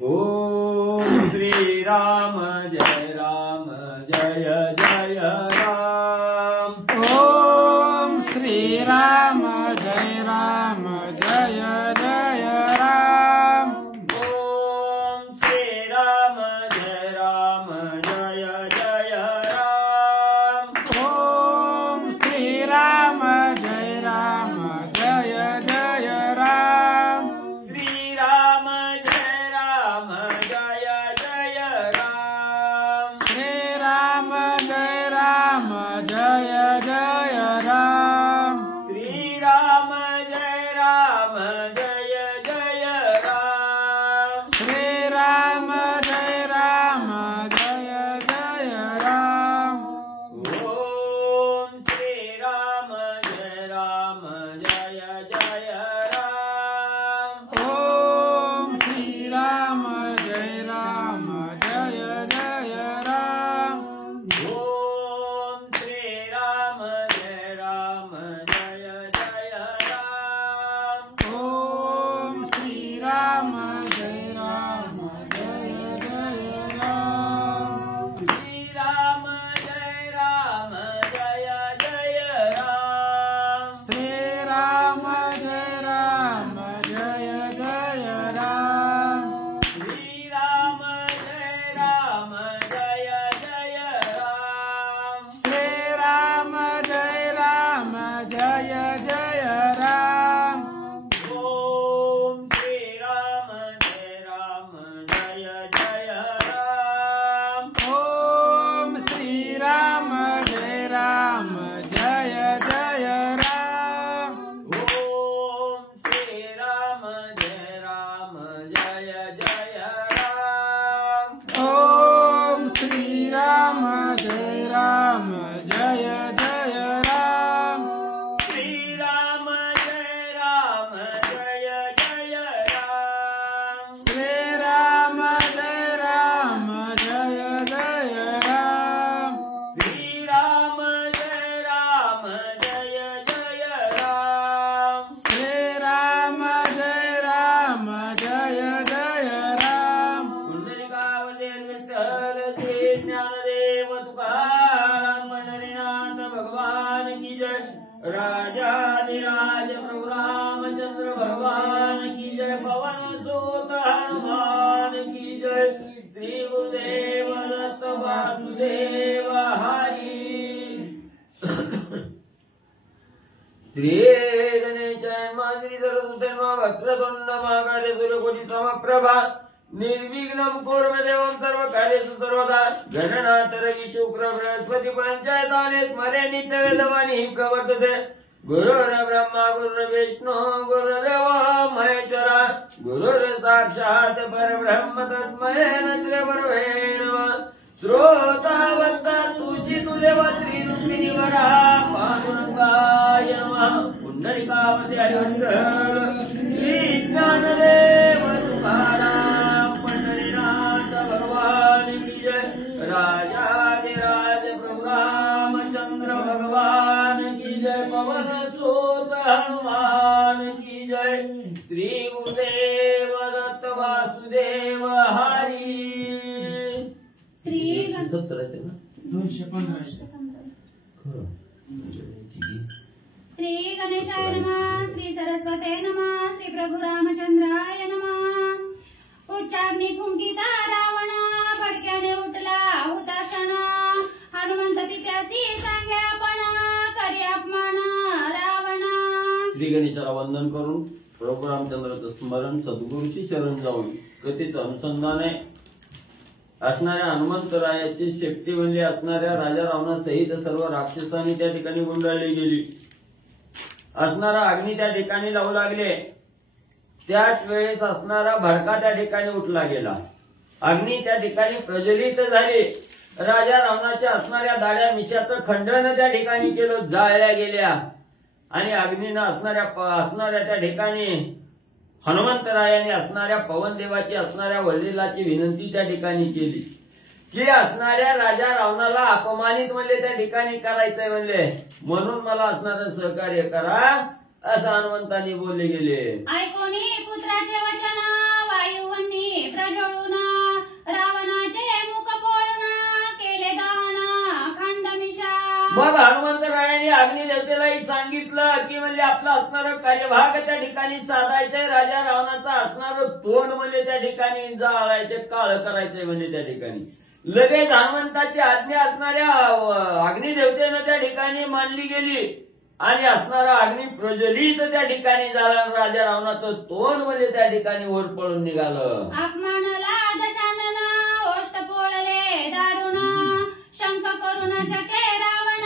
ओम श्री राम जय जय राम। ओम श्री राम जय जय राम। ओम श्री राम जय जय राम। ओम श्री राम जय जय राम। श्री राम जय जय राम। श्री राम जय जय राम। श्री राम जय जय राम। श्री राम जय जय राम। ओम श्री राम जय जय राम। ओम श्री राम जय जय राम। ओम श्री राम जय जय राम। ओम श्री राम जय जय राम। श्री राम जय जय राम। श्री राम जय जय राम। श्री राम जय जय राम। श्री राम जय जय राम। ओम श्री राम जय जय राम। ओम श्री राम जय जय राम। ओम श्री राम जय जय राम। ओम श्री राम जय जय राम। श्री राम जय जय राम। श्री राम जय जय राम। श्री राम जय जय राम। श्री राम जय जय राम। पुंडलिकावते विठ्ठल श्री ज्ञानदेव तुकाराम पंढरीनाथ भगवान की जय। राजाधिराज प्रभु रामचंद्र भगवान की जय। पवन सुत हनुमान की जय। श्री गुरुदेव दत्त वासुदेव हरी। श्री गणेशाय श्री सरस्वती वक्रतुंड महाकाय सूर्यकोटि समप्रभा निर्विघ्नं कुरु मे देवं सर्वकार्येषु सर्वदा। गणनाथ रवि शुक्र बृहस्पति पंचायताने स्मरे नित्यवेदवाणी प्रवर्तते। गुरुर्ब्रह्मा गुरुर्विष्णु गुरुर्देव महेश्वरा। गुरुर्साक्षात् परब्रह्म तस्मै श्रीगुरवे नमः। श्रोतावत्ता तुझी तुझे वत्री रुक्मिणी वरा पांडुरंगाय नमः। पुंडलिकावती हरिवंश श्री ज्ञानदेव तुकाराम पंढरीनाथ भगवान की जय। राजाधिराज प्रभु रामचंद्र भगवान की जय। पवन सुत हनुमान की जय। श्री गुरुदेव दत्त वासुदेव हरी। श्री गणेशाय नमः। श्री सरस्वते नमः। श्री प्रभु रामचंद्राय नमः। उच्चाग्नी फुंकिता रावण भडक्याने उठला हुताशन। हनुमंत पित्यासी सांगे आपण करी अपमान रावण। श्री गणेशाला वंदन करून प्रभू रामचंद्राचं स्मरण सद्गुरूशी शरण जाऊन कथेचं अनुसंधान आहे। असणाऱ्या हनुमंतरायाची शेपटी बनली असणाऱ्या राजा रावणासहित सर्व राक्षसांनी त्या ठिकाणी गुंडाळली गेली। असणारा अग्नी त्या ठिकाणी लावू लागले। त्याच वेळेस असणारा भडका त्या ठिकाणी उठला गेला। अग्नी त्या ठिकाणी प्रज्वलित झाली। राजा रावणाच्या असणाऱ्या दाढ्या मिशाचं खंडन त्या ठिकाणी केलं, जाळल्या गेल्या आणि अग्नीनं असणाऱ्या त्या ठिकाणी हनुमंतरायाने असणाऱ्या पवनदेवाची असणाऱ्या वडिलाची विनंती त्या ठिकाणी केली की असणाऱ्या राजा रावणाला अपमानित म्हणले त्या ठिकाणी करायचंय म्हणले, म्हणून मला असणारं सहकार्य करा असं हनुमंतांनी बोलले गेले। ऐकोनी पुत्राचे वचन वायुवन्नी प्रज्वल मग हनुमंतरायाने अग्निदेवतेलाही सांगितलं की म्हणजे आपलं असणारं कार्यभाग त्या ठिकाणी साधायचंय, राजा रावणाचं असणारं तोंड म्हणजे त्या ठिकाणी जाळायचे, काळ करायचंय म्हणजे त्या ठिकाणी. लगेच हनुमंताची आज्ञा असणाऱ्या अग्निदेवतेनं त्या ठिकाणी मानली गेली आणि असणारा अग्नी प्रज्वलित त्या ठिकाणी झाला. राजा रावणाचं तोंड म्हणजे त्या ठिकाणी वर पळून निघालं. अपमानला दशानन ओष्ट पोळले दारुण, शंख करून शके रावण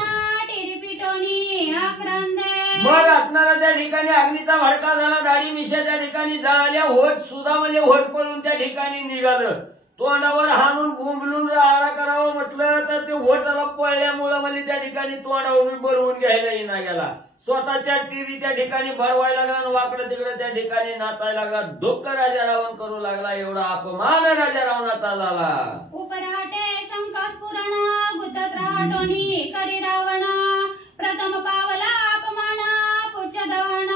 टिरी पिटोनी आक्रांदे. मग असणारा त्या ठिकाणी अग्नीचा भडका झाला, दाढी मिशा त्या ठिकाणी जळाल्या, होत सुद्धा म्हणजे वर पळून त्या ठिकाणी निघालं. तोंडावर हाणून बोंबलून राडा करावं म्हटलं तर ते होटाला पळल्यामुळं म्हणजे त्या ठिकाणी तोंडावरून बळवून घ्यायला येणार गेला. स्वतःच्या टीव्ही त्या ठिकाणी भरवायला लागला आणि वाकडं तिकडं त्या ठिकाणी नाचायला लागला. दुःख राजा रावण करू लागला. एवढा अपमान राजा रावणाचा झाला. उपराटे शंकास्फुरण गुदत राटोनी करी रावण, प्रथम पावला अपमान पुच्छ दवण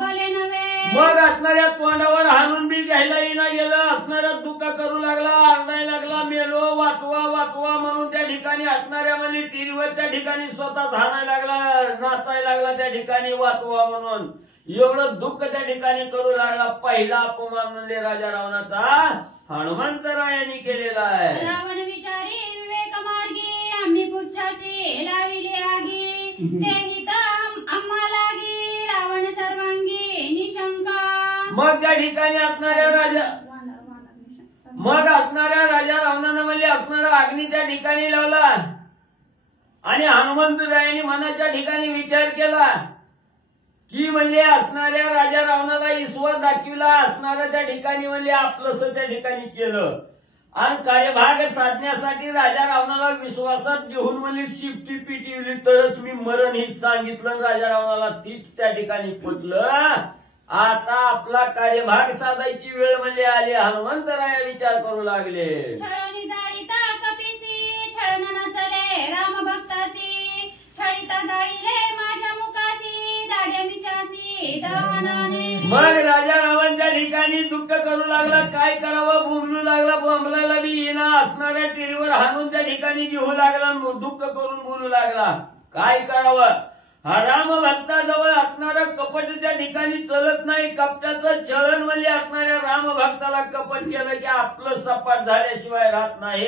भले नव्हे. मग असणाऱ्या तोंडावर हाणून बी घ्यायला येणं गेलं. असणारं दुःख करू लागला, आरडायला लागला, मेलो वाचवा वाचवा म्हणून त्या ठिकाणी असणाऱ्या म्हणजे टीव्हीवर त्या ठिकाणी स्वतःच हाणायला लागला, नाचायला लागला त्या ठिकाणी वाचवा म्हणून. एवढं दुःख त्या ठिकाणी करू लागला. पहिला अपमान म्हणजे राजा रावणाचा हनुमंतरायाने केलेला आहे. रावण विचारी विवेक मार्गी, आम्ही पुच्छाशी लाविले आगी, तेही तर आम्हा लागी रावण सर्वांगी निशंका. मग त्या ठिकाणी असणाऱ्या राजा रावणानं म्हणजे असणारा अग्नी त्या ठिकाणी लावला आणि हनुमंतरायाने मनाच्या ठिकाणी विचार केला की म्हणजे असणाऱ्या राजा रावणाला ईश्वर दाखविला, असणाऱ्या त्या ठिकाणी म्हणजे आपलंस त्या ठिकाणी केलं आणि कार्यभाग साधण्यासाठी राजा रावणाला विश्वासात घेऊन म्हणजे शिफ्टी पिटिवली तरच मी मरण हे सांगितलं. राजा रावणाला तीच त्या ठिकाणी पटलं. आता आपला कार्यभाग साधायची वेळ म्हणजे आली. हनुमंतराय विचार करू लागले. छळणी जाळीता कपिसी, छळण नचले राम भक्तासी, छळीता जाळीले माझ्या मुखासी, दाढ्या मिशासी दहनाने. मग राजा रावण त्या ठिकाणी दुःख करू लागला. काय करावं, बोंबलू लागला, बोंबलायला बी येणं, असणाऱ्या टीव्हीवर हाणून त्या ठिकाणी घेऊ लागला, दुःख करून बोलू लागला. काय करावं, हा राम भक्ताजवळ असणारं कपट त्या ठिकाणी चलत नाही. कपटाचं छळण म्हणजे असणाऱ्या राम भक्ताला कपट केलं की आपलं सपाट झाल्याशिवाय राहत नाही.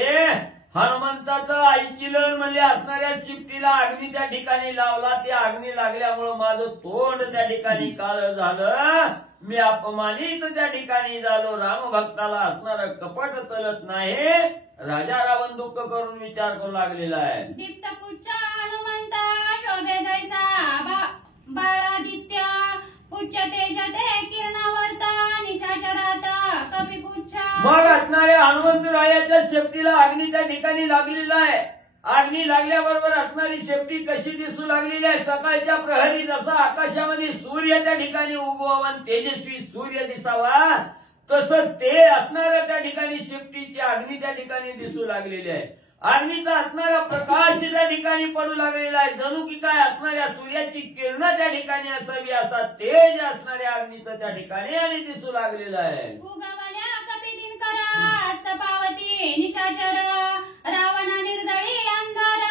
हनुमंताचं ऐकिलं म्हणजे असणाऱ्या शिफ्टीला अग्नी त्या ठिकाणी लावला. त्या अग्नी लागल्यामुळं माझं तोंड त्या ठिकाणी काळं झालं, मी अपमानित त्या ठिकाणी झालो. राम भक्ताला असणारं कपट चलत नाही. राजा रावण दुःख करून विचार करू लागलेला आहे. दीप्त पुच्छ हनुमंता शोभे जैसा बाळादित्य, पुच्छ तेजते किरणावर्ता निशाचरात कपी पुच्छ. मग असणाऱ्या हनुमंतरायाच्या शेपटीला अग्नी त्या ठिकाणी लागलेला आहे. अग्नी लागल्याबरोबर असणारी शेपटी कशी दिसू लागलेली आहे. सकाळच्या प्रहरी जसा आकाशामध्ये सूर्य त्या ठिकाणी उगवावा आणि तेजस्वी सूर्य दिसावा तसं ते असणाऱ्या त्या ठिकाणी शेपटीची अग्नी त्या ठिकाणी दिसू लागलेली आहे. अग्नीचा असणारा प्रकाश त्या ठिकाणी पडू लागलेला आहे. जणू की काय असणाऱ्या सूर्याची किरण त्या ठिकाणी असावी असा तेज असणाऱ्या अग्नीचं त्या ठिकाणी आणि दिसू लागलेलं आहे. उगवल्या कपी दिनकरा हस्त पावती निशाचर, रावण निर्दळी अंधार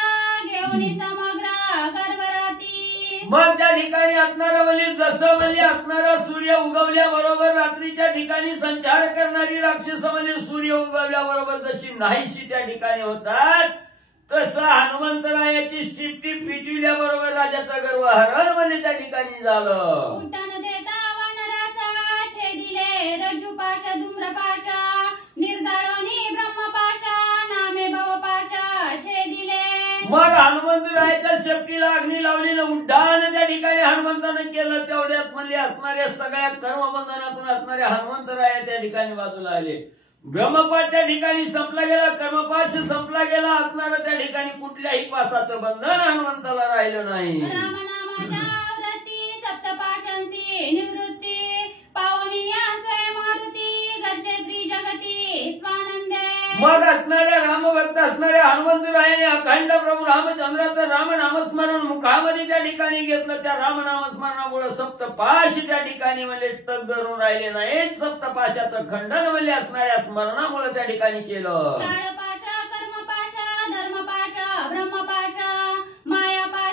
घेऊन समग्र गर्भराती. मग त्या ठिकाणी असणारा म्हणजे जसं म्हणजे असणारा सूर्य उगवल्याबरोबर रात्रीच्या ठिकाणी संचार करणारी राक्षस म्हणजे सूर्य उगवल्याबरोबर जशी नाहीशी त्या ठिकाणी होतात तसं हनुमंतरायाची शिट्टी पिटविल्याबरोबर राजाचा गर्वहरण म्हणजे त्या ठिकाणी झालं. उड्डाण देता वानरासा छेदिले रज्जुपाश धूम्रपाश, निर्दळोनी ब्रह्मपाश नामे भवपाश छेदिले. मग हनुमंतरायाच्या शेपटीला अग्नी लावलेलं उड्डाण त्या ठिकाणी हनुमंतानं केलं. तेवढ्यात म्हणजे असणाऱ्या सगळ्या कर्मबंधनातून असणाऱ्या हनुमंतराया त्या ठिकाणी बाजूला आले. ब्रह्मपाश त्या ठिकाणी संपला गेला, कर्मपाश संपला गेला. असणारं त्या ठिकाणी कुठल्याही पासाचं बंधन हनुमंताला राहिलं नाही. रामनामाच्या व्रती सप्तपाशांची निवृत्ती, पावनिया स्वयंमारुती घरचे त्रिजगती स्वानंदे. मग असणाऱ्या रामभक्त असणाऱ्या हनुमंतरायाने अखंड प्रभू रामचंद्राचं रामनामस्मरण मुखामध्ये त्या ठिकाणी घेतलं. त्या रामनामस्मरणामुळे सप्तपाश त्या ठिकाणी म्हणजे तग धरून राहिले नाहीत. सप्तपाशाचं खंडन म्हणजे असणाऱ्या स्मरणामुळे त्या ठिकाणी केलं. प्राणपाश कर्मपाश धर्मपाश ब्रह्मपाश मायापाश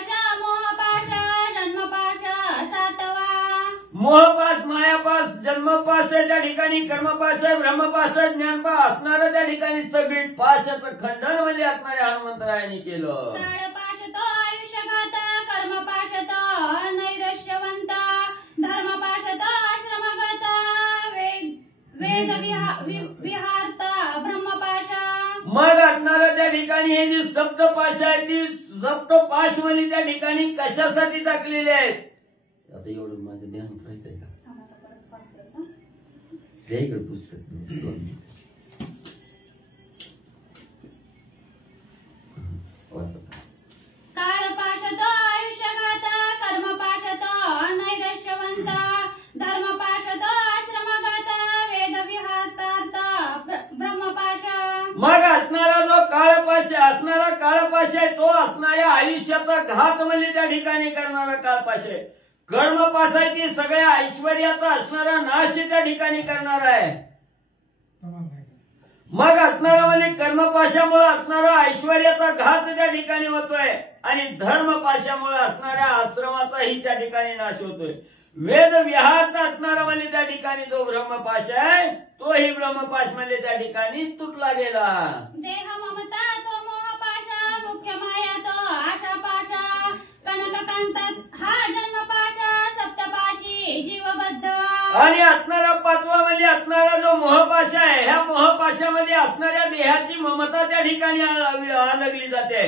मोहपाश, मायापाश, जन्मपाश आहे त्या ठिकाणी, कर्मपाश आहे, ब्रह्मपाश आहे, ज्ञानपाश असणारं त्या ठिकाणी सगळी पाशाचं खंडन म्हणजे असणाऱ्या हनुमंतरायांनी केलं. काळपाश तो आयुष्यघात, कर्मपाश तो नैरश्यवंत, धर्मपाश तो आश्रमगत, वेद विहारता ब्रह्मपाश. मग असणारं त्या ठिकाणी हे जी सप्तपाश आहे ती सप्तपाश म्हणजे त्या ठिकाणी कशासाठी टाकलेले आहेत. आता एवढं माझं ध्यान करायचंय का, हे इकडे पुस्तक काळपाश तो आयुष्यघात, कर्मपाश तो नैरश्यवंत, धर्मपाश तो आश्रमगत, वेद विहारता ब्रह्मपाश. मग असणारा जो काळपाश असणारा काळपाश आहे तो असणाऱ्या आयुष्याचा घात म्हणजे त्या ठिकाणी करणारा काळपाश आहे. कर्मपाश आहे ती सगळ्या ऐश्वर्याचा असणारा नाश त्या ठिकाणी करणार आहे. मग असणारा म्हणजे कर्मपाशामुळे असणारा ऐश्वर्याचा घात त्या ठिकाणी होतोय आणि धर्मपाशामुळे असणाऱ्या आश्रमाचाही त्या ठिकाणी नाश होतोय. वेद विहार असणारा म्हणजे त्या ठिकाणी जो ब्रह्मपाश आहे तोही ब्रह्मपाश म्हणजे त्या ठिकाणी तुटला गेला. देह ममता तो मोहपाश, मुख्य माया तो आशापाश, कनककांतात हा जन्मपाश, सप्तपाशी जीवबद्ध. आणि असणारा पाचवा म्हणजे असणारा जो मोहपाश आहे ह्या मोहपाशामध्ये असणाऱ्या देहाची ममता त्या ठिकाणी अलगली जाते.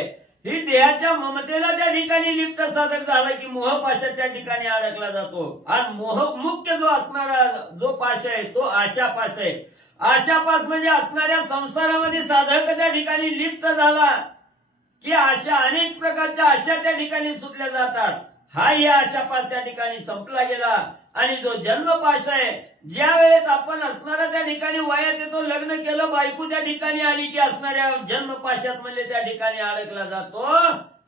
ही देहाच्या ममतेला त्या ठिकाणी लिप्त साधक झाला की मोहपाशात त्या ठिकाणी अडकला जातो. आणि मोह मुख्य जो असणारा जो पाश आहे तो आशापाश आहे. आशापाश म्हणजे असणाऱ्या संसारामध्ये साधक त्या ठिकाणी लिप्त झाला की आशा अनेक प्रकारच्या आशा त्या ठिकाणी सुटल्या जातात. हाही आशापाश त्या ठिकाणी संपला गेला. आणि जो जन्मपाश आहे ज्या वेळेस आपण असणारा त्या ठिकाणी वयात येतो, लग्न केलं, बायको त्या ठिकाणी आली की असणाऱ्या जन्मपाशात म्हणजे त्या ठिकाणी अडकला जातो.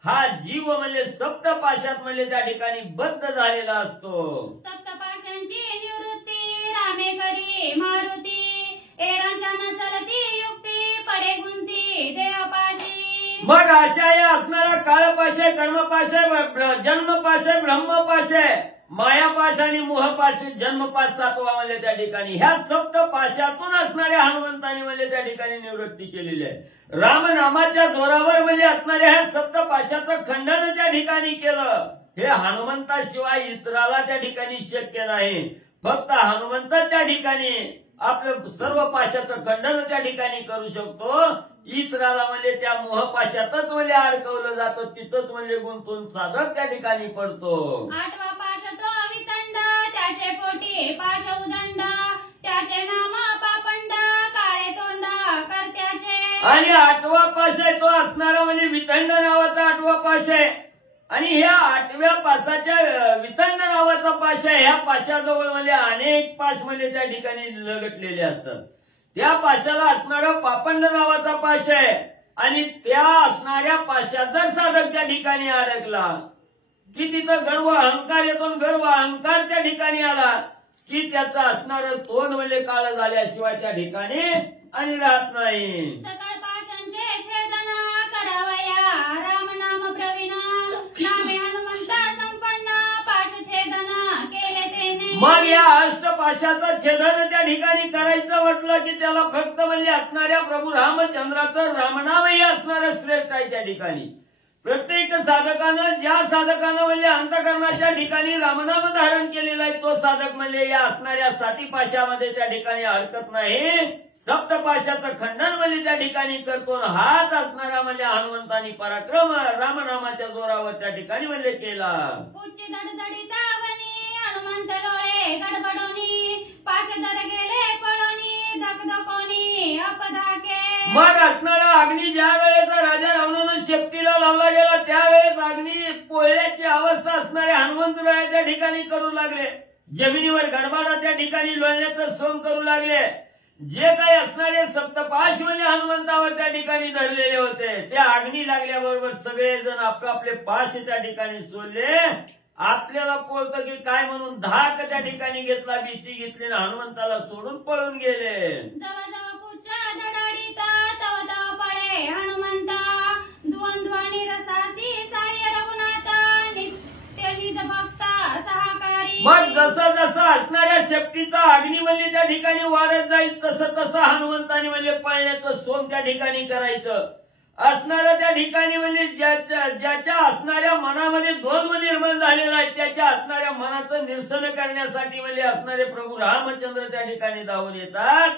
हा जीव म्हणजे सप्तपाशात म्हणजे त्या ठिकाणी बद्ध झालेला असतो. सप्तपाशांची निवृत्ती रामे करी मारुती, एरांच्या न चलती युक्ती, पडे गुंती देहपाशी. मग अशा या असणारा काळपाश आहे, कर्मपाश आहे, जन्मपाश आहे, ब्रह्मपाश आहे, मायापाश आणि मोहपाश. जन्मपाश सातवा म्हणजे त्या ठिकाणी ह्या सप्तपाशातून असणाऱ्या हनुमंतांनी म्हणजे त्या ठिकाणी निवृत्ती केलेली आहे. रामनामाच्या जोरावर म्हणजे असणाऱ्या ह्या सप्तपाशाचं खंडन त्या ठिकाणी केलं. हे हनुमंताशिवाय इतराला त्या ठिकाणी शक्य नाही. फक्त हनुमंत त्या ठिकाणी आपलं सर्व पाशाचं खंडन त्या ठिकाणी करू शकतो. इतराला म्हणजे त्या मोहपाशातच म्हणजे अडकवलं जातं, तिथंच म्हणजे गुंतून साधक त्या ठिकाणी पडतो. आठवा पाश तो अवितंड, त्याचे पोटी पाश उदंड, त्याचे नाम पापंड, काळे तोंड करत्याचे. आणि आठवा पाश आहे तो असणारा म्हणजे वितंड नावाचा आठवा पाश आहे. आणि ह्या आठव्या पाशाच्या वितंड नावाचा पाश आहे. ह्या पाशाजवळ म्हणजे अनेक पाश म्हणजे त्या ठिकाणी लगटलेले असतात. त्या पाशाला असणारा पापंड नावाचा पाश आहे. आणि त्या असणाऱ्या पाशात जर साधक त्या ठिकाणी अडकला की तिथं गर्व अहंकार येतो. गर्व अहंकार त्या ठिकाणी आला की त्याचं असणारं तोंड म्हणजे काळ झाल्याशिवाय त्या ठिकाणी आणि राहत नाही. सकळ पाशांचे छेदन करावया राम नाम प्रवीण, नामे हनुमंत संपन्न, पाश छेदन केले तेने. मग या अष्टपाशाचं छेदन त्या ठिकाणी करायचं म्हटलं की त्याला फक्त म्हणजे असणाऱ्या प्रभू रामचंद्राचं रामनामही असणारं श्रेष्ठ आहे. त्या ठिकाणी प्रत्येक साधकानं ज्या साधकानं म्हणजे अंतःकरणाच्या ठिकाणी रामनाम धारण केलेला आहे तो साधक म्हणजे या असणाऱ्या साती पाशामध्ये त्या ठिकाणी अडकत नाही. सप्तपाशाचं खंडन म्हणजे त्या ठिकाणी करतो. हाच असणारा म्हणजे हनुमंतानी पराक्रम रामनामाच्या जोरावर त्या ठिकाणी म्हणजे केला. उच्च दडदडीतावनी हनुमंत डोळे गडबडोनी, पाश दर गेले पळोनी, धकधकोनी अपधाके. मग असणारा अग्नी ज्या वेळेचा राजा रावणानं शेपटीला लावला गेला त्यावेळेस अग्नी पोळ्याची अवस्था असणारे हनुमंतराय त्या ठिकाणी करू लागले. जमिनीवर गडबडा त्या ठिकाणी लोळण्याचं सोम करू लागले. जे काही असणारे सप्तपाश म्हणजे हनुमंतावर त्या ठिकाणी धरलेले होते त्या अग्नी लागल्याबरोबर सगळेजण आपले पाश त्या ठिकाणी सोडले. आपल्याला कळतं की काय म्हणून धाक त्या ठिकाणी घेतला, भीती घेतली, हनुमंताला सोडून पळून गेले. जवळ पुच्चा दडाडीत तव तव पळे हनुमंत, द्वंद्वनी रसासी साह्य रघुनाथ, नित्य निज भक्त सहाकारी. मग जसं जसा असणाऱ्या शेपटीचा अग्नी म्हणजे त्या ठिकाणी वाढत जाईल तसं तसं हनुमंताने म्हणजे पळण्याचं सोम त्या ठिकाणी करायचं. असणाऱ्या त्या ठिकाणी म्हणजे ज्याच्या असणाऱ्या मनामध्ये द्वंद्व निर्माण झालेला आहे त्याच्या असणाऱ्या मनाचं निरसन करण्यासाठी म्हणजे असणारे प्रभू रामचंद्र त्या ठिकाणी धावून येतात.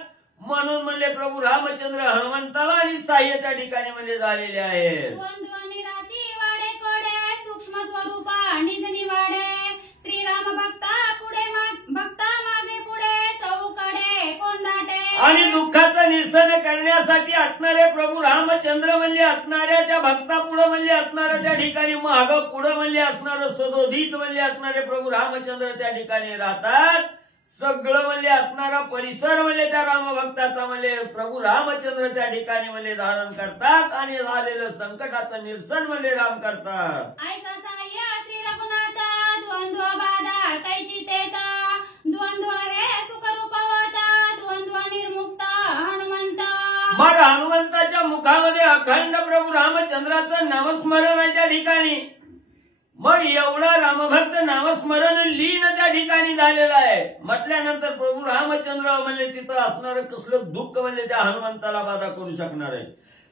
म्हणून म्हणजे प्रभू रामचंद्र हनुमंताला आणि साह्य त्या ठिकाणी म्हणजे झालेले आहेत. द्वंद्व निराती वाडे कोडे सूक्ष्म स्वरूपा निजनी वाडे श्रीराम भक्ता पुढे भक्ता मागे पुढे चौकडे कोंदाटे. आणि दुःखाचं निरसन करण्यासाठी असणारे प्रभू रामचंद्र म्हणजे असणाऱ्या त्या भक्ता पुढे म्हणजे असणाऱ्या त्या ठिकाणी माग पुढे म्हणजे असणारं सदोदित म्हणजे असणारे प्रभू रामचंद्र त्या ठिकाणी राहतात. सगळं म्हणजे असणारा परिसर म्हणजे त्या रामभक्ताचा म्हणजे प्रभू रामचंद्र त्या ठिकाणी म्हणजे धारण करतात आणि झालेलं संकटाचं निरसन म्हणजे राम करतात. ऐसा साह्य श्री रघुनाथा द्वंद्व बाधा कैची तेता द्वंद्व हे सुखरूप होता द्वंद्व निर्मुक्त हनुमंत. मग हनुमंताच्या मुखामध्ये अखंड प्रभू रामचंद्राचं नामस्मरण आहे त्या ठिकाणी. मग एवढा रामभक्त नामस्मरण लीन त्या ठिकाणी झालेला आहे. म्हटल्यानंतर प्रभू रामचंद्र म्हणजे तिथं असणारं कसलं दुःख म्हणजे त्या हनुमंताला बाधा करू शकणार आहे.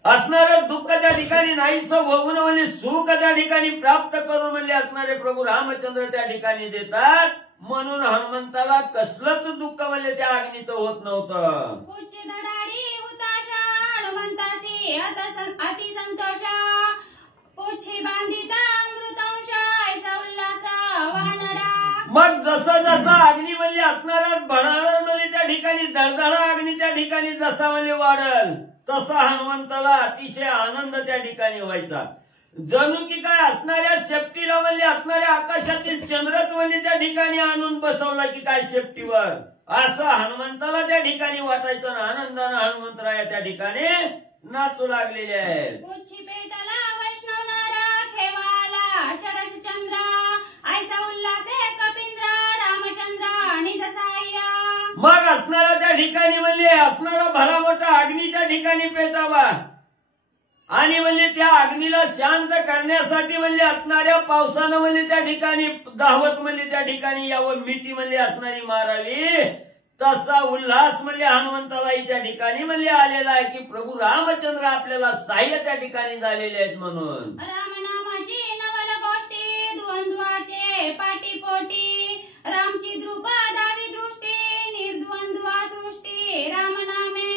असणारं दुःख त्या ठिकाणी नाहीसं होऊन म्हणजे सुख त्या ठिकाणी प्राप्त करून म्हणजे असणारे प्रभू रामचंद्र त्या ठिकाणी देतात. म्हणून हनुमंताला कसलंच दुःख म्हणजे त्या अग्नीचं होत नव्हतं. उच्च धडाडी हुताशा हनुमंताची अतिसंतोषा उच्ची बांधिता अमृतांश ऐसा उल्हास वानरा. मग जसं जसं अग्नी म्हणजे असणारा भडाळ म्हणजे त्या ठिकाणी दळदळा अग्नी त्या ठिकाणी जसा म्हणजे वाढल तसा हनुमंताला अतिशय आनंद त्या ठिकाणी व्हायचा. जणू की काय असणाऱ्या शेपटीला म्हणजे असणाऱ्या आकाशातील चंद्रच म्हणजे त्या ठिकाणी आणून बसवला की काय शेपटीवर असं हनुमंताला त्या ठिकाणी वाटायचं. आनंदानं हनुमंतराया त्या ठिकाणी नाचू लागलेले आहेत. उच्ची पेटला वैष्णव नारा ठेवाला शरशचंद्र ऐसा उल्हासे कपिंद्र रामचंद्र निज साह्य. मग असणारा त्या ठिकाणी म्हणजे असणारा भला मोठा अग्नी त्या ठिकाणी पेटावा आणि म्हणजे त्या अग्नीला शांत करण्यासाठी म्हणजे असणाऱ्या पावसानं म्हणजे त्या ठिकाणी धावत म्हणजे त्या ठिकाणी यावं मिठी म्हणजे असणारी मारावी. तसा उल्हास म्हणजे हनुमंताला त्या ठिकाणी म्हणजे आलेला आहे की प्रभू रामचंद्र आपल्याला साह्य त्या ठिकाणी झालेले आहेत. म्हणून रामनामाची नवल गोष्टी द्वंद्वाचे पाटीपोटी रामची द्रुपदावी दृष्टी निर्द्वंद्व सृष्टी रामनामे.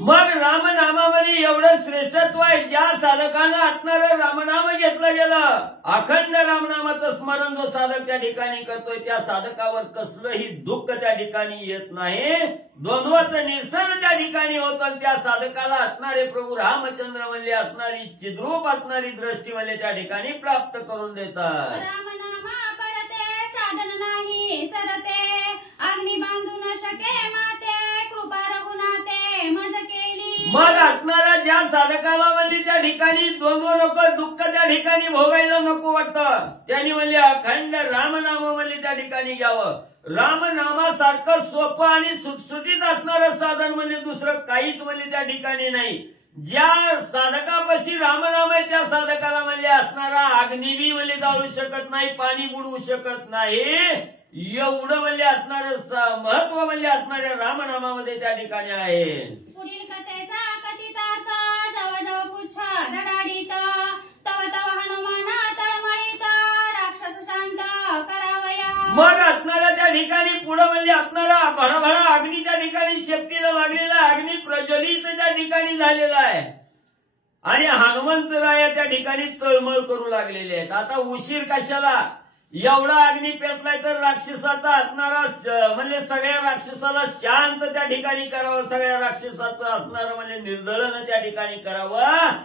मग रामनामामध्ये एवढं श्रेष्ठत्व आहे. ज्या साधकानं असणारं रामनाम घेतलं गेलं अखंड रामनामाचं स्मरण जो साधक त्या ठिकाणी करतोय त्या साधकावर कसलंही दुःख त्या ठिकाणी येत नाही. द्वंद्वाचं निरसन त्या ठिकाणी होतं. त्या साधकाला असणारे प्रभू रामचंद्र म्हणजे असणारी चिद्रूप असणारी दृष्टी म्हणजे त्या ठिकाणी प्राप्त करून देतात. रामनामा पडते साधन नाही सरते अग्नी बांधू न शके माते कृपा रघुनाथे मज केली. मग असणारा ज्या साधकाला म्हणजे त्या ठिकाणी द्वंद्व नको दुःख त्या ठिकाणी भोगायला नको वाटतं त्यांनी म्हणजे अखंड रामनाम म्हणजे त्या ठिकाणी घ्यावं. रामनामासारखं सोपं आणि सुटसुटीत असणारं साधन म्हणजे दुसरं काहीच म्हणजे त्या ठिकाणी नाही. ज्या साधकापाशी रामनाम आहे त्या साधकाला म्हणजे असणारा अग्निबी म्हणजे जाळू शकत नाही पाणी बुडवू शकत नाही. एवढं म्हणजे असणारं महत्व म्हणजे असणाऱ्या रामनामामध्ये त्या ठिकाणी आहे. पुढील कथेचा कथितार्थ जवळजवळ पुच्छ धडाडीत तव तव हनुमान तळमळीत राक्षस शांत करावया. मग असणाऱ्या त्या ठिकाणी पुढं म्हणजे असणारा भडाभडा अग्नी त्या ठिकाणी शेपटीला लागलेला अग्नी प्रज्वलित त्या ठिकाणी झालेला आहे आणि हनुमंतराया त्या ठिकाणी तळमळ करू लागलेले आहेत. आता उशीर कशाला एवढा अग्नी पेटलाय तर राक्षसाचा असणारा म्हणजे सगळ्या राक्षसाला शांत त्या ठिकाणी करावं. सगळ्या राक्षसाचं असणारं म्हणजे निर्दळन त्या ठिकाणी करावं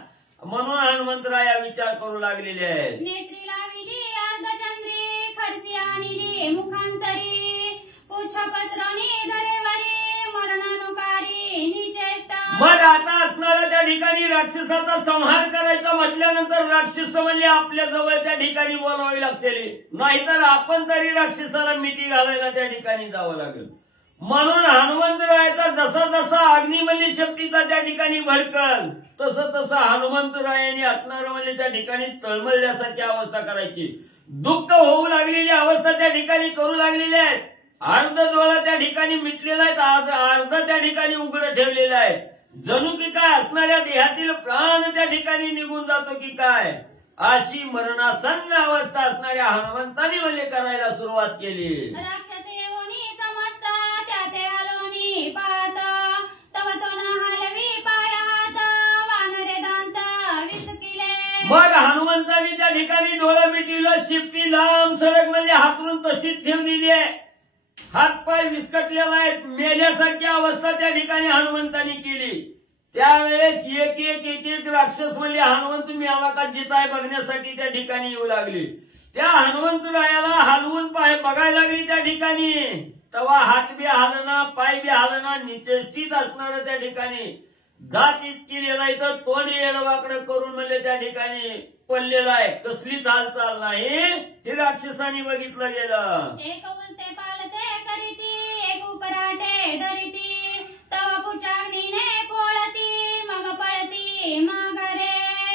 म्हणून हनुमंतराया विचार करू लागलेले आहेत. नेत्री लाविली अर्धचंद्री खरसी आणली मुखांतरी पुच्छ पसरवणी दरेवरी मरणानुकारी निचेष्टा. मग आता असणारा त्या ठिकाणी राक्षसाचा संहार करायचा म्हटल्यानंतर राक्षस म्हणजे आपल्या जवळ त्या ठिकाणी बोलावी लागते. नाहीतर आपण तरी राक्षसाला मिठी घालायला त्या ठिकाणी जावं लागेल. म्हणून हनुमंतरायाचा जसा जसा अग्नी म्हणजे शेपटीचा त्या ठिकाणी भडकल तसं तसं हनुमंतरायाने असणारं म्हणजे त्या ठिकाणी तळमळल्यासारखी अवस्था करायची. दुःख होऊ लागलेली अवस्था त्या ठिकाणी करू लागलेली आहे. अर्ध डोळा त्या ठिकाणी मिटलेला आहे, अर्ध त्या ठिकाणी उघडं ठेवलेलं आहे. जणू की काय असणाऱ्या देहातील प्राण त्या ठिकाणी निघून जातो की काय, अशी मरणासन्न अवस्था असणाऱ्या हनुमंतांनी म्हणजे करायला सुरुवात केली. राक्षस येऊनी समजता त्या ते आलोनी पाहत तव तो न हलवी पायात वानरे दांत विचकिले. मग हनुमंतांनी त्या ठिकाणी डोळं मिटलं, शिपटी लांब सडक म्हणजे हातरून तशीच ठेवलेली आहे. हातपाय विस्कटलेला आहे, मेल्यासारखी अवस्था त्या ठिकाणी हनुमंतांनी केली. त्यावेळेस एक राक्षस म्हणजे हनुमंत मेला का जिताय बघण्यासाठी त्या ठिकाणी येऊ लागले. त्या हनुमंतरायाला हलवून पाय बघायला लागली त्या ठिकाणी. तेव्हा हात बी हालना, पाय बी हालना, निचेष्टीत असणार त्या ठिकाणी. दात केलेला आहे तर तोंड येडवाकडं करून म्हणजे त्या ठिकाणी पडलेला आहे. कसलीच हालचाल नाही. हे राक्षसांनी बघितलं गेलं. एक उलटे पालते करीती एक उपराटे धरिती तव पुचागणीने पोळती मग पळती माघारे.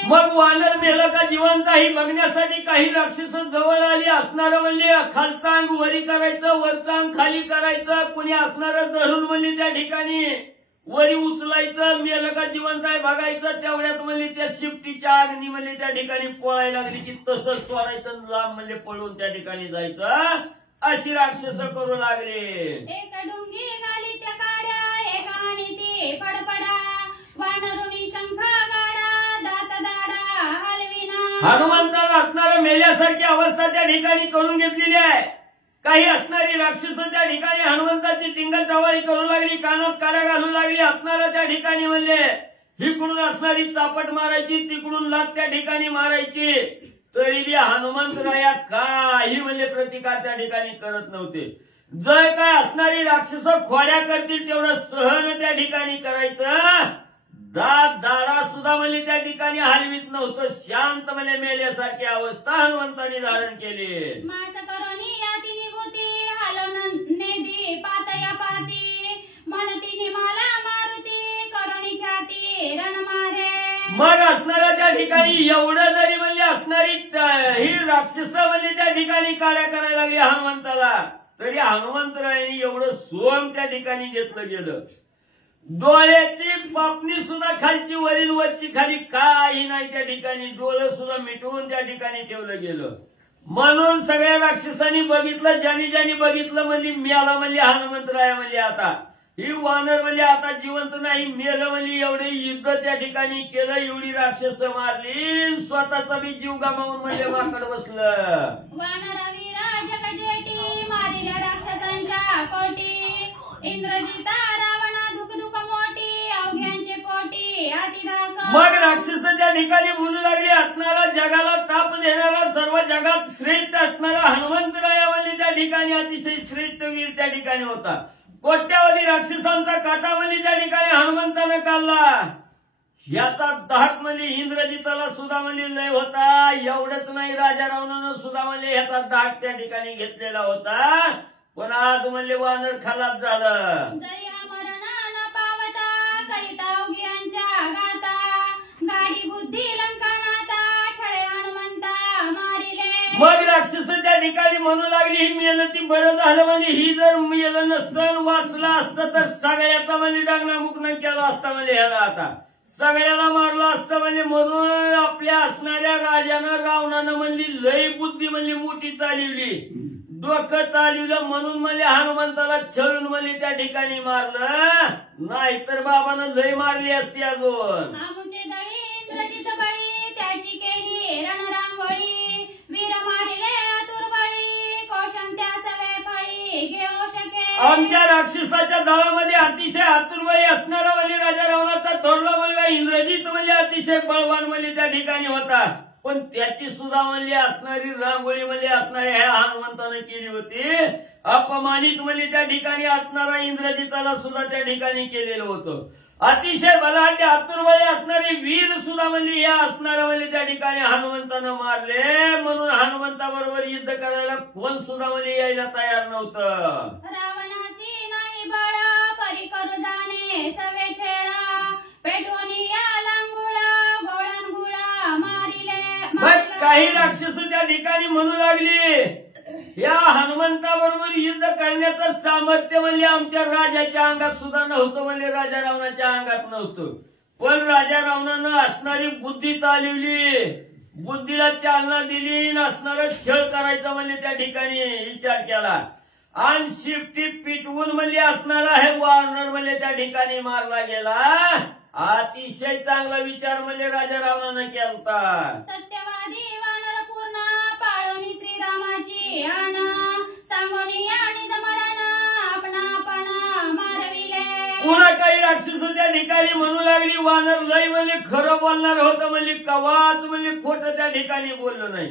मग वानर मेलं का जिवंत ही बघण्यासाठी काही राक्षस जवळ आली. असणारं म्हणजे खालचा अंग वरी करायचं, वरचा अंग खाली करायचं. कुणी असणारं धरून म्हणजे त्या ठिकाणी वरी उचलायचं, मेलं का जिवंत आहे बघायचं. तेवढ्यात म्हणजे त्या शिफ्टीच्या अग्नी म्हणजे त्या ठिकाणी पळायला लागली की तसंच सोडायचं, लांब म्हणजे पळून त्या ठिकाणी जायचं. अशी राक्षस करू लागले. एक डुंगी घाली त्या काड्या एक आणि ती पडपडा वानरुनी शंख गाडा दात दाडा हलविना. हनुमंताला असणारं मेल्यासारखी अवस्था त्या ठिकाणी करून घेतलेली आहे. काही असणारी राक्षस त्या ठिकाणी हनुमंताची टिंगल टवाळी करू लागली, कानात काड्या घालू लागली. असणाऱ्या त्या ठिकाणी म्हणजे इकडून असणारी चापट मारायची, तिकडून लात त्या ठिकाणी मारायची. तरी बी हनुमंतराया काही म्हणजे प्रतिकार त्या ठिकाणी करत नव्हते. जर काय असणारी राक्षस खोड्या करतील तेवढं सहन त्या ठिकाणी करायचं. दात दाडा सुद्धा म्हणजे त्या ठिकाणी हलवीत नव्हतं. शांत म्हणजे मेल्यासारखी अवस्था हनुमंतांनी धारण केली. मास करोनी याती निगुती हलवून नेदी पातया पाती म्हणती निमाला मारुती करोनी ख्याती रण मारे. मग असणाऱ्या त्या ठिकाणी एवढं जरी म्हणजे असणारी ही राक्षस म्हणजे त्या ठिकाणी काड्या करायला लागली हनुमंताला, तरी हनुमंतरायांनी एवढं सोम त्या ठिकाणी घेतलं गेलं. डोळ्याची पापणी सुद्धा खालची वरील वरची खाली काही नाही त्या ठिकाणी. डोळं सुद्धा मिटवून त्या ठिकाणी ठेवलं गेलं. म्हणून सगळ्या राक्षसांनी बघितलं, ज्यांनी ज्यांनी बघितलं म्हणजे मेला म्हणजे हनुमंतराया म्हणजे आता ही वानर म्हणजे आता जिवंत नाही, मेलं म्हणजे एवढे युद्ध त्या ठिकाणी केलं, एवढी राक्षस मारली, स्वतःचा बी जीव गमावून म्हणजे माकड बसलं. वानरवीरा जगजेटी मारिल्या राक्षसांच्या कोटी इंद्रजिता रावणा धुक मोठी अवघ्यांचे पोटी अतिधाक. मग राक्षस त्या ठिकाणी बोलू लागले. असणारा जगाला ताप देणारा सर्व जगात श्रेष्ठ असणारा हनुमंतराया म्हणजे त्या ठिकाणी अतिशय श्रेष्ठ वीर त्या ठिकाणी होता. कोट्यावधी राक्षसांचा काटा म्हणजे त्या ठिकाणी हनुमंतानं काढला. याचा धाक म्हणजे इंद्रजिताला सुद्धा म्हणजे लय होता. एवढंच नाही, राजा रावणानं सुद्धा म्हणजे ह्याचा धाक त्या ठिकाणी घेतलेला होता. पण आज म्हणजे वानर खलास झालं. जरी अमरणा न पावता करिता अवघ्यांच्या गाता गाडी बुद्धी लंकानाता छळे हनुमंता मारिले. मग राक्षस त्या ठिकाणी म्हणू लागली ही मेलं ती बरं झालं. म्हणजे ही जर मेलं नसतं वाचलं असतं तर सगळ्याचा म्हणजे डांगणा मुकणं केला असता. म्हणजे ह्याला आता सगळ्याला मारलं असतं. म्हणजे म्हणून आपल्या असणाऱ्या राजानं रावणानं म्हणली लय बुद्धी म्हणजे मोठी चालवली, डोकं चालवलं. म्हणून म्हणजे हनुमंताला छळून म्हणजे त्या ठिकाणी मारलं. नाहीतर बाबानं लय मारली असती अजून. आमुचे दळी इंद्रजित बळी त्याची केली रणरांगोळी वीर मारिले आतुरबळी कोशम त्या सवे फळी घेऊ शके. आमच्या राक्षसाच्या दळामध्ये अतिशय आतुरबळी असणारा म्हणजे राजा रावणाचा थोरला मुलगा इंद्रजित म्हणजे अतिशय बळवान म्हणजे त्या ठिकाणी होता. पण त्याची सुद्धा म्हणजे असणारी रांगोळी म्हणजे असणाऱ्या ह्या हनुमंतानं केली होती. अपमानित म्हणजे त्या ठिकाणी असणारा इंद्रजिताला सुद्धा त्या ठिकाणी केलेलं होतं. अतिशय बलाढ्य आतुरबळी असणारे वीर सुद्धा म्हणजे या असणाऱ्या म्हणजे त्या ठिकाणी हनुमंतानं मारले. म्हणून हनुमंताबरोबर युद्ध करायला कोण सुद्धा म्हणजे यायला तयार नव्हतं. रावणाची नाही बळ परी करू जाणे सवे छेळा पेटवणी या लांगुळा गोळण गुळा मारिले. मग काही राक्षस त्या ठिकाणी म्हणू लागली या हनुमंताबरोबर युद्ध करण्याचं सामर्थ्य म्हणजे आमच्या राजाच्या अंगात सुद्धा नव्हतं, म्हणजे राजा रावणाच्या अंगात नव्हतं. पण राजा रावणानं असणारी बुद्धी चालवली, बुद्धीला चालना दिली, असणारं छळ करायचा म्हणजे त्या ठिकाणी विचार केला आणि शिफ्टी पिटवून म्हणजे असणारा हे वानर म्हणजे त्या ठिकाणी मारला गेला. अतिशय चांगला विचार म्हणजे राजा रावणानं केलता. सत्यवादी वानर पूर्ण पाळवणी श्रीरामाची आण सांगोनी आणि जमरान आपण मारविले. पुन्हा काही राक्षस त्या ठिकाणी म्हणू लागली वानर लय म्हणजे खरं बोलणार होतं, म्हणजे कवाच म्हणजे खोटं त्या ठिकाणी बोललं नाही.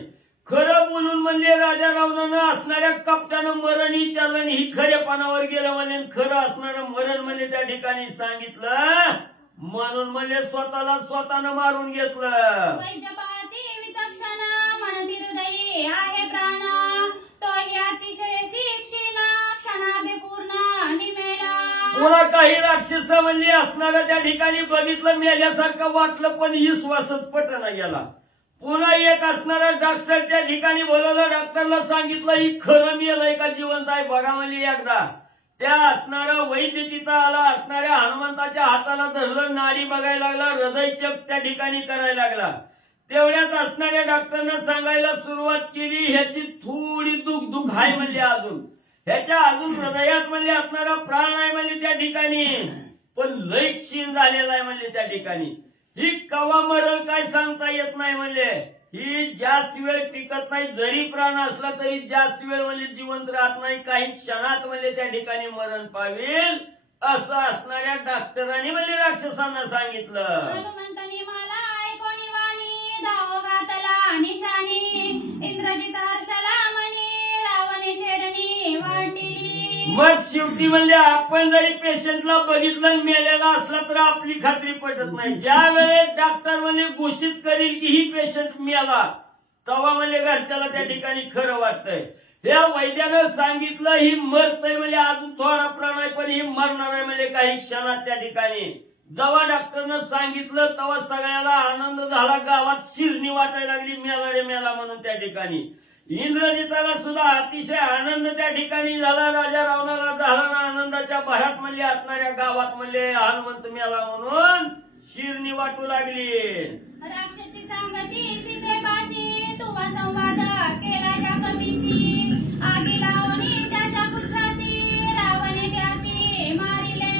खरं बोलून म्हणजे राजा रावणानं असणाऱ्या कपटानं मरण विचारलं आणि ही खरेपणावर गेलं म्हणजे खरं असणारं मरण म्हणजे त्या ठिकाणी सांगितलं, म्हणून म्हणजे स्वतःनं मारून घेतलं. वैद्यपाती विचक्षण म्हणती हृदयी आहे प्राण तोही अतिशय शिक्षण क्षणाभि पूर्ण निमेला. पुन्हा काही राक्षस म्हणजे असणाऱ्या त्या ठिकाणी बघितलं मेल्यासारखं वाटलं पण विश्वासच पटना गेला. पुन्हा एक असणारा डॉक्टर त्या ठिकाणी बोलवलं, डॉक्टरला सांगितलं ही खरं मेलंय का जिवंत आहे बघा म्हणजे एकदा. त्या असणारा वैद्य तिथं आला, असणाऱ्या हनुमंताच्या हाताला धरलं, नाडी बघायला लागला, हृदयचक त्या ठिकाणी करायला लागला. तेवढ्यात असणाऱ्या डॉक्टरनं सांगायला सुरुवात केली ह्याची थोडी दुख आहे म्हणजे अजून ह्याच्या अजून हृदयात म्हणजे असणारा प्राण आहे म्हणजे त्या ठिकाणी, पण लय क्षीण झालेला आहे म्हणजे त्या ठिकाणी. ही कवा मरल काय सांगता येत नाही, म्हणजे ही जास्त वेळ टिकत नाही, जरी प्राण असला तरी जास्त वेळ म्हणजे जिवंत राहत नाही, काही क्षणात म्हणजे त्या ठिकाणी मरण पावेल असं असणाऱ्या डॉक्टरांनी म्हणजे राक्षसांना सांगितलं. हनुमंतानी मला ऐकोनी वाणी धाव घातला निशाणी इंद्रजित हर्षला म्हणी रावण शेरणी वाटली. मग शेवटी म्हणजे आपण जरी पेशंटला बघितलं मेलेला असला तर आपली खात्री पटत नाही. ज्या वेळेस डॉक्टर म्हणजे घोषित करील की ही पेशंट मेला तेव्हा म्हणजे घरच्याला त्या ठिकाणी खरं वाटतंय. या वैद्यानं सांगितलं ही मरतय म्हणजे अजून थोडा प्राण आहे पण ही मरणार आहे म्हणजे काही क्षणात त्या ठिकाणी. जेव्हा डॉक्टरनं सांगितलं तेव्हा सगळ्याला आनंद झाला, गावात शिरणी वाटायला लागली मेला रे मेला म्हणून त्या ठिकाणी. इंद्रजिताला सुद्धा अतिशय आनंद त्या ठिकाणी झाला, राजा रावणाला झाला ना आनंदाच्या भरात म्हणजे असणाऱ्या गावात म्हणजे हनुमंत मेला म्हणून शिरणी वाटू लागली. राक्षसी सांगती सीतेपाशी तुवा संवाद केला ज्या कपीसी आगी लावणी त्याच्या पुच्छासी रावणे त्यासी मारिले.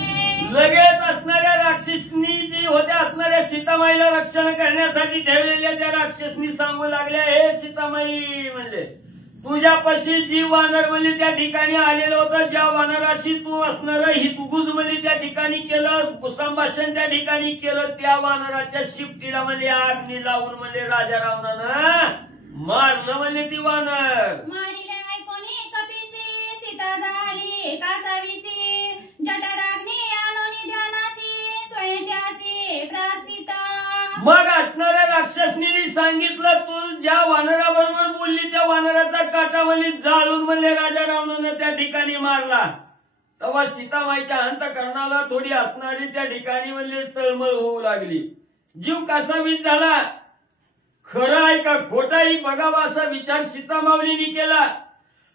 लगेच असणाऱ्या राक्षसनी जी होत्या असणाऱ्या सीतामाईला रक्षण करण्यासाठी ठेवलेल्या त्या राक्षसनी सांगू लागल्या हे सीतामाई म्हणजे तुझ्यापाशी जी वानर म्हणजे त्या ठिकाणी आलेलं होतं, ज्या वानराशी तू असणार ही तुगुज म्हणजे त्या ठिकाणी केलं, संभाषण त्या ठिकाणी केलं, त्या वानराच्या शिफ्टीला म्हणजे अग्नी लावून म्हणजे राजा रावणानं मारलं म्हणजे ती वानर. मारिले ऐकोनी कपीसी सीता झाली कासावीसी जठराग्नी आणोनी ध्यानासी स्वयंत्यासी प्रार्थिता. मग असणाऱ्या राक्षसनी सांगितलं तू ज्या वानराबरोबर बोलली त्या वानराचा काटा म्हणजे जाळून म्हणजे राजा रावणानं त्या ठिकाणी मारला. तेव्हा सीतामाईच्या अंतःकरणाला थोडी असणारी त्या ठिकाणी म्हणजे तळमळ होऊ लागली, जीव कासावीस झाला. खरं आहे का खोटा ही बघावा असा विचार सीतामाऊलीने केला.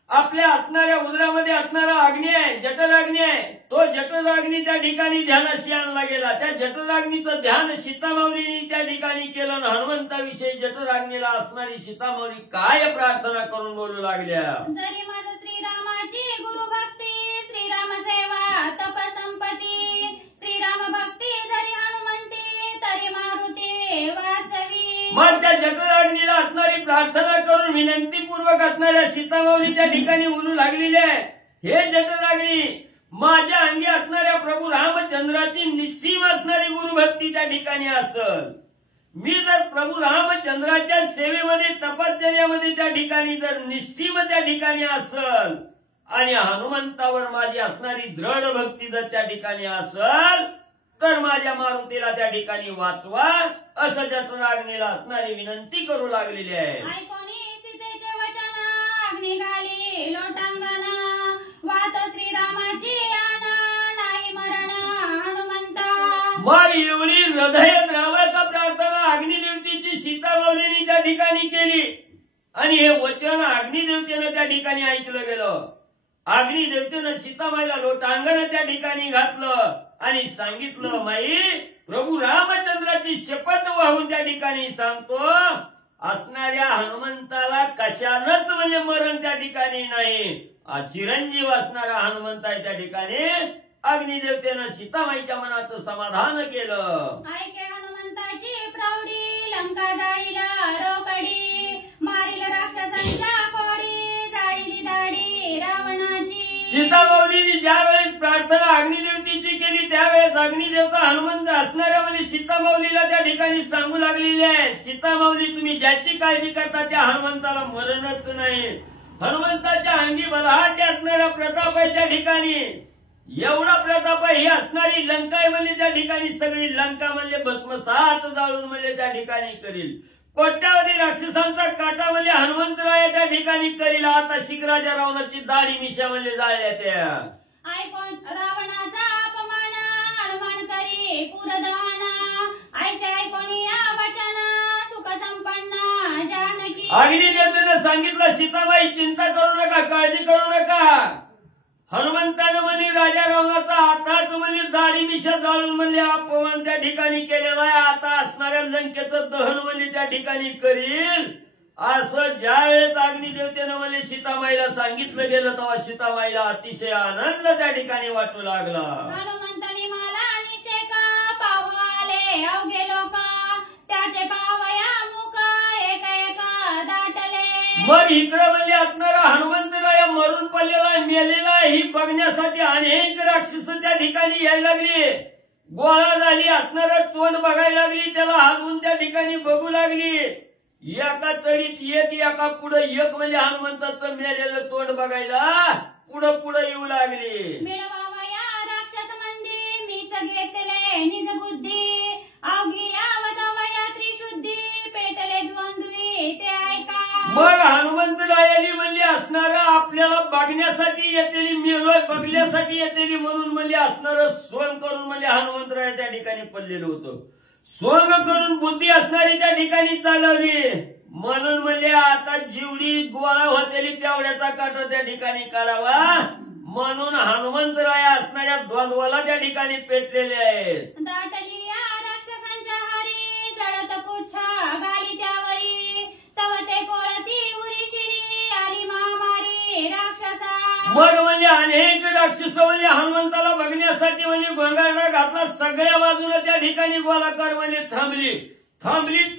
आपल्या असणाऱ्या उदरामध्ये असणारा अग्नी आहे, जठराग्नी आहे, तो जठराग्नी त्या ठिकाणी ध्यानाशी आणला गेला. त्या जठराग्नीचं ध्यान सीतामाऊलीने त्या ठिकाणी केलं. हनुमंताविषयी जठराग्नीला असणारी सीतामाऊली काय प्रार्थना करून बोलू लागल्या. जरी माझ श्रीरामाची गुरुभक्ती श्रीराम सेवा तपसंपती श्रीराम भक्ती जरी हनुमंती तरी मारुती वाचवी. मग त्या जठराग्नीला असणारी प्रार्थना करून विनंतीपूर्वक असणाऱ्या सीतामाऊली त्या ठिकाणी बोलू लागलेली आहे. हे जठराग्नी माझ्या अंगी असणाऱ्या प्रभू रामचंद्राची निस्सीम असणारी गुरुभक्ती त्या ठिकाणी असल. मी जर प्रभू रामचंद्राच्या सेवेमध्ये तपश्चर्यामध्ये त्या ठिकाणी जर निस्सीम त्या ठिकाणी असल आणि हनुमंतावर माझी असणारी दृढ भक्ती जर त्या ठिकाणी असल तर माझ्या मारुतीला त्या ठिकाणी वाचवा असं जठराग्नीला असणारी विनंती करू लागलेली आहे. ऐकोनी सीतेचे वचन अग्नी घाली लोटांगण वात श्रीरामाची आण नाही मरण हनुमंता. मग एवढी हृदय द्रावक प्रार्थना अग्निदेवतेची सीतामाऊलीने त्या ठिकाणी केली आणि हे वचन अग्निदेवतेनं त्या ठिकाणी ऐकलं. सीतामाईला लोटांगण त्या ठिकाणी घातलं आणि सांगितलं, माई प्रभू रामचंद्राची शपथ वाहून त्या ठिकाणी सांगतो, असणाऱ्या हनुमंताला कशानच म्हणजे मरण त्या ठिकाणी नाही. चिरंजीव असणारा हनुमंत आहे त्या ठिकाणी. अग्निदेवतेनं सीतामाईच्या मनाचं समाधान केलं. ऐके हनुमंताची प्रौढी, लंका जाळीला रोकडी, मारील राक्षसांच्या कोडी, जाळीली दाढी रावणाची. सीतामाऊलीने ज्या वेळेस प्रार्थना अग्निदेवतेची केली त्यावेळेस अग्निदेवता हनुमंत असणाऱ्या म्हणजे सीतामाऊलीला त्या ठिकाणी सांगू लागलेली आहे, सीतामाऊली तुम्ही ज्याची काळजी करता त्या हनुमंताला मरणच नाही. हनुमंताच्या अंगी बलहाट असणारा प्रताप आहे त्या ठिकाणी. एवढा प्रताप ही असणारी लंका आहे म्हणजे त्या ठिकाणी सगळी लंका म्हणजे भस्मसात जाळून म्हणजे त्या ठिकाणी करील. कोट्यावधी राक्षसांचा काटा म्हणजे हनुमंतराय त्या ठिकाणी करील. आता शिखराच्या रावणाची दाढी मिशा म्हणजे जाळल्या त्या. ऐकून रावणाचा अपमान, हनुमान करी पुरदहन, ऐसे ऐकून या वचन, सुख संपन्न जानकी. अग्निदेवतेनं सांगितलं, सीताबाई चिंता करू नका, काळजी करू नका. हनुमंतानं म्हणजे राजा रावणाचा आताच म्हणजे दाढी मिशा जाळून म्हणजे अपमान त्या ठिकाणी केलेला आहे. आता असणाऱ्या लंकेचं दहन म्हणजे त्या ठिकाणी करील. असं ज्या वेळेस अग्निदेवतेनं म्हणजे सीताबाईला सांगितलं गेलं तेव्हा सीताबाईला अतिशय आनंद त्या ठिकाणी वाटू लागला. हनुमंतानी मला निषेक पाहू आले अवघे लोक, त्याचे पावया मुख एक एक दाटले. मग इकडं म्हणजे असणारा हनुमंतराय मरून पडलेला मेलेला ही बघण्यासाठी अनेक राक्षस त्या ठिकाणी यायला लागली. गोळा झाली, असणारं तोंड बघायला लागली, त्याला हलवून त्या ठिकाणी बघू लागली. एका चढीत एक, एका पुढे एक म्हणजे हनुमंताचं मेलेलं तोंड बघायला पुढं पुढं येऊ लागली. मिळवावया राक्षस मंदी, मी घेतले निज बुद्धी, अवघी लावतवया त्रिशुद्धी, पेटले द्वंद्वी ते ऐका. मग हनुमंतरायाली म्हणजे असणारं आपल्याला बघण्यासाठी येतेली, मेलोय बघण्यासाठी येतेली म्हणून म्हणजे असणारं सोंग करून म्हणजे हनुमंतराय त्या ठिकाणी पडलेलं होतं. सोंग करून बुद्धी असणारी त्या ठिकाणी चालवली म्हणून म्हणजे आता जेवढी गोळा होतेली तेवढ्याचा काटा त्या ठिकाणी काढावा म्हणून हनुमंतराय असणाऱ्या द्वंद्वाला त्या ठिकाणी पेटलेले आहेत. दाटली या राक्षसांच्या हारी, जळत पुच्छा घाली त्यावरी, तव ते कोळती उरी शिरी, आली महामारी राक्षसा. मग म्हणजे अनेक राक्षस म्हणजे हनुमंताला बघण्यासाठी म्हणजे गोंगारा घातला. सगळ्या बाजूने त्या ठिकाणी गोलाकार म्हणजे थांबली.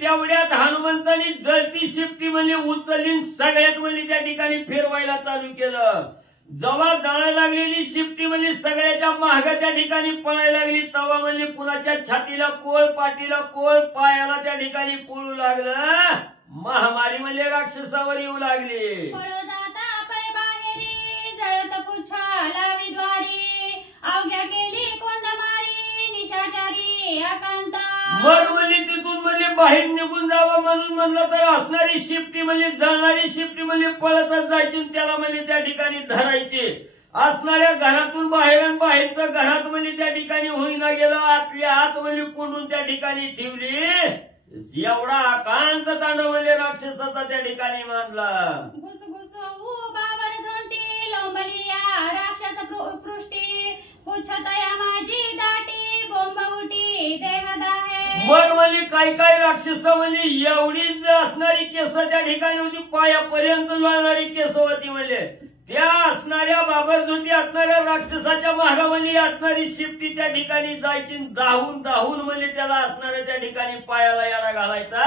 तेवढ्यात हनुमंतांनी जळती शिपटी म्हणजे उचलली, सगळ्यात म्हणजे त्या ठिकाणी फिरवायला चालू केलं. जेव्हा जळायला लागलेली शिपटी म्हणजे सगळ्याच्या मागे त्या ठिकाणी पळायला लागली तेव्हा म्हणजे कुणाच्या छातीला कोळ, पाठीला कोळ, पायाला त्या ठिकाणी पळू लागलं. महामारी म्हणजे राक्षसावर येऊ लागली. पळो जाता पै बाहेरी, जळत पुच्छा लावी द्वारी, अवघ्या केली कोंडमारी, निशाचारी अकांत. मग म्हणजे तिथून म्हणजे बाहेर निघून जावं म्हणून म्हणलं तर असणारी शिपटी म्हणजे जळणारी शिपटी म्हणजे पळतच जायची, त्याला म्हणजे त्या ठिकाणी धरायची. असणाऱ्या घरातून बाहेर आणि बाहेरचं घरात म्हणजे त्या ठिकाणी होईना गेलं. आतल्या आत म्हणजे कोंडून त्या ठिकाणी ठेवली. एवढा अकांत तांडव म्हणजे राक्षसाचा त्या ठिकाणी मानला. घुसघुस उबावर झोंटी, लोंबली या राक्षस पृष्टी, पुच्छतया माझी दाटी, बोंब उठी देहदाहे. मग म्हणजे काही राक्षस म्हणजे एवढीच असणारी केस त्या ठिकाणी होती, पायापर्यंत लोळणारी केस होती. म्हणजे त्या असणाऱ्या बाबरझोटी असणाऱ्या राक्षसाच्या मागामध्ये असणारी शिपटी त्या ठिकाणी जायची. दाहून म्हणजे त्याला असणाऱ्या त्या ठिकाणी पायाला याडा घालायचा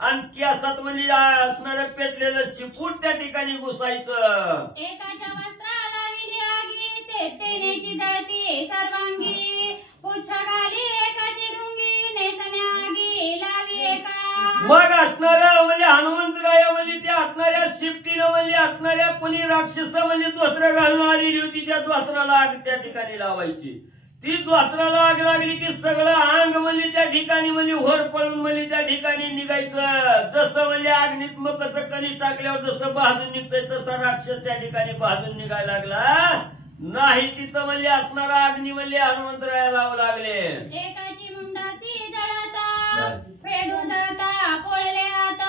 आणि केसात म्हणजे असणारं पेटलेलं शिपूट त्या ठिकाणी घुसायचं. एकाच्या वस्त्राला विली आगी, ते तेनेची जळती सर्वांगी, पुच्छ घाली एकाची डुंगी, नेसण्या आगी लावी एका. मग असणाऱ्या म्हणजे हनुमंतराय म्हणजे त्या असणाऱ्या शिफ्टीनं म्हणजे असणाऱ्या कोणी राक्षस म्हणजे दोस्त्र घालून आलेली होती, त्या दोस्त्राला आग त्या ठिकाणी लावायची. ती दोस्त्राला आग लागली की सगळं अंग म्हणजे त्या ठिकाणी म्हणजे होर पळून म्हणजे त्या ठिकाणी निघायचं. जसं म्हणजे अग्नीत मकचं कणी टाकल्यावर जसं भाजून निघतंय तसा राक्षस त्या ठिकाणी भाजून निघायला लागला. नाही तिथं म्हणजे असणारा अग्नी म्हणजे हनुमंतराया लावू लागले. एकाची मुंडासी जळता, फेडू जळता पोळले हात,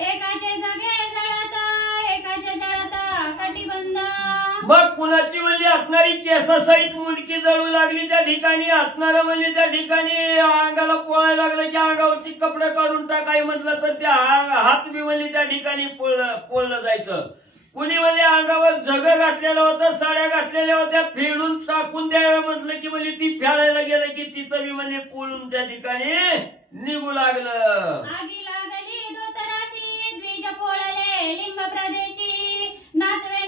एकाचे जगे जळत, एकाचे जळत कटिबंध. मग कुणाची म्हणली असणारी केसासहित मुलगी जळू लागली त्या ठिकाणी, असणारं म्हणली त्या ठिकाणी अंगाला पोळायला लागलं की अंगावरची कपडे काढून टाकाय म्हटलं तर त्या हात बी म्हणली त्या ठिकाणी पोळलं जायचं. कुणी म्हणले अंगावर जग घातलेलं होतं, साड्या घातलेल्या होत्या, फेडून टाकून द्यावं म्हटलं की म्हणजे ती फेडायला गेलं की तिथं बी म्हणजे पोळून त्या ठिकाणी निघू लागलं. आगी लागली धोतरासी द्विज पोळले लिंग प्रदेशी, नाचवे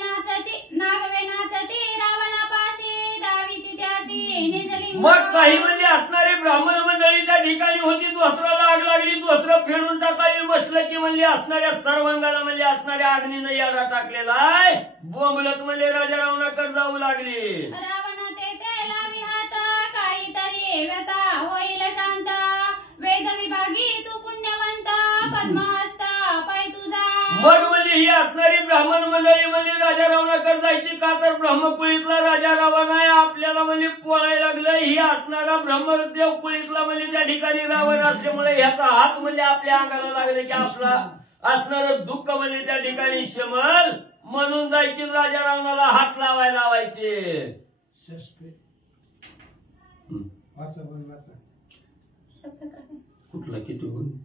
नाचती रावणापासी दाविती त्यासी निजलिंग. मग काही म्हणजे असणारे ब्राह्मण मंडळी त्या ठिकाणी होती, धोत्राला आग लागली, धोत्र फेडून टाकावी म्हटलं की म्हणजे असणाऱ्या सर्वांगाला म्हणजे असणाऱ्या अग्नीनं याडा टाकलेला आहे. बोंबलत म्हणजे राजा रावणाकडे जाऊ लागली. रावण तेथे लावी हात, काहीतरी व्यथा होईल शांत. वेद विभागी तू पुण्यवंत, पद्महस्त पै तुझा. मग म्हणजे ही असणारी ब्राह्मण मंडळी म्हणजे राजा रावणाकडे जायची का तर ब्रह्मकुळीतला राजा रावण आहे, आपल्याला म्हणजे पोळायला लागलं. ही असणारा ब्रह्मदेव कुळीतला म्हणजे त्या ठिकाणी रावण असल्यामुळे ह्याचा हात म्हणजे आपल्या अंगाला लागले की आपला असणारं दुःख म्हणजे त्या ठिकाणी शमल म्हणून जायची, राजा रावणाला हात लावायचे. कुठला किती होईल?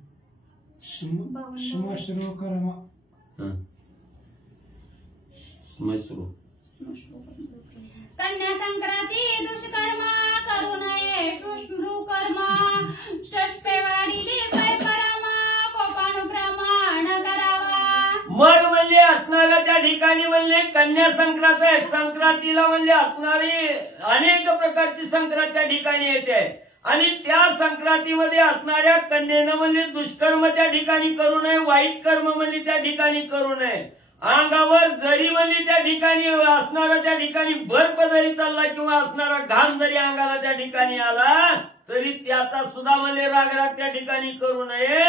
कन्या संक्रांती दुष्कर्म करू नये शुश्रू कर्म. षष्पे वाढिली पै परम, कोपानुक्रमण करावा. मग म्हणजे असणाऱ्या त्या ठिकाणी म्हणजे कन्या संक्रांत आहे. संक्रांतीला म्हणजे असणारी अनेक प्रकारची संक्रांत त्या ठिकाणी येते आणि त्या संक्रांतीमध्ये असणाऱ्या कन्येनं म्हणजे दुष्कर्म त्या ठिकाणी करू नये, वाईट कर्म म्हणजे त्या ठिकाणी करू नये. अंगावर जरी म्हणजे त्या ठिकाणी असणारा त्या ठिकाणी बर्फ जरी चालला किंवा असणारा घाम जरी अंगाला त्या ठिकाणी आला तरी त्याचा सुद्धा म्हणजे राग त्या ठिकाणी करू नये.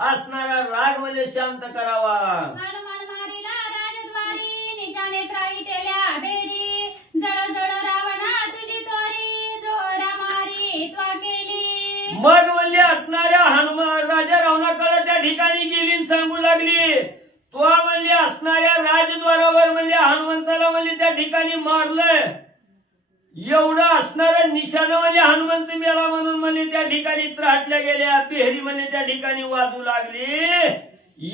असणारा राग म्हणजे शांत करावा. हनुमान मारिला राजद्वारी, निशाणे त्राई तेल्या बेरी. जळ जळ रावणा तुझी तोरी, जोरा मारी त्वा केली. मग म्हणजे असणाऱ्या हनुमान राजा रावणाकडे त्या ठिकाणी गेली आणि सांगू लागली, तो म्हणजे असणाऱ्या राजद्वारावर म्हणजे हनुमंताला म्हणजे त्या ठिकाणी मारलंय. एवढं असणारं निशाणं म्हणजे हनुमंत मेला म्हणून म्हणजे त्या ठिकाणी त्राटल्या गेल्या. बेहरी म्हणजे त्या ठिकाणी वाजू लागली.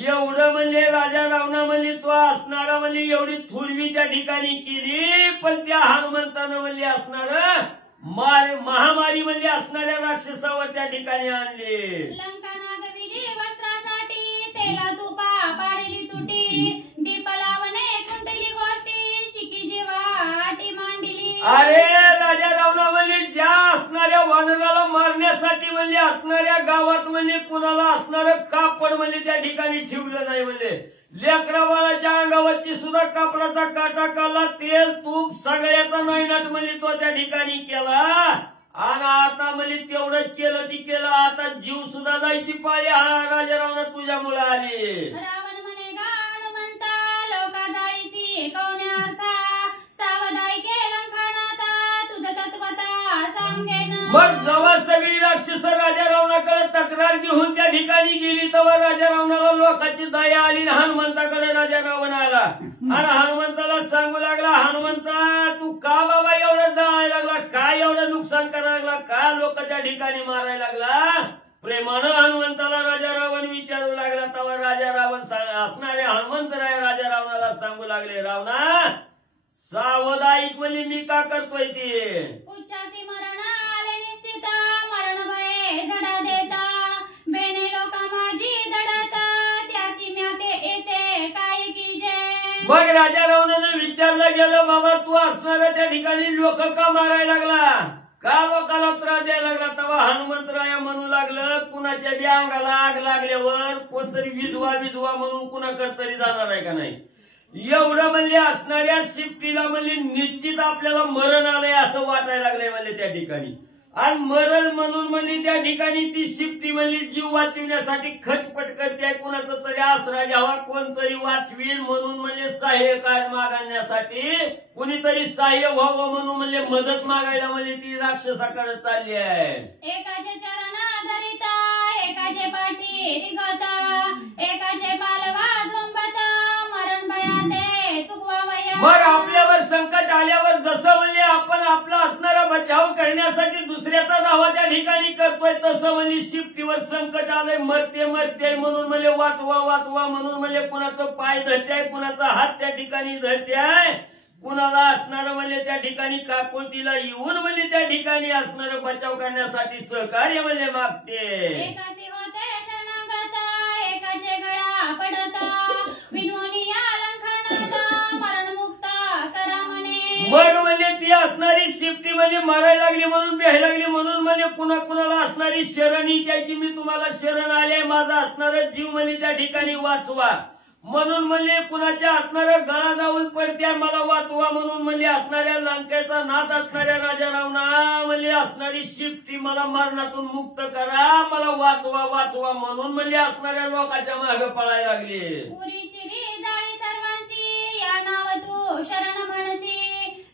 एवढं म्हणजे राजा रावणा म्हणजे तो असणारा म्हणजे एवढी थुरवी त्या ठिकाणी केली, पण त्या हनुमंतानं म्हणजे असणार महामारी म्हणजे असणाऱ्या राक्षसावर त्या ठिकाणी आणली. लंका नागविली वस्त्रासाठी, तेला तुपा पाडली तुटी. दीप लावणे कुंडली गोष्टी, शिकी जीवाटी मांडली. अरे राजा रावणा म्हणजे ज्या असणाऱ्या वानराला मारण्यासाठी म्हणजे असणाऱ्या गावात म्हणजे कुणाला असणारं कापड म्हणजे त्या ठिकाणी ठेवलं नाही. म्हणजे लेकरा बाळाच्या अंगावरची सुद्धा कापडाचा काटा काढला, तेल तूप सगळ्याचा नायनाट म्हणजे तो त्या ठिकाणी केला. आणि आता म्हणजे तेवढं केलं ती केलं, आता जीव सुद्धा जायची पाळी राजा रावणा तुझ्यामुळे आली. रावण म्हणे गा हनुमंता, लोका जाळीची कवण्यार्था. सावधाई केलं खानाता, तुझं तत्वता सांगेन. मग जेव्हा सगळी राक्षस राजा रावणाकडे तक्रार घेऊन त्या ठिकाणी गेली तेव्हा राजा रावणाला लोकांची दया आली. हनुमंताकडे राजा रावण आला आणि हनुमंताला सांगू लागला, हनुमंता तू का बाबा एवढं जाळायला लागला, काय एवढं नुकसान करायला लागला, का लोक त्या ठिकाणी मारायला लागला. प्रेमानं हनुमंताला राजा रावण विचारू लागला. तेव्हा राजा रावण असणारे हनुमंतराय राजा रावणाला सांगू लागले, रावणा सावधाईक म्हणजे मी का करतोय ते. उच्चासी मरण आले निश्चित, मरण भये झडा देता. बेने लोका माझी दडत, त्याची म्याते येते काय कीजे. मग राजा रावणानं विचारलं गेलं, बाबा तू असणारा त्या ठिकाणी लोक का मारायला लागला, का लोकांना त्रास द्यायला लागला. तेव्हा हनुमंतराया म्हणू लागलं, कुणाच्या बी अंगाला आग लागल्यावर कोणतरी विजवा म्हणून कुणाकडे तरी जाणार आहे का नाही. एवढं म्हणजे असणाऱ्या शिफ्टीला म्हणजे निश्चित आपल्याला मरण आलंय असं वाटायला लागलंय म्हणजे त्या ठिकाणी. आणि मरण म्हणून म्हणजे त्या ठिकाणी ती शिफ्टी म्हणजे जीव वाचविण्यासाठी खटपट करते, कुणाचा तरी आसरा घ्यावा, कोणतरी वाचवील म्हणून म्हणजे सहाय्य काय मागण्यासाठी कुणीतरी सहाय्य व्हावं म्हणून म्हणजे मदत मागायला म्हणजे ती राक्षसाकडे चालली आहे. एकाचे चरण धरिता, एकाचे पाठी रिगत, एकाचे पालवा झोंबत. मरण भयाते चुकवावया. मग आपल्यावर संकट आल्यावर जसं म्हणजे आपण आपला असणारा बचाव करण्यासाठी दुसऱ्याचा दावा त्या ठिकाणी करतोय, तसं म्हणजे शिफ्टीवर संकट आलंय, मरते म्हणून म्हणजे वाचवा म्हणून म्हणजे कुणाचं पाय धरतेय, कुणाचा हात त्या ठिकाणी धरतेय, कुणाला असणारं म्हणजे त्या ठिकाणी काकुळतीला येऊन म्हणजे त्या ठिकाणी असणारं बचाव करण्यासाठी सहकार्य म्हणजे मागते. एकाचे होते शरणागत, एकाचे गळा पडत, विनवणी अलंकानात मरणमुक्त करा म्हणे. मग म्हणजे ती असणारी शिफ्टी म्हणजे मरायला लागली म्हणून प्यायला लागली म्हणून म्हणजे कुणाला असणारी शरणी त्याची मी तुम्हाला शरण आले, माझा असणारा जीव म्हणजे त्या ठिकाणी वाचवा म्हणून म्हणजे कुणाच्या असणारा गळा जाऊन पडत्या मला वाचवा म्हणून म्हणजे असणाऱ्या लंकेचा नाथ असणाऱ्या राजा रावणा म्हणजे असणारी शिफ्टी मला मरणातून मुक्त करा, मला वाचवा म्हणून म्हणजे असणाऱ्या लोकांच्या मागे पळायला लागली. पुरी शिरी जाळी सर्वांची, या नाव तू शरण म्हणसी,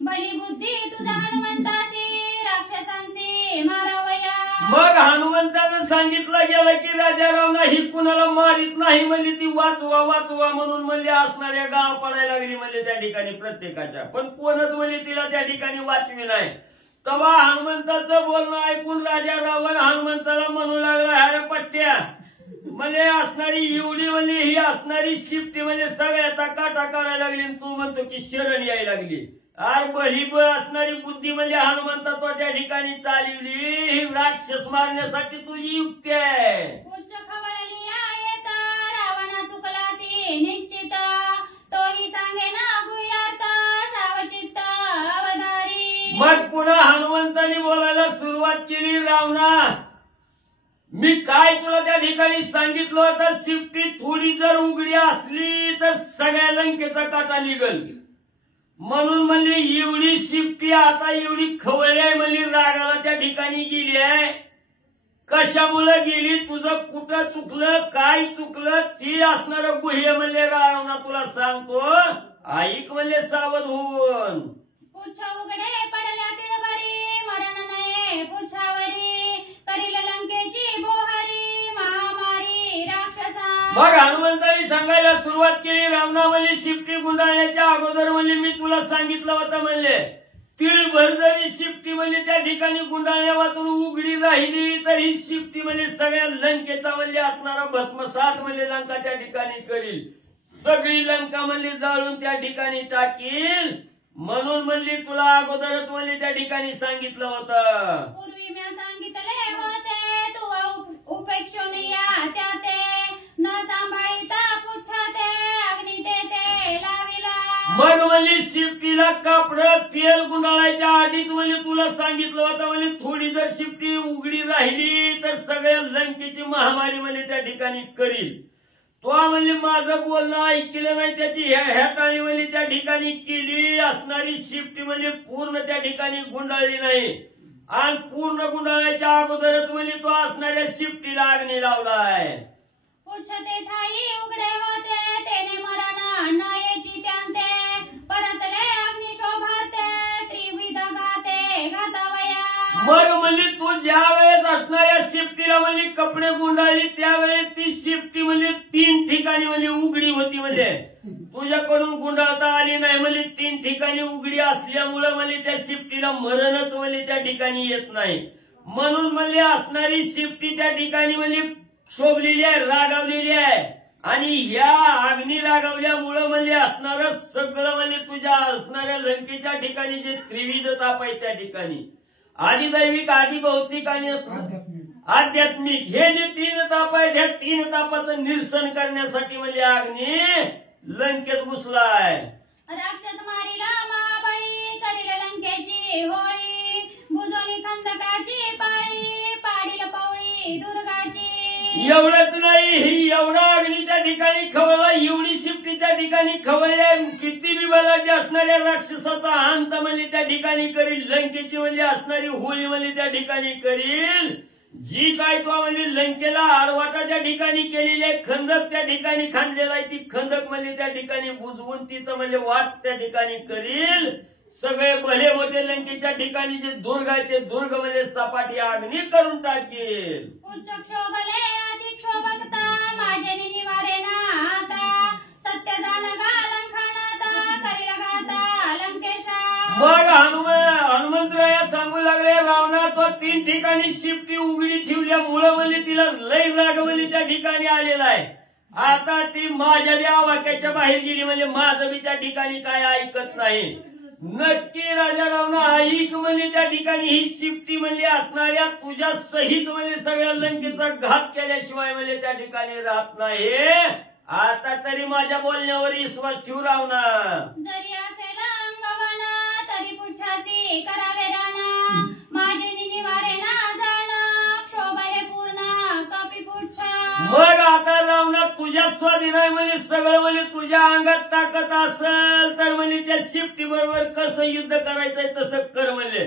बली बुद्धी तुझा हनुमंतासी, राक्षसांची मारावया. मग हनुमंतानं सांगितलं गेलं की राजा रावणा ही कुणाला मारित नाही म्हणजे ती वाचवा म्हणून म्हणजे असणाऱ्या गाव पडायला लागली म्हणजे त्या ठिकाणी प्रत्येकाच्या, पण कोणच म्हणजे तिला त्या ठिकाणी वाचवी नाही. तेव्हा हनुमंताचं बोलणं ऐकून राजा रावण हनुमंताला म्हणू लागला, अरे पट्ट्या म्हणजे असणारी एवढी म्हणजे ही असणारी शिफ्टी म्हणजे सगळ्याचा काटा काढायला लागली, तू म्हणतो की शरण यायला लागली. आर भली असणारी बुद्धी म्हणजे हनुमंता तो त्या ठिकाणी चालवली, ही राक्षस मारण्यासाठी तुझी युक्ती आहे. उच्च खवळणी येत रावणा चुकला ती निश्चित, तोही सांगे ना गुह्यात सावचित्त अवधारी. मग पुन्हा हनुमंताने बोलायला सुरुवात केली, रावणा मी काय तुला त्या ठिकाणी सांगितलं होतं, शिफ्टी थोडी जर उघडी असली तर सगळ्या लंकेचा काटा निघल म्हणून म्हणजे एवढी शिफ्टी आता एवढी खवळली आहे म्हणजे रागाला त्या ठिकाणी गेली आहे. कशामुळे गेली, तुझं कुठं चुकलं, काय चुकलं ती असणारं गुह्य म्हणजे रावणा तुला सांगतो, ऐक म्हणजे सावध होऊन. पुच्छ उघडे पडल्या तिळभरी, मरण नये पुच्छावरी, करील लंकेची बोहारी, महामारी राक्षसा. मग हनुमंतांनी सांगायला सुरुवात केली, रावणा म्हणजे शिफ्टी गुंडाळण्याच्या अगोदर म्हणजे मी तुला सांगितलं होतं म्हणजे तिळभर जरी शिफ्टी म्हणजे त्या ठिकाणी गुंडाळण्या वाचून उघडी राहिली तर ही शिफ्टी म्हणजे सगळ्या लंकेचा म्हणजे असणारा भस्मसात म्हणजे लंका त्या ठिकाणी करील, सगळी लंका म्हणजे जाळून त्या ठिकाणी टाकील म्हणून म्हणजे तुला अगोदरच म्हणजे त्या ठिकाणी सांगितलं होतं. पूर्वी मी सांगितले होते, तू उपेक्षून या त्याते, न सांभाळिता पुच्छाते, अग्नी तेथे लाविला. मग म्हणजे शिफ्टीला कापड तेल गुंडाळायच्या आधीच म्हणजे तुला सांगितलं होतं म्हणजे थोडी जर शिफ्टी उघडी राहिली तर सगळ्या लंकेची महामारी म्हणजे त्या ठिकाणी करील. तो म्हणजे माझं बोलणं ऐकलं नाही, त्याची ह्या टाळी म्हणजे त्या ठिकाणी केली असणारी शिफ्टी म्हणजे पूर्ण त्या ठिकाणी गुंडाळली नाही आणि पूर्ण गुंडाळायच्या अगोदरच म्हणजे तो असणाऱ्या शिफ्टीला अग्नी लावलाय. पुच्छते ठाई उघडे होते, तेने मरण नयेची त्यांते, परतले अग्नी शोभाते, त्रिविध गाते घातावया. मग म्हणजे तू ज्या वेळेस असणाऱ्या शिफ्टीला म्हणजे कपडे गुंडाळली त्यावेळेस ती शिफ्टी म्हणजे 3 ठिकाणी म्हणजे उघडी होती, म्हणजे तुझ्याकडून गुंडाळता आली नाही म्हणजे 3 ठिकाणी उघडी असल्यामुळे म्हणजे त्या शिफ्टीला मरणच म्हणजे त्या ठिकाणी येत नाही म्हणून म्हणजे असणारी शिफ्टी त्या ठिकाणी म्हणजे शोभलेली आहे, रागावलेली आहे आणि ह्या अग्नी रागावल्यामुळं म्हणजे असणारं सगळं म्हणजे तुझ्या असणाऱ्या लंकेच्या ठिकाणी जे त्रिविध ताप आहे त्या ठिकाणी आदिदैविक, आदिभौतिक आणि आध्यात्मिक हे जे 3 ताप आहेत ह्या 3 तापाचं निरसन करण्यासाठी म्हणजे अग्नी लंकेत घुसलाय. राक्षस मारिला महाबळी, करील लंकेची होळी, बुजोनी खंदकाची पाळी, पाडील पवळी दुर्गाची. एवढंच नाही, ही एवढा अग्नी त्या ठिकाणी खवळला, एवढी शिफ्टी त्या ठिकाणी खवळल्या, किती बिबलाची असणाऱ्या राक्षसाचा अंत म्हणजे त्या ठिकाणी करील, लंकेची म्हणजे असणारी होळी म्हणजे त्या ठिकाणी करील. जी काय तो म्हणजे लंकेला आडवाटाच्या ठिकाणी केलेली आहे, खंदक त्या ठिकाणी खांदलेला आहे, ती खंदक म्हणजे त्या ठिकाणी बुजवून तिथं म्हणजे वाट त्या ठिकाणी करील. सगळे भले मोठे लंकेच्या ठिकाणी जे दुर्ग आहे ते दुर्ग म्हणजे सपाटी अग्नी करून टाकेल. उच्च क्षोभले अधिक क्षोभकता, माझे निवारे ना आता, सत्य जाण गालंखानाता, करील गाता मग 3 ठिकाणी शिफ्टी उघडी ठेवल्यामुळं म्हणजे तिला लय राग म्हणजे त्या ठिकाणी आलेला आहे. आता ती माझ्या बी आवाक्याच्या बाहेर गेली म्हणजे माझं बी त्या ठिकाणी काय ऐकत नाही. नक्की राजारावनं ऐक म्हणजे त्या ठिकाणी ही शिफ्टी म्हणजे असणाऱ्या तुझ्या सहित म्हणजे सगळ्या लंकेचा घात केल्याशिवाय म्हणजे त्या ठिकाणी राहत नाही. आता तरी माझ्या बोलण्यावर विश्वास ठेवू रावना. जरी असेल अंगवण तरी पुच्छासी करावे राणा. माझे निवारे ना जाण क्षोभले पूर्ण कपी पुच्छा. मग आता रावणा तुझ्या स्वाधीन आहे म्हणजे सगळं म्हणजे तुझ्या अंगात ताकद असेल तर म्हणजे त्या शिफ्टी बरोबर कसं युद्ध करायचंय तसं कर म्हणजे.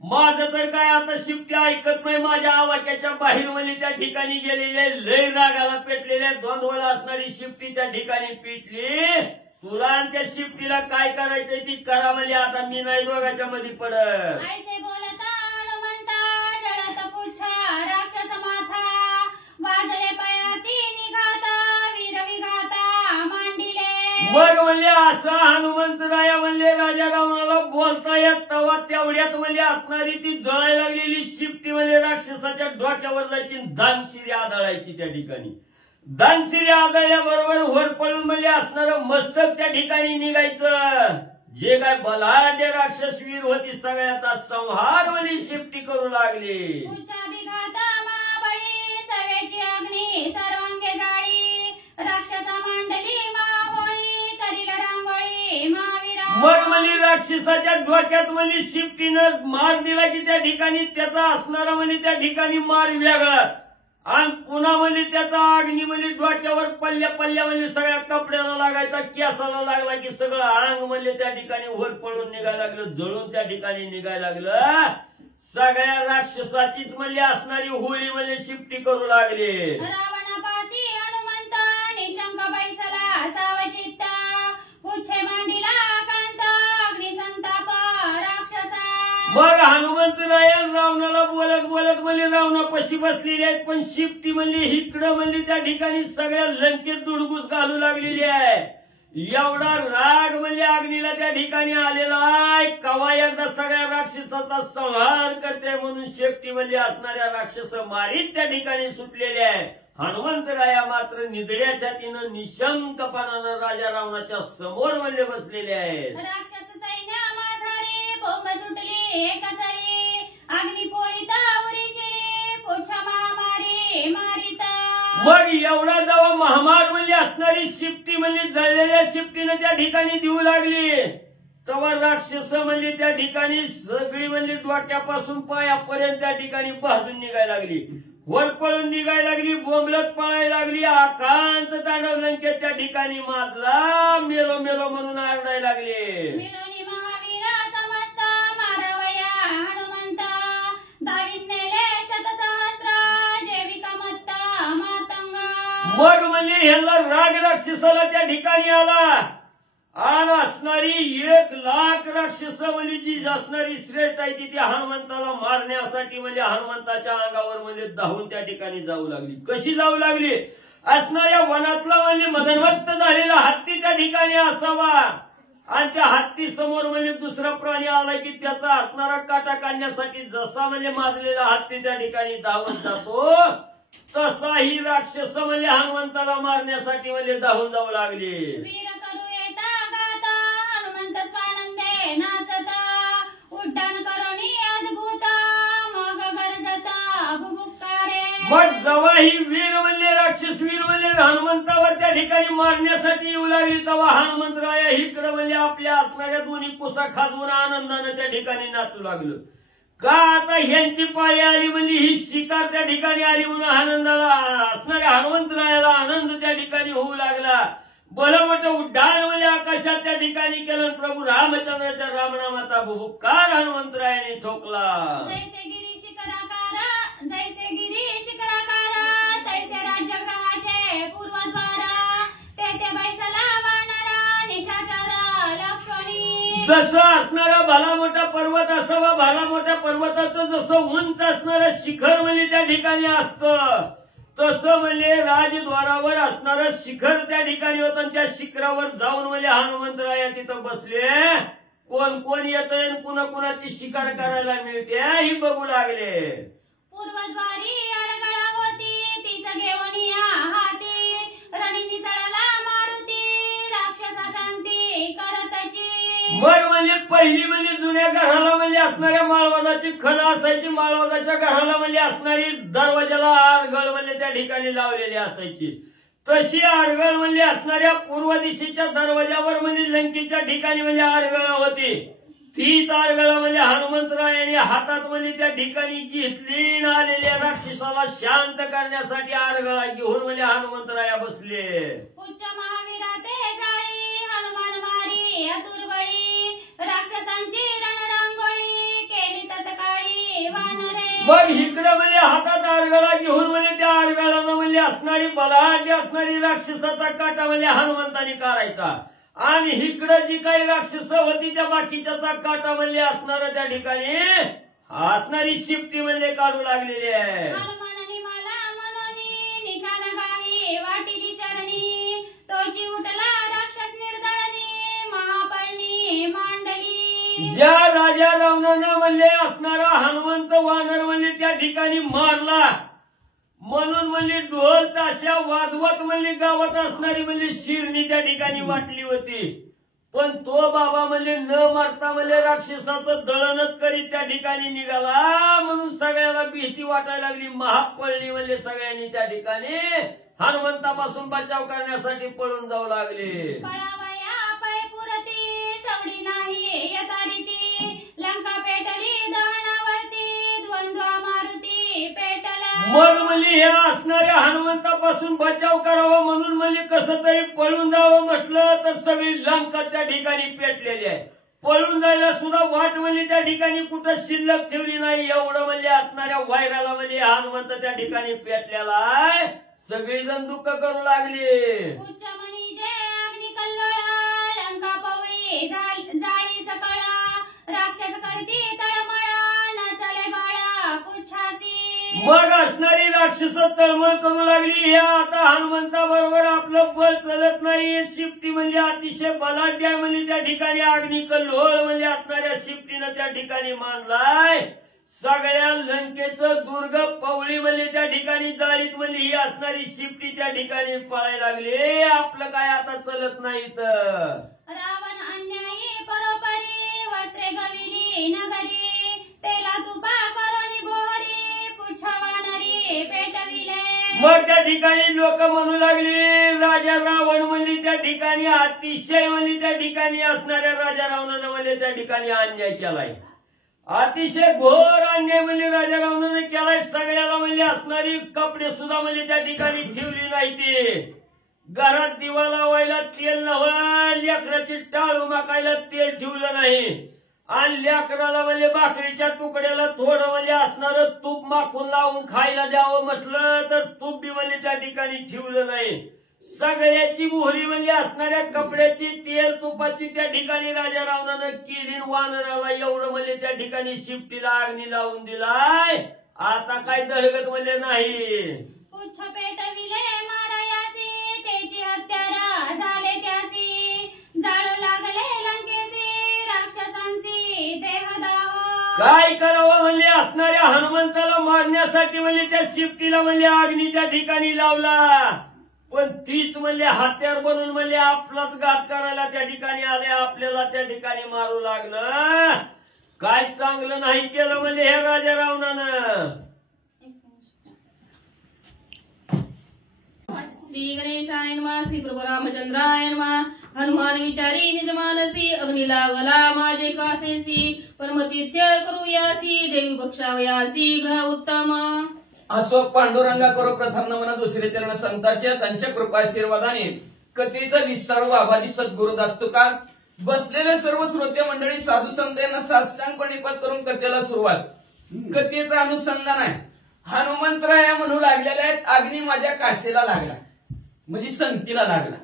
माझं तर काय आता शिफ्टी ऐकत नाही. माझ्या आवाक्याच्या बाहेर म्हणजे त्या ठिकाणी गेलेले लय रागाला पेटलेल्या द्वंद्वाला असणारी शिफ्टी त्या ठिकाणी पेटली. तुला आणि त्या शिफ्टीला काय करायचंय ती करा म्हणजे. आता मी नाही दोघांच्या मध्ये पडत. ऐसे बोलता हनुमंता जळत पुच्छा राक्षस माथा. वाजले पयाती निघाता वीर विघाता मांडिले. मग म्हणजे असं हनुमंतराया म्हणजे राजा रावणाला बोलता येत तेव्हा तेवढ्यात म्हणजे असणारी ती जळायला लागलेली शिफ्टी म्हणजे राक्षसाच्या डोक्यावर जायची दानशिरी आदळायची त्या ठिकाणी. दानशिरी आदळल्याबरोबर वर पडून म्हणजे असणारं मस्तक त्या ठिकाणी निघायचं. जे काय बलाढ्य राक्षसवीर होती सगळ्याचा संहार म्हणजे शिफ्टी करू लागली. पुच्छा विघाता महाबळी सवेची अग्नी सर्वांगे जाळी. राक्षसा मांडली माहोळी करील रांगोळी महावीरा. मग म्हणजे राक्षसाच्या डोक्यात म्हणजे शिफ्टीनं मार दिला की त्या ठिकाणी त्याचा असणारा म्हणजे त्या ठिकाणी मार वेगळाच. आणि पुन्हा म्हणजे त्याचा अग्नी म्हणजे डोक्यावर पल्ल्या पल्ल्या म्हणजे सगळ्या कपड्याला लागायचा. केसाला लागला की सगळं अंग म्हणजे त्या ठिकाणी वर पडून निघायला लागलं. जळून त्या ठिकाणी निघायला लागलं. सगळ्या राक्षसाचीच म्हणजे असणारी होळी म्हणजे शिफ्टी करू लागली. रावणापासी हनुमंत निशंक बैसला सावचित्त. पुच्छे मांडिला कांत अग्नि संताप राक्षसा. मग हनुमंतराया रावणाला बोलत बोलत म्हणजे रावणापाशी बसलेले आहेत. पण शिफ्टी म्हणजे इकडं म्हणजे त्या ठिकाणी सगळ्या लंकेत दुडगुस घालू लागलेली आहे. एवढा राग म्हणजे अग्नीला त्या ठिकाणी आलेला आहे. कवा एकदा सगळ्या राक्षसाचा संहार करते म्हणून शिफ्टी म्हणजे असणाऱ्या राक्षस मारीत त्या ठिकाणी सुटलेले आहे. हनुमंतराया मात्र निधड्याच्या तिनं निशंकपणानं राजा रावणाच्या समोर म्हणजे बसलेले आहेत. राक्षस सैन्य माझारी बोंब सुटली एकसरी. अग्नि पोळीता उरीशिरी पुच्छा महामारी मारिता. मग एवढा जेव्हा महामार म्हणजे असणारी शिफ्टी म्हणजे जळलेल्या शिफ्टीनं त्या ठिकाणी देऊ लागली तेव्हा राक्षस म्हणजे त्या ठिकाणी सगळी म्हणजे डोक्यापासून पायापर्यंत त्या ठिकाणी भाजून निघायला लागली. वर पळून निघायला लागली. बोंबलत पळायला लागली. आकांत तांडव लंकेत त्या ठिकाणी माजला. मेलो मेलो म्हणून आरडायला लागले. मिळूनी महावीरा समस्त मारावया हनुमंत. दावीत नेले शतसहस्र जैविका मत्ता मातंगा. मग म्हणजे ह्याला राग राक्षसाला त्या ठिकाणी आला. आणि असणारी 1,00,000 राक्षस म्हणजे जी असणारी श्रेष्ठ आहे ती हनुमंताला मारण्यासाठी म्हणजे हनुमंताच्या अंगावर म्हणजे धावून त्या ठिकाणी जाऊ लागली. कशी जाऊ लागली? असणाऱ्या वनातला म्हणजे मदनवत्त झालेला हत्ती त्या ठिकाणी असावा. आणि त्या हत्ती समोर म्हणजे दुसरा प्राणी आला की त्याचा असणारा काटा काढण्यासाठी जसा म्हणजे माजलेला हत्ती त्या ठिकाणी धावत जातो तसा ही राक्षस म्हणजे हनुमंताला मारण्यासाठी म्हणजे धावून जाऊ लागली. वीर करू येता गाता हनुमंत स्वानंदे नाचता. उड्डाण करोनी अद्भुत मग गरजता बुबुक्कारे. मग जेव्हा ही वीर म्हणजे राक्षस वीर म्हणजे हनुमंतावर त्या ठिकाणी मारण्यासाठी येऊ लागली तेव्हा हनुमंतराया इकडे म्हणजे आपल्या असणाऱ्या दोन्ही कुसा खाजवून आनंदानं त्या ठिकाणी नाचू लागलं. का आता ह्यांची पाळी आली म्हणजे ही शिकार त्या ठिकाणी आली म्हणून आनंदाला असणाऱ्या हनुमंतरायाला आनंद त्या ठिकाणी होऊ लागला. भलं मोठं उड्डाण म्हणजे आकाशात त्या ठिकाणी केलं. प्रभू रामचंद्राच्या रामनामाचा बुबुक्कार हनुमंतरायाने ठोकला. जैसे गिरी शिखराकारा जैसे गिरी शिखराकारा तैसे राज्यगृहाचे पूर्वद्वारा. तेथे बैसला वानरा निशाचर लक्ष्मणी. जसं असणारा भला मोठा पर्वत असावा. भला मोठ्या पर्वताचं जसं उंच असणारं शिखर म्हणजे त्या ठिकाणी असतं तसं म्हणजे राजद्वारावर असणारं शिखर त्या ठिकाणी होतं. त्या शिखरावर जाऊन म्हणजे हनुमंतराया तिथं बसले. कोण कोण येतंय कुणा कुणाची शिकार करायला मिळते ही बघू लागले. पूर्वद्वारी अरगळा होती ती सगेवणी हाती रणी मिसळला मारुती राक्षसा शांती करतची. मग म्हणजे पहिली म्हणजे जुन्या घराला म्हणजे असणाऱ्या माळवादाची खण असायची. माळवादाच्या घराला म्हणजे असणारी दरवाजाला आरगळ म्हणजे त्या ठिकाणी लावलेली असायची. तशी आरगळ म्हणजे असणाऱ्या पूर्व दिशेच्या दरवाजावर म्हणजे लंकेच्या ठिकाणी म्हणजे आरगळ होती. तीच आरगळ म्हणजे हनुमंतरायांनी हातात म्हणजे त्या ठिकाणी घेतली न आलेल्या राक्षसाला शांत करण्यासाठी आरगळा घेऊन म्हणजे हनुमंतराया बसले. उच्च महावीरा ते जाळी हनुमान मारी अतुर्बळी राक्षसांची रणरांगोळी केली तत्काळी वानरे. मग इकडे म्हणजे हातात आरगळा घेऊन म्हणजे त्या आरगळानं म्हणजे असणारी बलाढ्य असणारी राक्षसाचा काटा म्हणजे हनुमंतानी काढायचा आणि इकडं जी काही राक्षस होती त्या बाकीच्याचा काटा म्हणजे असणार त्या ठिकाणी असणारी शिफ्टी म्हणजे काढू लागलेली आहे. हनुमानाने मला मनोनी निशाण गाही वाटी दिशरणी तोची उठला राक्षस निर्दळणी महापळणी मांडली. ज्या राजा रावणानं म्हणजे असणारा हनुमंत वानर म्हणजे त्या ठिकाणी मारला म्हणून म्हणजे ढोल ताशा वाजवत म्हणजे गावात असणारी म्हणजे शिरणी त्या ठिकाणी वाटली होती. पण तो बाबा म्हणजे न मारता म्हणजे राक्षसाचं दळणच करीत त्या ठिकाणी निघाला म्हणून सगळ्याला भीती वाटायला लागली. महाग पडली म्हणजे सगळ्यांनी त्या ठिकाणी हनुमंतापासून बचाव करण्यासाठी पळून जाऊ लागले. पळावया पैपुरती सवडी नाही यथारीती लंका पेटली दहनावरती द्वंद्व मारुती पेटला. मग म्हणजे हे असणाऱ्या हनुमंतापासून बचाव करावा म्हणून म्हणजे कसं तरी पळून जावं म्हटलं तर सगळी लंका त्या ठिकाणी पेटलेली आहे. पळून जायला सुद्धा वाट म्हणजे त्या ठिकाणी कुठं शिल्लक ठेवली नाही. एवढं म्हणजे असणाऱ्या वैराला म्हणजे हनुमंत त्या ठिकाणी पेटलेला आहे. सगळीजण दुःख करू लागली. उच्च मणी जय अग्नि कल्लोळा लंका पवळी जाळी सकळा राक्षस करती तळमळा न चले बाळा पुच्छासी. मग असणारी राक्षस तळमळ करू लागली. हे आता हनुमंता बरोबर आपलं बळ चलत नाही. शिफ्टी म्हणजे अतिशय बलाढ्य म्हणजे त्या ठिकाणी अग्नी कल्लोळ म्हणजे असणाऱ्या शिफ्टीनं त्या ठिकाणी मानलाय. सगळ्या लंकेचं दुर्ग पवळी म्हणजे त्या ठिकाणी जाळीत म्हणजे ही असणारी शिफ्टी त्या ठिकाणी पळायला लागली. आपलं काय आता चलत नाही तर रावण अन्यायी परोपरी वस्त्रे गविली नगरी तेला तुपा करोनी बोहरी पुच्छवानरी पेटविले. मग त्या ठिकाणी लोक म्हणू लागली राजा रावण म्हणजे त्या ठिकाणी अतिशय म्हणजे त्या ठिकाणी असणाऱ्या राजा रावणानं म्हणजे त्या ठिकाणी अन्याय केलाय. अतिशय घोर अन्याय म्हणजे राजा रावणाने केलाय. सगळ्याला म्हणजे असणारी कपडे सुद्धा म्हणजे त्या ठिकाणी ठेवली नाही. ती घरात दिवा लावायला तेल नव्हतं. लेकराची टाळ उमाकायला तेल ठेवलं नाही आणि लेकराला म्हणजे भाकरीच्या तुकड्याला थोडं म्हणजे असणारं तूप माखून लावून खायला द्यावं म्हटलं तर तूप बी म्हणजे त्या ठिकाणी ठेवलं नाही. सगळ्याची मोहरी म्हणजे असणाऱ्या कपड्याची तेल तुपाची त्या ठिकाणी राजा रावणानं केली. वानराला एवढं म्हणजे त्या ठिकाणी शिफ्टीला अग्नी लावून दिलाय. आता काही दहगत म्हणजे नाही. पुच्छ पेटविले मारायासी त्याची हत्यारा झाले त्यासी जाळू लागले लंकेसी राक्षसांसी देहदाह. काय करावं म्हणजे असणाऱ्या हनुमंताला मारण्यासाठी म्हणजे त्या शिफ्टीला म्हणजे अग्नी त्या ठिकाणी लावला. पण तीच म्हणजे हत्यार बनून म्हणजे आपलाच घात करायला त्या ठिकाणी आले. आपल्याला त्या ठिकाणी मारू लागलं. काय चांगलं नाही केलं म्हणजे हे राजा रावणानं. श्री गणेशाय नमः. श्री प्रभू रामचंद्राय नमः. हनुमान विचारी निज मानसी अग्नी लागला माझे कासेसी परमतीर्थ करूयासी देवी बक्षावयासी ग्रह उत्तम. असो पांडुरंगा करो प्रथम नमन दुसरे चरण संतांच्या त्यांच्या कृपाशीर्वादाने कथेचा विस्तार बाबाजी सद्गुरुदास तुका बसलेले सर्व श्रोते मंडळी साधू संत यांना साष्टांग प्रणिपात करून कथेला सुरुवात. कथेचं अनुसंधान आहे. हनुमंतराय म्हणू लागलेले आहेत अग्नी माझ्या कासेला लागला म्हणजे संतीला लागला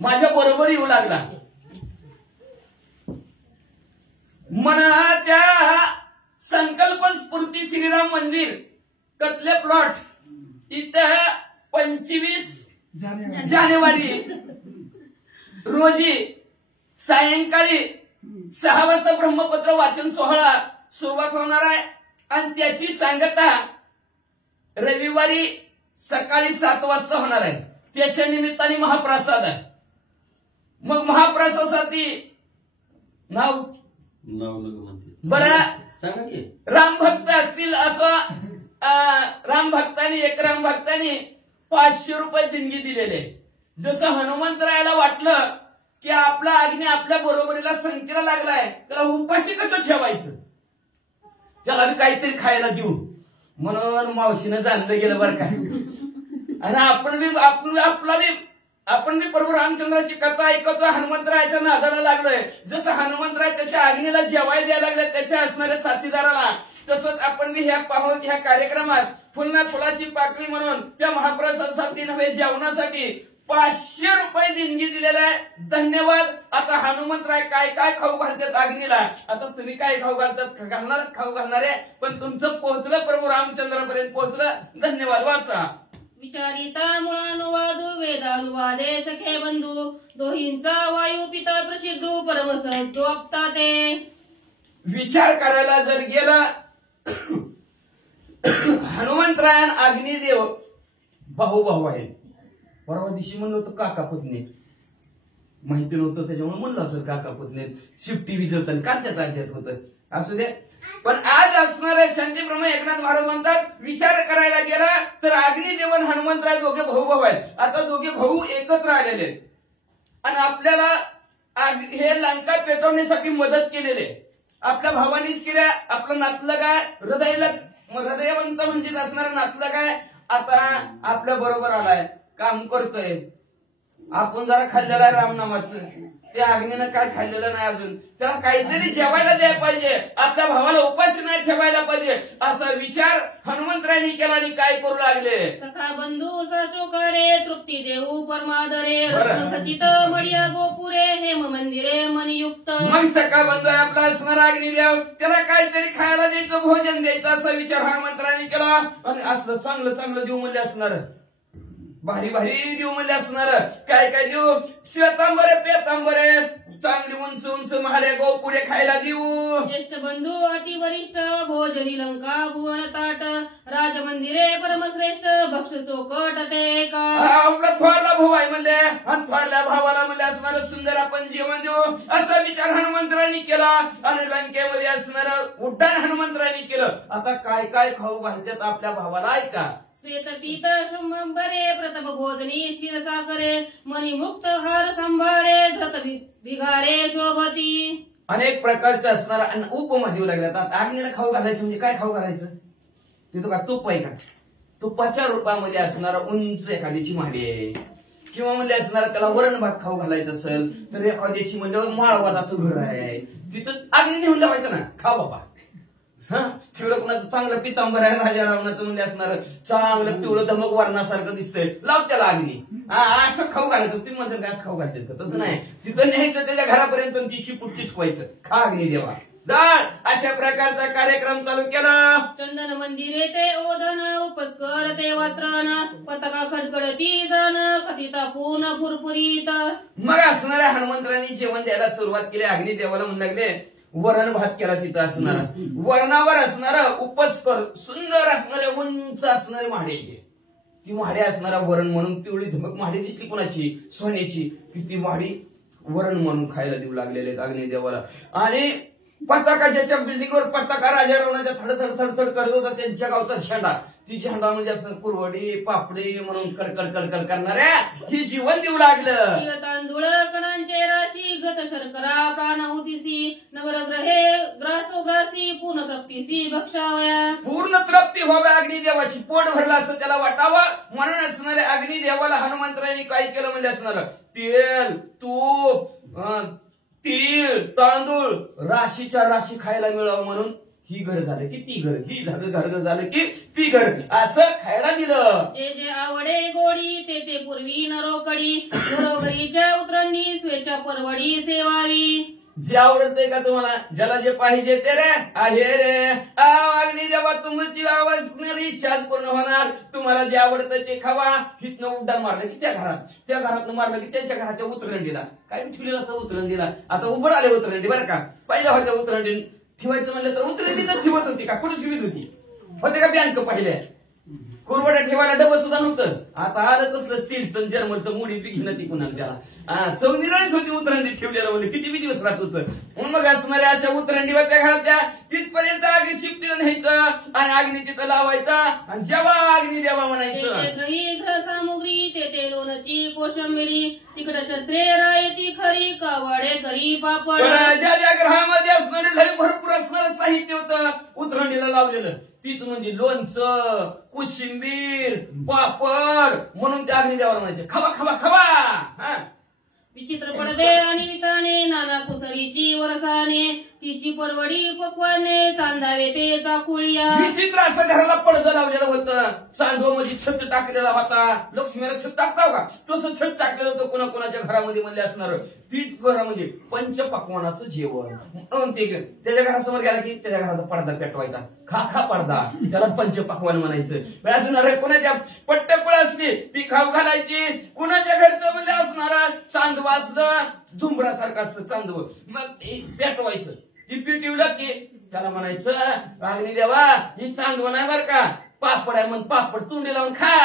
माझ्या बरोबर येऊ लागला. मना त्या संकल्प स्फूर्ती श्रीराम मंदिर कतले प्लॉट इथं 25 जानेवारी रोजी सायंकाळी 6 वाजता ब्रह्मपत्र वाचन सोहळा सुरुवात होणार आहे आणि त्याची सांगता रविवारी सकाळी 7 वाजता होणार आहे. त्याच्या निमित्ताने महाप्रसाद आहे. मग महाप्रसादासाठी नाव बरं सांगा की. रामभक्त असतील असं रामभक्तांनी 500 रुपये देणगी दिलेले. जसं हनुमंतरायाला वाटलं की आपला अग्नी आपल्या बरोबरीला संकेला लागलाय, त्याला उपाशी कसं ठेवायचं, त्याला बी काहीतरी खायला देऊ म्हणून मावशीनं जाणलं गेलं बरं का. आणि आपण बी प्रभू रामचंद्राची कथा ऐकतो. हनुमंतरायाच्या नादाला लागलोय. जसं हनुमंतराय त्याच्या अग्नीला जेवाय द्यायला लागले त्याच्या असणाऱ्या साथीदाराला, तसंच आपण बी ह्या कार्यक्रमात फुलना फुलाची पाकळी म्हणून त्या महाप्रसादासाठी नव्हे जेवणासाठी 500 रुपये देणगी दिलेला आहे. धन्यवाद. आता हनुमंतराय काय काय खाऊ घालतात अग्नीला, आता तुम्ही काय खाऊ घालतात खाऊ घालणारे, पण तुमचं पोहोचलं प्रभू रामचंद्रापर्यंत पोहोचलं. धन्यवाद. वाचा. विचारिता मुळानुवादू वेदानुवादे सखे बंधू दोहींचा वायू पिता प्रसिद्धू परमसहजो आपता ते. विचार करायला जर गेला हनुमंतरायण अग्निदेव भाऊ आहेत. परवा दिवशी म्हणलं होतं काका पुतणे, माहिती नव्हतं त्याच्यामुळे म्हणलं असं काका पुतणे शिफ्टी विजवताना का त्याचा अध्यास होतं. असू दे. पण आज असणारे शांतीब्रह्म एकनाथ महाराज म्हणतात विचार करायला गेला तर अग्निदेव आणि हनुमंतराय दोघे भाऊ आहेत. आता दोघे भाऊ एकत्र आलेले आहेत आणि आपल्याला हे लंका पेटवण्यासाठी मदत केलेले. आपल्या भावानीच केल्या. आपलं नातलं काय हृदयवंत म्हणजे असणारं नातलं काय आता आपल्या बरोबर आलाय, काम करतोय. आपण जरा खाल्लेलं आहे रामनामाचं, त्या अग्नीनं काय खाल्लेलं नाही अजून, त्याला काहीतरी जेवायला द्यायला पाहिजे, आपल्या भावाला उपाशी नाही ठेवायला पाहिजे, असा विचार हनुमंतरायांनी केला आणि काय करू लागले. सखा बंधू सचोकारे तृप्ती देऊ परमादरे खचित मडिया गोपुरे हेम मंदिरे मनियुक्त. मग सखा बंधू आपला असणारा अग्निदेव, त्याला काहीतरी खायला द्यायचं, भोजन द्यायचं असा विचार हनुमंतरायांनी केला. आणि असलं चांगलं चांगलं देऊ म्हणले असणार, भारी भारी देऊ म्हणले असणार. काय काय देऊ, श्वेतांबरे पेतांबरे चांगली उंच उंच महाड्या गो पुढे खायला देऊ. ज्येष्ठ बंधू अति वरिष्ठ भोजनी लंका भुवन ताट राजमंदिरे परमश्रेष्ठ भक्ष चोकट ते का. आपला थोरला भाऊ आहे म्हणले आणि थोरल्या भावाला म्हणले असणार सुंदर आपण जेवण देऊ असा विचार हनुमंतरायांनी केला. आणि लंकेमध्ये असणार उड्डाण हनुमंतरायांनी केलं. आता काय काय खाऊ घालतात आपल्या भावाला ऐका. श्वेतपीत शुंभरे प्रथम भोजनी शिरसाकरे मणिमुक्त हार संभारे धृत भिगारे शोभती. अनेक प्रकारचे असणार आणि उपमा देऊ लागल्यात. आता अग्नीला खाऊ घालायचं म्हणजे काय खाऊ घालायचं, ते तो का तूप आहे का, तुपाच्या रूपामध्ये असणारा उंच एखाद्याची माडी आहे, किंवा म्हणजे असणारा त्याला वरण भात खाऊ घालायचं असेल तर एखाद्याची म्हणजे माळवादाचं घर आहे, तिथं अग्नी नेऊन लावायचं ना, खा बाबा. तिकडं कुणाचं चांगलं पितांबर आहे राजा रावणाचं म्हणजे असणार चांगलं पिवळं धमक वर्णासारखं दिसतंय, लाव त्याला अग्नी. असं खाऊ घालायचं. तुम्ही म्हणतात काय असं खाऊ घालतात का, तसं नाही. तिथं न्यायचं त्याच्या घरापर्यंत ती शिपूट चिटकवायचं, खा अग्नी देवा. अशा प्रकारचा कार्यक्रम चालू केला. चंदन मंदिरे ते ओधन उपस्कर ते वात्रन पताका खडखडती जन कथिता पूर्ण फुरफुरीत. मग असणाऱ्या हनुमंतरायांनी जेवण द्यायला सुरुवात केली. अग्नी देवाला म्हणू लागले वरण भात केला. तिथं असणारा वरणावर असणारा उपस्कर सुंदर असणारे उंच असणारे माडे, ती माडे असणारा वरण म्हणून पिवळी धमक माडी दिसली कुणाची, सोन्याची, की ती माडी वरण म्हणून खायला देऊ लागलेले अग्निदेवाला. आणि पताका ज्याच्या बिल्डिंगवर पताका राजा रावणाच्या थडथड थडथड करत होता त्यांच्या गावचा झेंडा, ती झेंडा म्हणजे असं कुरवडी पापडी म्हणून कडकड कडकड करणाऱ्या ही जीवन देऊ लागलं. तांदूळ कणांचे राशी घृत शर्करा प्राणाहुतीसी नवरग्रहे ग्रासोग्रासी पूर्ण तृप्तीसी भक्षावया. पूर्ण तृप्ती व्हाव्या अग्निदेवाची, पोट भरलं असं त्याला वाटावं म्हणून असणाऱ्या अग्निदेवाला हनुमंतरायांनी काय केलं म्हणजे असणार तेल तूप तीळ तांदूळ राशीच्या राशी खायला मिळावं म्हणून ही घर झालं की ती घर, ही घर झालं की ती घर, असं खायला दिलं. जे जे आवडे गोडी ते ते पूर्वी नरोकडी घरोघरीच्या उतरणी स्वेच्या परवडी सेवावी. जे आवडतंय का तुम्हाला, ज्याला जे पाहिजे ते रे आहे रे. अग्नी जेव्हा तुमची आवडणारी इच्छा पूर्ण होणार, तुम्हाला जे आवडतं ते खावा. हिथनं उड्डाण मारलं की त्या घरातनं मारलं की त्यांच्या घराच्या उतरंडीला काय ठेवलेलं असं उतरंडीला. आता उभं आले उतरंडी बरं का, पहिल्या होत्या उतरंडी ठेवायचं म्हणलं तर उतरंडी तर ठेवत होती का, कुठे ठेवत होती, होते का बँक पहिल्या कुरवड्या ठेवायला डबं सुद्धा नव्हतं. आता आलं तसलं स्टीलचं जर्मनचं मुडी घेणं ती कुणाला त्याला चौनिराळीच होती उतरंडी ठेवलेलं म्हणजे किती बी दिवस राहत होतं. मग असणाऱ्या अशा उतरंडीवर त्या घालत्या तिथपर्यंत आगी शिपटीला न्यायचं आणि अग्नी तिथं लावायचा आणि जेव्हा अग्नी देवा म्हणायचं. ग्रह सामुग्री तेथे लोणची कोशंबिरी तिकड शस्त्रे रायती खरी कावडे घरी पापड. ज्या ज्या ग्रहामध्ये असणारे लय भरपूर असणारं साहित्य होतं उतरंडीला लावलेलं, तीच म्हणजे लोणचं कोशिंबीर पापड. म्हणून त्या अग्निदेवाला म्हणायचे खावा खावा खावा. विचित्र पडदे आणि विताने नाना कुसरीची वरसाने तिची परवडी पक्वाने चांदावे ते चाकुळ्या. विचित्र असं घराला पडदं लावलेलं होतं, चांदव मध्ये छत टाकलेला होता. लक्ष्मीला छत टाकताव का तसं छत टाकलेलं होतं कोणाकोणाच्या घरामध्ये म्हणले असणार. तीच घरामध्ये पंचपक्वानाचं जेवण म्हणून ते त्याच्या घरासमोर गेला की त्याच्या घराचा पडदा पेटवायचा, खा खा पडदा, त्याला पंचपक्वान म्हणायचं. असणार कोणाच्या पट्टपळ असली ती खाऊ घालायची, कुणाच्या घरचं म्हणजे असणार चांदव असलं झुंबरासारखं असतं चांदव, मग ते पेटवायचं. ती पिटवलं की त्याला म्हणायचं अग्नी देवा ही चांदव नाही बरं का, पापड आहे म्हणून पापड चुंडी लावून खा.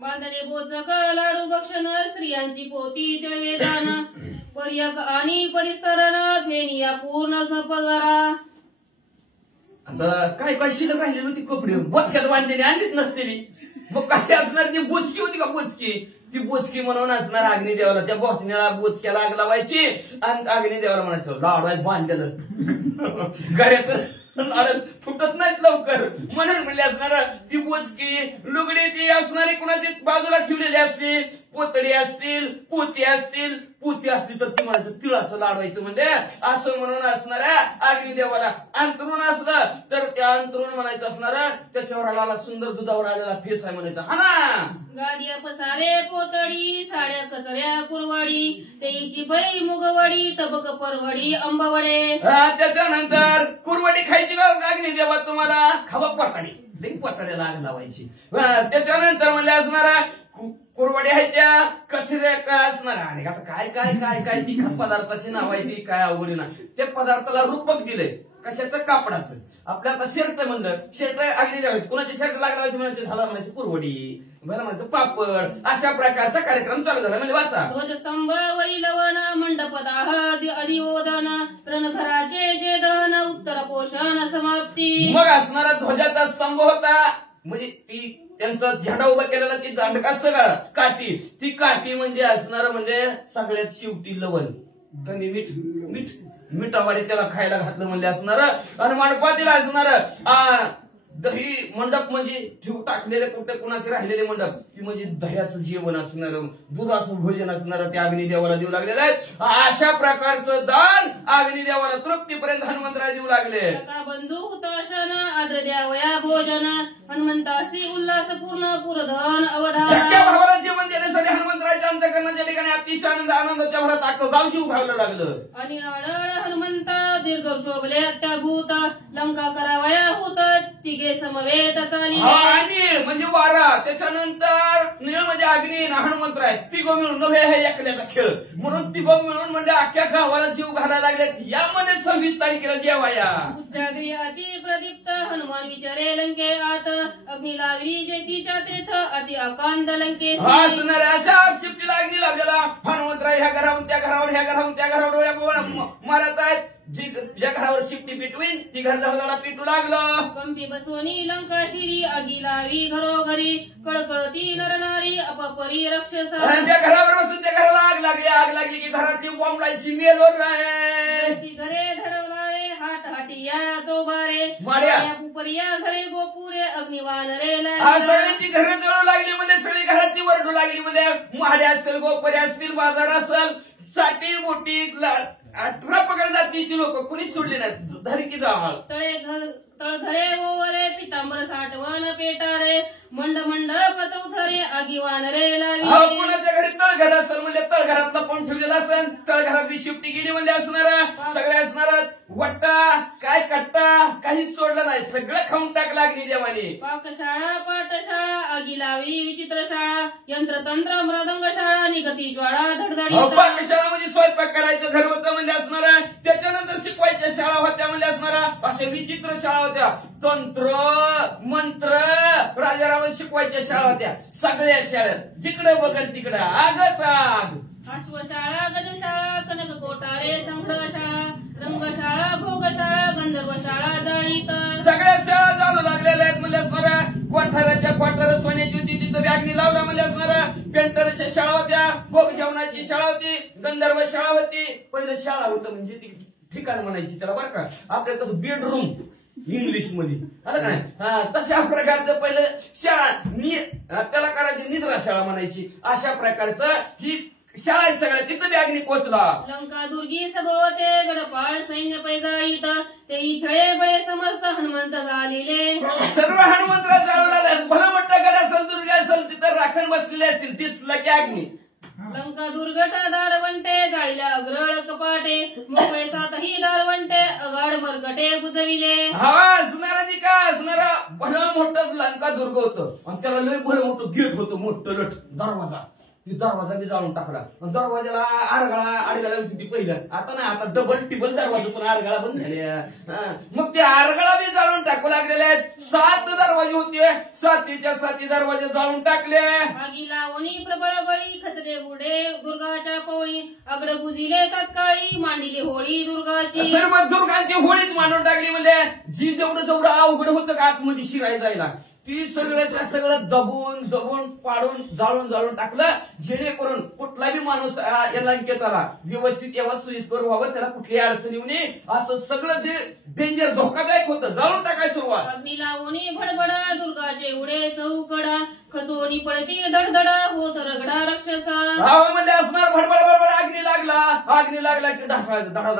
बांधणे बोचक लाडू भक्षण स्त्रियांची पोती तिळवेदान पर्यक आणि परिस्तरण फेनिया पूर्ण सपगारा. आता काय काय शिल्लक राहिलेली होती कपडे बोचक्यात बांधलेली आणलीच नसलेली, मग काय असणार ती बोचकी होती का बोचकी, ती बोचकी म्हणून असणार अग्निदेवाला. त्या बोचण्याला बोचक्याला आग लावायची आणि अग्निदेवाला म्हणायचं लाडू आहे बांधलेलं गळ्याचं लाडत फुटत नाहीत लवकर म्हणून म्हणले असणार. ती बोचकी लुगडी ती असणारी कुणाची बाजूला ठेवलेली असते, पोतडी असतील पोती असतील, पोती असली तर ती म्हणायचं तिळाचं लाडू आहे म्हणजे असं म्हणून असणाऱ्या अग्निदेवाला. अंतरुण असलं तर त्या अंतरुण म्हणायचं असणार त्याच्यावर आलेला सुंदर दुधावर आलेला फेस आहे म्हणायचं. हा ना गादिया पसारे पोतडी साड्या कचऱ्या कुरवडी तेची पै मुगवडी तबक परवडी आंबवडे. त्याच्यानंतर कुरवडी खायची अग्निदेवा तुम्हाला खावा पोताडी पोताड्याला आग लावायची. त्याच्यानंतर म्हणले असणारा कुरवडी आहे त्या कचऱ्या काय असणार. आणि आता काय काय काय काय ती पदार्थाची नाव आहे ती काय आवडी ना. त्या पदार्थाला रूपक दिलंय कशाचं, कापडाचं. आपल्या आता शर्ट म्हणलं शर्ट अग्नी द्यावायची, कुणाची शर्ट लागायची म्हणायचे झाला म्हणायची कुरवडी, मला म्हणायचं पापड. अशा प्रकारचा कार्यक्रम चालू झाला. म्हणजे वाचा ध्वजस्तंभ वरी लवण मंडपदाह अधिवोदन रणघराचे जे दन उत्तर पोषण समाप्ती. मग असणारा ध्वजाचा स्तंभ होता म्हणजे ती त्यांचा झेंडा उभा केलेला ती दांडक असतं का काठी, ती काठी म्हणजे असणार म्हणजे सगळ्यात शेवटी लवण कमी मीठ मीठ मिठावारी त्याला खायला घातलं म्हणजे असणार. आणि मंडपातील असणार दही मंडप म्हणजे ठेवू टाकलेले कुठे कुणाचे राहिलेले मंडप ती म्हणजे दह्याचं जेवण असणार, दुधाचं भोजन असणार त्या अग्निदेवाला देऊ लागलेलं आहे. अशा प्रकारचं दान अग्निदेवाला तृप्तीपर्यंत हनुमंतराय देऊ लागले. बंधू हुताशन आद्र द्यावया भोजन हनुमंतासी उल्हासपूर्ण पुरधन अवधान. सख्या भावाला जेवण देण्यासाठी हनुमंतरायच्या अंतःकरणाच्या ठिकाणी अतिशय आनंद आनंदाच्या भरात अख्खं गाव जीव घालवलं लागलं. आणि नाडळ हनुमंता दीर्घ शोभले अत्याभूत लंका करावया होत तिघे समवेत चाली. आणि म्हणजे वारा, त्याच्यानंतर निळ म्हणजे अग्नी हनुमंतराय, तिघं मिळून नव्हे हे एकल्याचा खेळ म्हणून तिघं मिळून म्हणजे अख्ख्या गावाला जीव घालायला लागले. यामध्ये 26 तारखेला जेवाया उच्चाग्री अति प्रदीप्त हनुमान विचारे लंके आत अग्नी लावली जैतीच्या तेथ अति अकांत लंके. असणाऱ्या अशा शिफ्टीला अग्नी लावलेला हनुमंतराय ह्या घरावरून त्या घरावर ह्या घरावरून त्या घरावर मारत आहेत. ज्या घरावर शिफ्टी पिटवीन ती घर झाडाला पिटू लागलं. कंपी बसवणी लंका शिरी आगी लावी घरोघरी कळकळती नरनारी अपपरी राक्षसा. ज्या घरावर बसून त्या घराला आग लागली की घरातली बॉम्बलायची मेलोर नाही. ती घरे धरवणारे हाट हाटिया चोबारे माड्या पुपरिया घरे गोपुरे अग्निवान रे. सगळ्यांची घरं जळू लागली म्हणजे सगळी घरातली वरडू लागली म्हणजे माड्या असतील गोपरे असतील बाजार असेल साठी मोठी 18 पकड जातीची लोक कुणीच सोडले नाहीत. धरकी जावा तळघरे ओवरे पितांबर साठवण पेटारे मंड मंडप चौथरे आगीवान रे लावी. कुणाच्या घरी तळघर असेल म्हणजे तळघरातला पण ठेवलेला असेल, तळघरात बी शिफ्टी गेली म्हणजे असणार, सगळे असणार वट्टा काय कट्टा काहीच सोडलं नाही, सगळं खाऊन टाकलं अग्निदेवाने. पाकशाळा पाठशाळा आगी लावी विचित्र शाळा यंत्रतंत्र मृदंग शाळा निगती ज्वाळा धडधडी पाकशाळा म्हणजे स्वयंपाक करायचं घर होतं म्हणजे असणार, त्याच्यानंतर शिकवायच्या शाळा होत्या म्हणजे असणार, अशा विचित्र शाळा होत्या. तंत्र मंत्र राजाराम शिकवायच्या शाळा होत्या, सगळ्या शाळेत जिकडे बघल तिकडं आगच आग. अश्वशाळा गजशाळा कनक कोटारे संघशाळा रंगशाळा भोगशाळा गंधर्वशाळा जाळीत सगळ्या शाळा चालू लागलेल्या आहेत म्हणजे असणाऱ्या. क्वाठाराच्या क्वाठार सोन्याची होती तिथं बॅगनी लावला म्हणजे असणाऱ्या. पेंटरच्या शाळा होत्या, भोगशावनाची शाळा होती, गंधर्व शाळा होती. पहिलं शाळा होतं म्हणजे ती ठिकाण म्हणायची त्याला बरं का, आपल्या कसं बेडरूम इंग्लिश मध्ये आलं का नाही, तशा प्रकारचं पहिलं शाळा त्याला करायची निद्रा शाळा म्हणायची. अशा प्रकारचं ही शाळा आहे सगळ्या, तिथं अग्नी पोहोचला. लंका दुर्गी सभोवते गडपाळ सैन्य पैजाळीत तेही छळे बळे समस्त हनुमंत झालेले. सर्व हनुमंतराव जाळला भला मोठा गड असेल दुर्गा असेल तिथं राखण बसलेले असतील, दिसलं की अग्नी. लंका दुर्गटा दारवंटे जाळीला अग्रळ कपाटे मोकळे सातही दारवंटे अगाड मरगटे बुजविले. हवा असणारा जी काय असणारा भला मोठं लंका दुर्ग होतं आणि त्याला लय भलं मोठं गेट होतं, मोठं लट दरवाजा. ती दरवाजा बी जाळून टाकला, दरवाजाला आरगाळा आडगाळा होती ती पहिलं, आता नाही आता डबल टिबल दरवाजा पण आरगाळा बंद झाल्या. मग ते आरगाळा बी जाळून टाकू लागलेले आहेत. 7 दरवाजे होते, 7च्या 7 दरवाजे जाळून टाकले. आगी लावणी प्रबळ बळी खचले पुढे दुर्गाच्या पवळी अग्र बुजिले तत्काळी मांडिली होळी दुर्गाची. सर्व दुर्गांची होळीच मांडून टाकली. म्हणजे जी जेवढं अवघड होतं का आतमध्ये शिराय जायला ती सगळ्याच्या सगळं दबून पाडून जाळून टाकलं, जेणेकरून कुठला बी माणूस या लंकेत आला व्यवस्थित यावा, सोयीस्कर व्हावं, त्याला कुठलीही अडचण येऊ नये. असं सगळं जे डेंजर धोकादायक होतं जाळून टाकाय सुरुवात. अग्नी लावणी भडबडा दुर्गाचे उडे चौकडा खचोनी पडती धडधडा होत रगडा राक्षसा. म्हणजे असणार भडबड अग्नी लागला की ढासळायचं धडा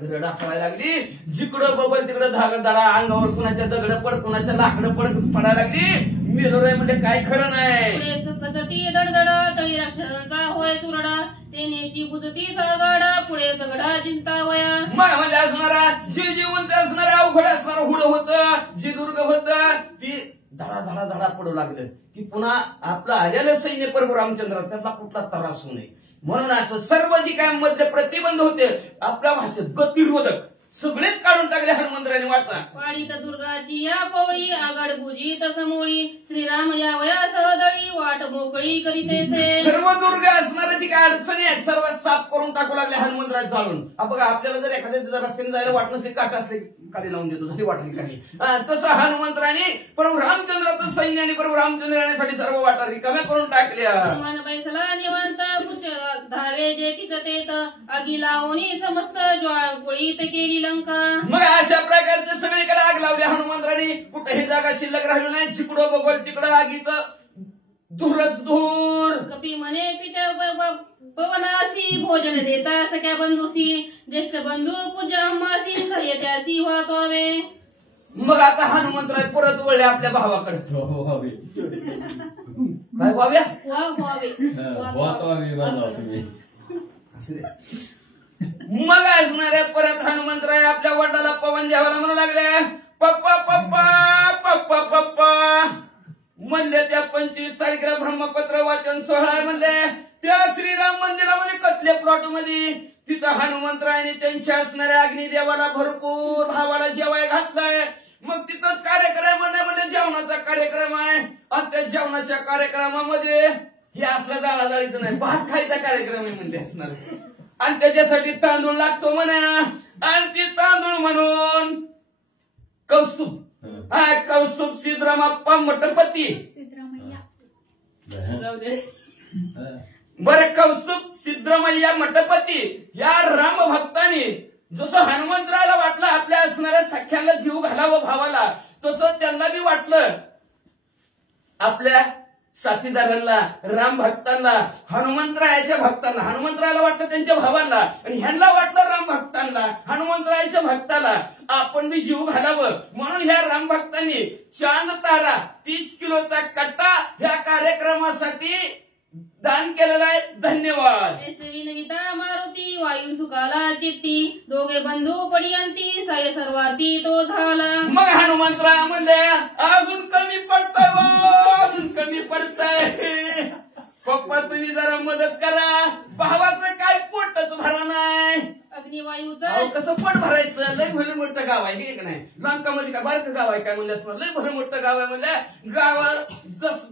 ढासळायला लागली. जिकडं बबल तिकडं धागदारा अंगावर कुणाच्या दगड पड कुणाच्या लाकडं पडायला लागली. मेलो रे म्हणजे काय खरं नाही. पुढे खचती धडधडा तळी राक्षसांचा होय चुरडा तेनेची बुजती सागाडा पुढे दगडा चिंता वया. म्हणजे असणारा जे जिवंत असणारा अवघड असणारा हुड होतं, जे दुर्ग होतं ती धडा पडू लागलं की पुन्हा आपलं आलेलं सैन्य प्रभू रामचंद्र त्यांना कुठला त्रास होऊ नये म्हणून असं सर्व जी काय मध्ये प्रतिबंध होते आपल्या भाषेत गतिरोधक सगळेच काढून टाकले हनुमंतराने. वाचा वाडीत दुर्गाची या पवळी आगाड बुजीत समोळी श्रीराम या वया सहदळी वाट मोकळी करीतेसे. सर्व दुर्ग असणाऱ्या जी काय अडचणी आहेत सर्व साफ करून टाकू लागले हनुमंतराज जाळून. बघा आपल्याला जर एखाद्या रस्त्याने जायला वाट नसली काट असले काढी लावून देतो साठी वाटली काढी, तसं हनुमंतराने प्रभू रामचंद्राचं सैन्य आणि प्रभू रामचंद्र येण्यासाठी सर्व वाटा रिकाम्या करून टाकल्या. समान बैसला निवांत धावे जे तिचतेत आगी लावणी समस्त ज्वाळपोळीत केली लंका. मग अशा प्रकारचे सगळीकडे आग लावली हनुमंतराने. कुठेही जागा शिल्लक राहिली नाही. जिकडं बघल तिकडं आगीचं धूरच धूर. कपी म्हणे पित्या पवनासी भोजन देता सख्या बंधूसी ज्येष्ठ बंधू पूज्य अम्मासी सह्यत्यासी वाकावे. मग आता हनुमंतराय परत वळले आपल्या भावाकडे. काय व्हाव्या मग असणाऱ्या परत हनुमंतराय आपल्या वडिलाला पवन द्यावाला म्हणू लागले. पप्पा पप्पा पप्पा पप्पा म्हणले. त्या 25 तारखेला ब्रह्मपत्र वाचन सोहळा म्हणले त्या श्रीराम मंदिरामध्ये कतल्या प्लॉट मध्ये तिथं हनुमंतरायने त्यांच्या असणाऱ्या अग्निदेवाला भरपूर भावाला जेवाय घातलाय. मग तिथंच कार्यक्रम म्हणजे जेवणाचा कार्यक्रम आहे आणि त्या जेवणाच्या कार्यक्रमामध्ये हे असलं जाळाजाळीचं नाही, भात खायचा कार्यक्रम आहे म्हणजे असणार. आणि त्याच्यासाठी तांदूळ लागतो म्हणा. आणि ती तांदूळ म्हणून कौस्तुभ कौस्तुभ सिद्धरामप्पा मठपती बरं कौस्तुभ सिद्धरामय्या मठपती या राम भक्तांनी जसं हनुमंतराला वाटलं आपल्या असणाऱ्या सख्याला जीव घालावं भावाला, तसं त्यांना बी वाटलं आपल्या साथीदारांना राम भक्तांना हनुमंतरायाच्या भक्तांना. हनुमंतरायाला वाटलं त्यांच्या भावांना आणि ह्यांना वाटलं राम भक्तांना हनुमंतरायाच्या भक्ताला आपण बी जीव घालावं. म्हणून ह्या राम भक्तांनी चांद तारा 30 किलोचा कट्टा ह्या कार्यक्रमासाठी दान केलेलं आहे. धन्यवाद. ऐसे विनविता मारुती वायू सुखाला चित्ती दोघे बंधू पडियंती साय सर्वार्थी तो झाला. मग हनुमंतराय म्हणले अजून कमी पडतंय, अजून कमी पडतंय. पप्पा तुम्ही जरा मदत करा, भावाचं काय पोटच भरा नाही. अग्निवायूचा कसं पोट भरायचं, लय भलं मोठं गाव आहे हे का नाही. लंकामध्ये काय बारकं गाव आहे काय म्हणलं असणार, लय भलं मोठं गाव आहे. म्हणजे गावात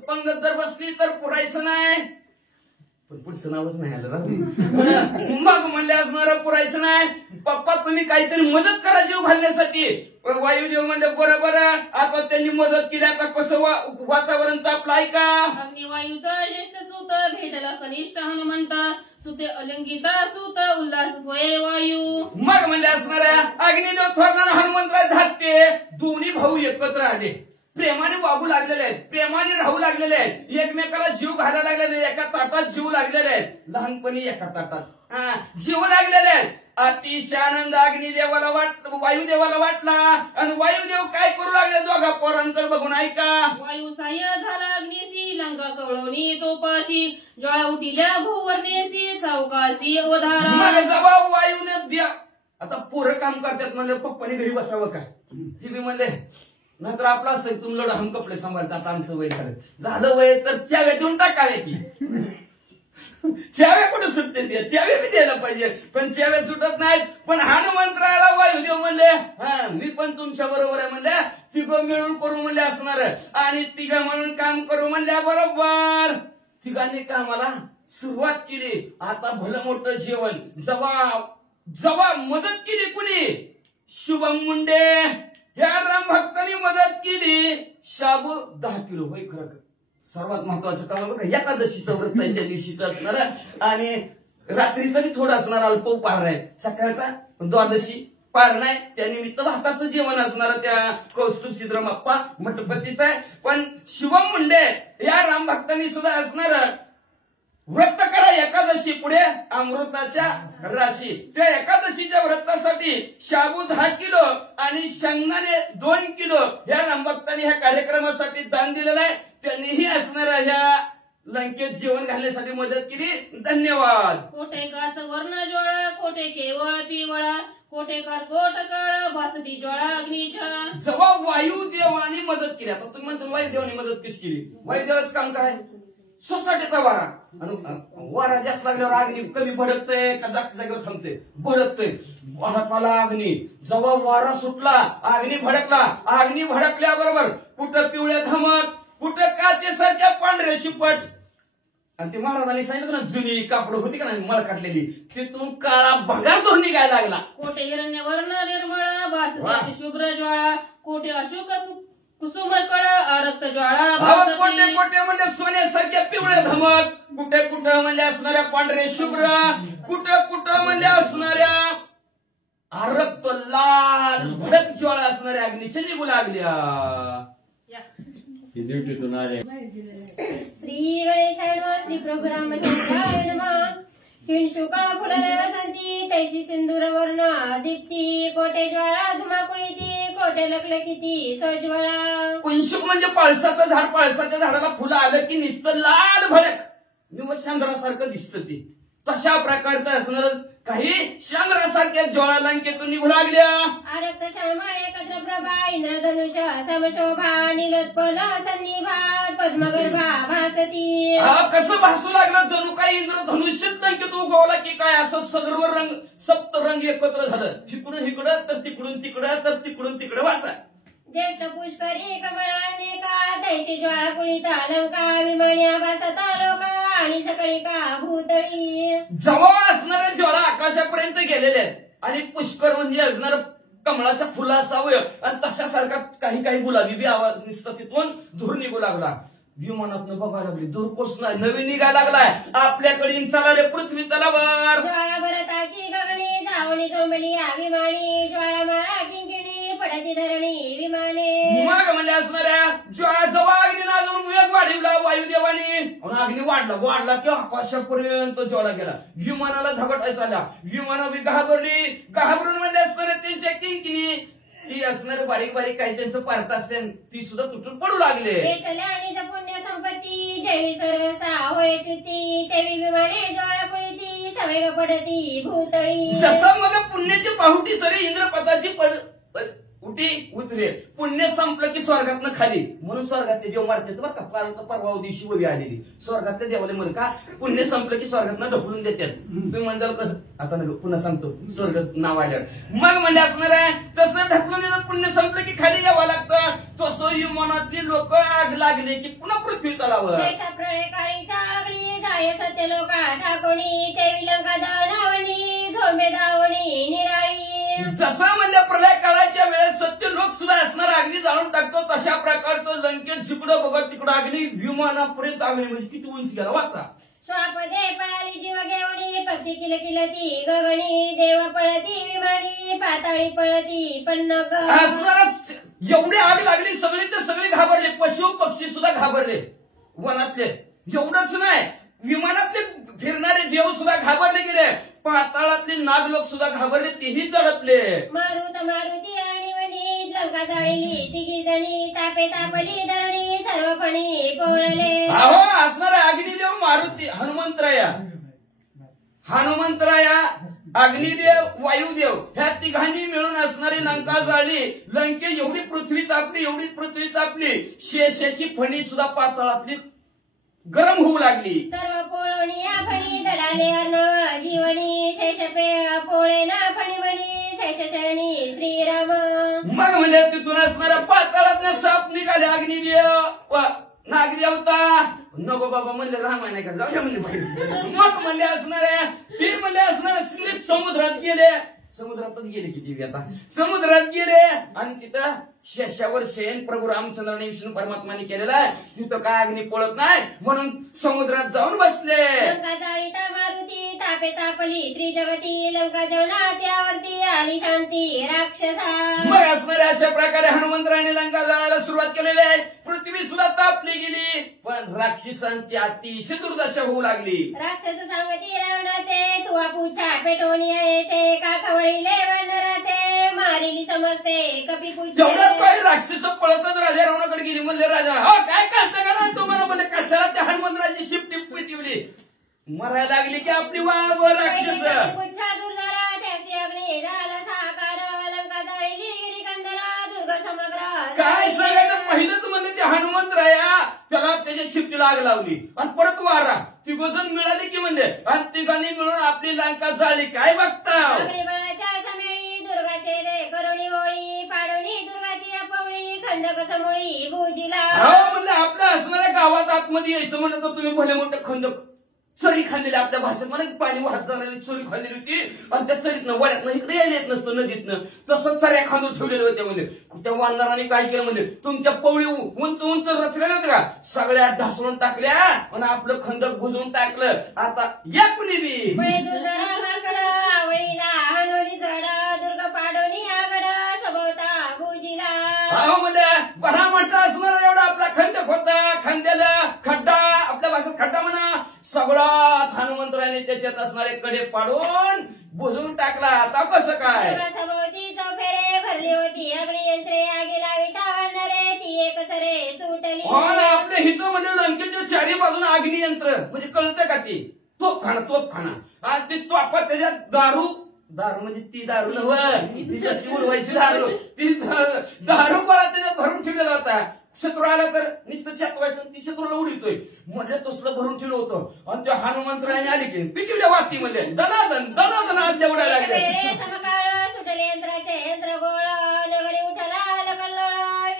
पंगत जर बसली तर पुरायचं नाही. पण पुढचं नावच नाही आलं. मग म्हणले असणार पुरायचं नाही. पप्पा तुम्ही काहीतरी मदत करा जीव घालण्यासाठी. वायुदेव म्हणले बरोबर. आता त्यांनी मदत केली. आता कसं वातावरण तापलं ऐका. अग्निवायूचा ज्येष्ठ सूत भेटला कनिष्ठ हनुमंत सुते अलंकिता सूत उल्हास स्वये वायू. मग म्हणले असणाऱ्या अग्निदेव थोरला हनुमंतराय धाकटे दोन्ही भाऊ एकत्र आले. प्रेमाने वागू लागलेले आहेत, प्रेमाने राहू लागलेले आहेत, एकमेकाला जीव घालायला लागलेले, एका ताटात जीव लागलेले आहेत. लहानपणी एका ताटात जीव लागलेले आहेत. अतिशय आनंद अग्निदेवाला वायुदेवाला वाटला. आणि वायुदेव काय करू लागले दोघा पोरांकडे बघून ऐका. वायू साह्य झाला अग्निशी लंका कवळवणी चोपाशी ज्वाळा उठिल्या भूवर्णेसी सावकाशी अवधारा. मला जबाब वायूने द्या. आता पोरं काम करतात म्हणलं पप्पाने घरी बसावं काय. ती बी म्हणले नाहीतर आपला असं तुमला हम कपडे सांभाळतात. आमचं वय झालं वय तर चाव्या देऊन टाकावे की. चाव्या कुठे सुटते ते, चाव्या बी द्यायला पाहिजे पण चाव्या सुटत नाहीत. पण हनुमंतरायाला वायुदेव म्हणले मी पण तुमच्या बरोबर आहे म्हणल्या. तिघं मिळून करू म्हणले असणार आणि तिघं म्हणून काम करू म्हणल्या बरोबर. तिघांनी कामाला सुरुवात केली. आता भलं मोठं जेवण जवा मदत केली कुणी शुभम मुंडे ह्या राम भक्तांनी मदत केली. शाबू 10 किलो होय. खरं सर्वात महत्वाचं काम बघा एकादशीचं व्रत आहे त्या दिवशीचं असणार आणि रात्रीचं बी थोडं असणार. अल्प उपहार आहे. सकाळचा द्वादशी पारण आहे त्यानिमित्त भाताचं जेवण असणार त्या कौस्तुभ सिद्धरामप्पा मठपतीचं आहे. पण शिवम मुंडे या राम भक्तांनी सुद्धा असणार व्रत करा एकादशी पुढे अमृताच्या राशी. त्या एकादशीच्या व्रतासाठी शाबू 10 किलो आणि शेंगदाणे 2 किलो या रामभक्तांनी ह्या कार्यक्रमासाठी दान दिलेलं आहे. त्यांनीही असणाऱ्या ह्या लंकेत जेवण घालण्यासाठी मदत केली. धन्यवाद. कोटेकाच वर्ण ज्वाळा कोटे केवळ पिवळा कोटेकार कोट काळ भासती ज्वाळा अग्नीच्या. जेव्हा वायुदेवानी मदत केली. आता तुम्ही म्हणतो वायुदेवानी मदत कशी केली. वायुदेवाचं काम काय सोसायटीचा वारा आणि वारा जास्त लागल्यावर अग्नी कमी भडकतोय का जास्त जागेवर थांबते भडकतोय. भडकला अग्नी. जेव्हा वारा सुटला अग्नी भडकला. अग्नी भडकल्याबरोबर कुठं पिवळ्या धमक कुठं काचेसारख्या पांढऱ्या शिपट. आणि ते महाराजांनी सांगितलं ना जुनी कापड होती का नाही मळ काढलेली तिथून काळा भंगार धरून निघायला लागला. कोटे हिरण्य वर्ण निर्मळा भासती शुभ्र ज्वाळा कोटे अशोक कुसुम कळा रक्त ज्वाळा. कोटे कोटे म्हणजे सोन्यासारख्या पिवळ्या धमक. कुठे कुठं म्हणजे असणाऱ्या पांढरे शुभ्र कुठं कुठं म्हणजे असणाऱ्या रक्त लाल भडक ज्वाळा असणाऱ्या अग्नीच्या निघू लागल्या. श्री गणेशाय नमः. श्री प्रभू रामचंद्राय नमः. किंशुका फुलले वसंती तैसी सिंदूर वर्ण दीप्ती कोटे ज्वाळा धुमाकुळीती कोटे लखलखीती सज्वळा. कुंशुक म्हणजे पळसाचं झाड. पळसाच्या झाडाला फुलं आलं की नुसतं लाल भडक निवड चंद्रासारखं दिसतं ते. तशा प्रकारचं असणार काही चंद्रासारख्या ज्वाळा लंकेतून निघू लागल्या. आरक्त श्यामा एकत्र प्रभा इंद्रधनुष समशोभा नीलोत्पल सन्निभात पद्मगर्भा भासती. कसं भासू लागलं जणू काही इंद्रधनुष्य लंकेत उगवला की काय असं सर्व रंग सप्त रंग एकत्र झालं. इकडून इकडं तर तिकडून तिकडं तर तिकडून तिकडं वाचा. ज्येष्ठ पुष्करी कमळानेका तैसी ज्वाळा कुळीता अलंका विमान्या भासता लोका आणि सकाळी का भूतळी. जवळ असणाऱ्या ज्वाला आकाशापर्यंत गेलेले आहेत आणि पुष्कर म्हणजे असणार कमळाच्या फुला असावं आणि तशासारखा काही काही गुलाबी बी आवाज दिसतो तिथून धूर निघू लागला. विमानातनं बघायला लागली दूर पोचणार नवीन निघायला लागलाय. आपल्याकडे चालले पृथ्वी तलावर. ज्वाळा भरताची गगनी धावणी चोंबली अभिमानी ज्वाळा माळा किंकिणी पडती धरणी विमाने. मग म्हणजे असणाऱ्या ज्वाळा जवळ अग्नी अजून वेग वाढवला वायुदेवाने. अग्नी वाढला की आकाशापर्यंत ज्वाळा गेला. विमानाला झगटायचा आला. विमानं बी घाबरून म्हणजे असणाऱ्या त्यांच्या किंकिणी ती असणारे बारीक बारीक काही त्यांचं पार्ट असते ती सुद्धा तुटून पडू लागले. आणि पुण्य संपत्ती जेवी स्वर्गस्था होय च्युती तेवी विमाने ज्वाळा कुळीती सवेग पडती भूतळी. जसं मग पुण्याची पाहुटी सरी इंद्रपथाची उठी उतरे पुण्य संपलं की स्वर्गातनं खाली म्हणून स्वर्गातले जेव्हा मारते बरं का परवा दिवशी ववी आलेली स्वर्गातल्या देवाला म्हणून का पुण्य संपलं की स्वर्गातनं ढकलून देतात. तुम्ही म्हणताल कसं आता पुन्हा सांगतो स्वर्ग नाव आल्यावर मग म्हणजे असणार आहे तसं ढकलून देतात. पुण्य संपलं की खाली जावं लागतं. तसं विमानातली लोक आग लागले की पुन्हा पृथ्वी तलावर प्रळय काळीचा अग्नी जाय सत्य लोका ठाकोणी तेवी लंका दावणी झोंबे दावणी निराळी. जसं म्हणजे प्रलय काळाच्या वेळेस सत्य लोक सुद्धा असणार अग्नी जाळून टाकतो तशा प्रकारचं लंकेत जिकडं बघत तिकडं अग्नी विमानापर्यंत अग्नी म्हणजे किती उंच गेला वाचा. स्वापदे पळाली जीव घेवणी पक्षी किल किलती गगणी देव पळती विमानी पाताळी पळती पन्नग. असणारच एवढी आग लागली सगळे ते सगळे घाबरले पशु पक्षी सुद्धा घाबरले वनातले. एवढंच नाही विमानातले फिरणारे देव सुद्धा घाबरले गेले. पाताळातले नाग लोक सुद्धा घाबरले तेही दडपले. मारुती आणि वनी लंका जाळली तिघी जणी तापे तापली धरणी सर्वपणी पोळले. अहो असणारा अग्निदेव मारुती हनुमंतराया अग्निदेव वायुदेव ह्या तिघांनी मिळून असणारी लंका जाळली. लंके एवढी पृथ्वी तापली शेषाची फणी सुद्धा पाताळातली गरम होऊ लागली. सर्व पोळणी फणी दडाले अर्णव जीवनी शेषपे पोळे ना फणी म्हणी शेषशनी श्रीराम. मग म्हणजे तिथून असणाऱ्या पाताळातल्या साप निघाले अग्निदेव नागदेवता नको बाबा म्हणले रामायण आहे का जाऊ द्या म्हणले. मग म्हणले असणाऱ्या ती म्हणले असणाऱ्या स्लिप समुद्रातच गेले किती आता समुद्रात गेले आणि तिथं शेषावर शयन प्रभू रामचंद्राने विष्णू परमात्माने केलेला आहे. तिथं काय अग्नी पळत नाही म्हणून समुद्रात जाऊन बसले. लंका जाळीता मारुती तापे तापली त्रिजगती लंका जेवणा त्यावरती आली शांती राक्षसा. मग असणाऱ्या अशा प्रकारे हनुमंतराने लंका जाळायला सुरुवात केलेली आहे. पृथ्वी सुद्धा तापली गेली पण राक्षसांची अतिशय दुर्दशा होऊ लागली. राक्षस सांगती रावण ते तुवा पूछा पेटोनी येते का खवळीले वनर ते मारिली समजते कपी जेवढ्यात पूछे. काही राक्षस पळतच राजा रावणाकडे गेली. म्हणले राजा हो काय करता का ना तुम्हाला म्हणले कशाला त्या हनुमंतराची शिफ्ट पिटवली मरायला लागली की आपली राक्षस. पूछा दुर्धरा त्याची अग्नी झाला साकार लंका जाळली गिरिकंदरा दुर्ग समग्र. काय सांगायचं पहिलंच म्हणले ते हनुमंतराया त्याला त्याच्या शिफ्टीला आग लावली आणि परत वारा तिघजण मिळाले की म्हणले आणि तिघांनी मिळून आपली लंका जाळली. काय बघता अग्निबळाच्या समेळी दुर्गाचे रे करुणी होळी पाडोनी दुर्गाची अपवळी खंडक समोळी भुजीला. हो म्हणलं आपल्या असणाऱ्या गावात आतमध्ये यायचं म्हणलं तर तुम्ही भले मोठे खंडक चरी खाल्लेली आपल्या भाषेत मला पाणी वाहत जाणारी चोरी खाल्लेली होती आणि त्या चरीतनं वड्यातनं इकडे यायला येत नसतं नदीतनं तसं चऱ्या खांदून ठेवलेलं होत्या म्हणजे. त्या वानराने काय केलं म्हणजे तुमच्या पवळी उंच रचल्या नव्हत्या का सगळ्या ढासळून टाकल्या आणि आपलं खंदक बुजवून टाकलं. आता या कुणी बी दुर्धरा माकड आवळीला हनोली जड दुर्ग पाडोनी आगड सभोवता भुजीला. अहो म्हणजे बडा मोठा असणार एवढा आपला खंदक होता. खंद्याला खड्डा आपल्या भाषेत खड्डा म्हणा सगळाच हनुमंतराने त्याच्यात असणारे कडे पाडून बुजवून टाकला. आता कसं काय सभोवती चौफेरे भरली होती अग्नियंत्रे आगी लाविता वळणारे ती एक सरे सुटली. आपल्या हितमध्ये लंकेच्या चारी बाजून अग्नियंत्र म्हणजे कळतं का ती तोफखाना आणि ती तोफा त्याच्यात दारू म्हणजे ती दारू नव्हे ती जास्ती उडवायची दारू ती दारू पळा त्याच्यात भरून ठेवलेला होता. शत्रू आला तर नुसतं चेतवायचं ती शत्रूला उडीतोय म्हणजे तसलं भरून ठेवलं होतं आणि त्या हनुमंतराने आली की पिटिवल्या वाती म्हणजे दनादन आज उडायला लागले. समकाळ सुटले यंत्राचे यंत्र गोळ नगरी उठला लगल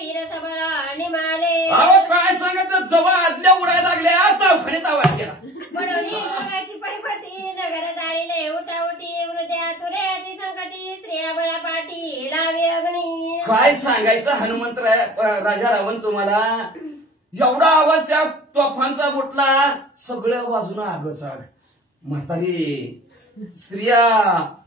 वीर सबळ निमाले. अहो काय सांगायचं जवळ आदल्या उडायला लागल्या दवाखान्यात आवाज केला. पडवली दुर्गाची परिपती नगर जाळीले उठाउटी हृदया तुरे अति संकटी स्त्रिया बळा पाठी लावी अग्नी. काय सांगायचं हनुमंत राजा रावण तुम्हाला एवढा आवाज त्या तोफांचा फुटला सगळ्या बाजूला आगच आग. म्हातारी स्त्रिया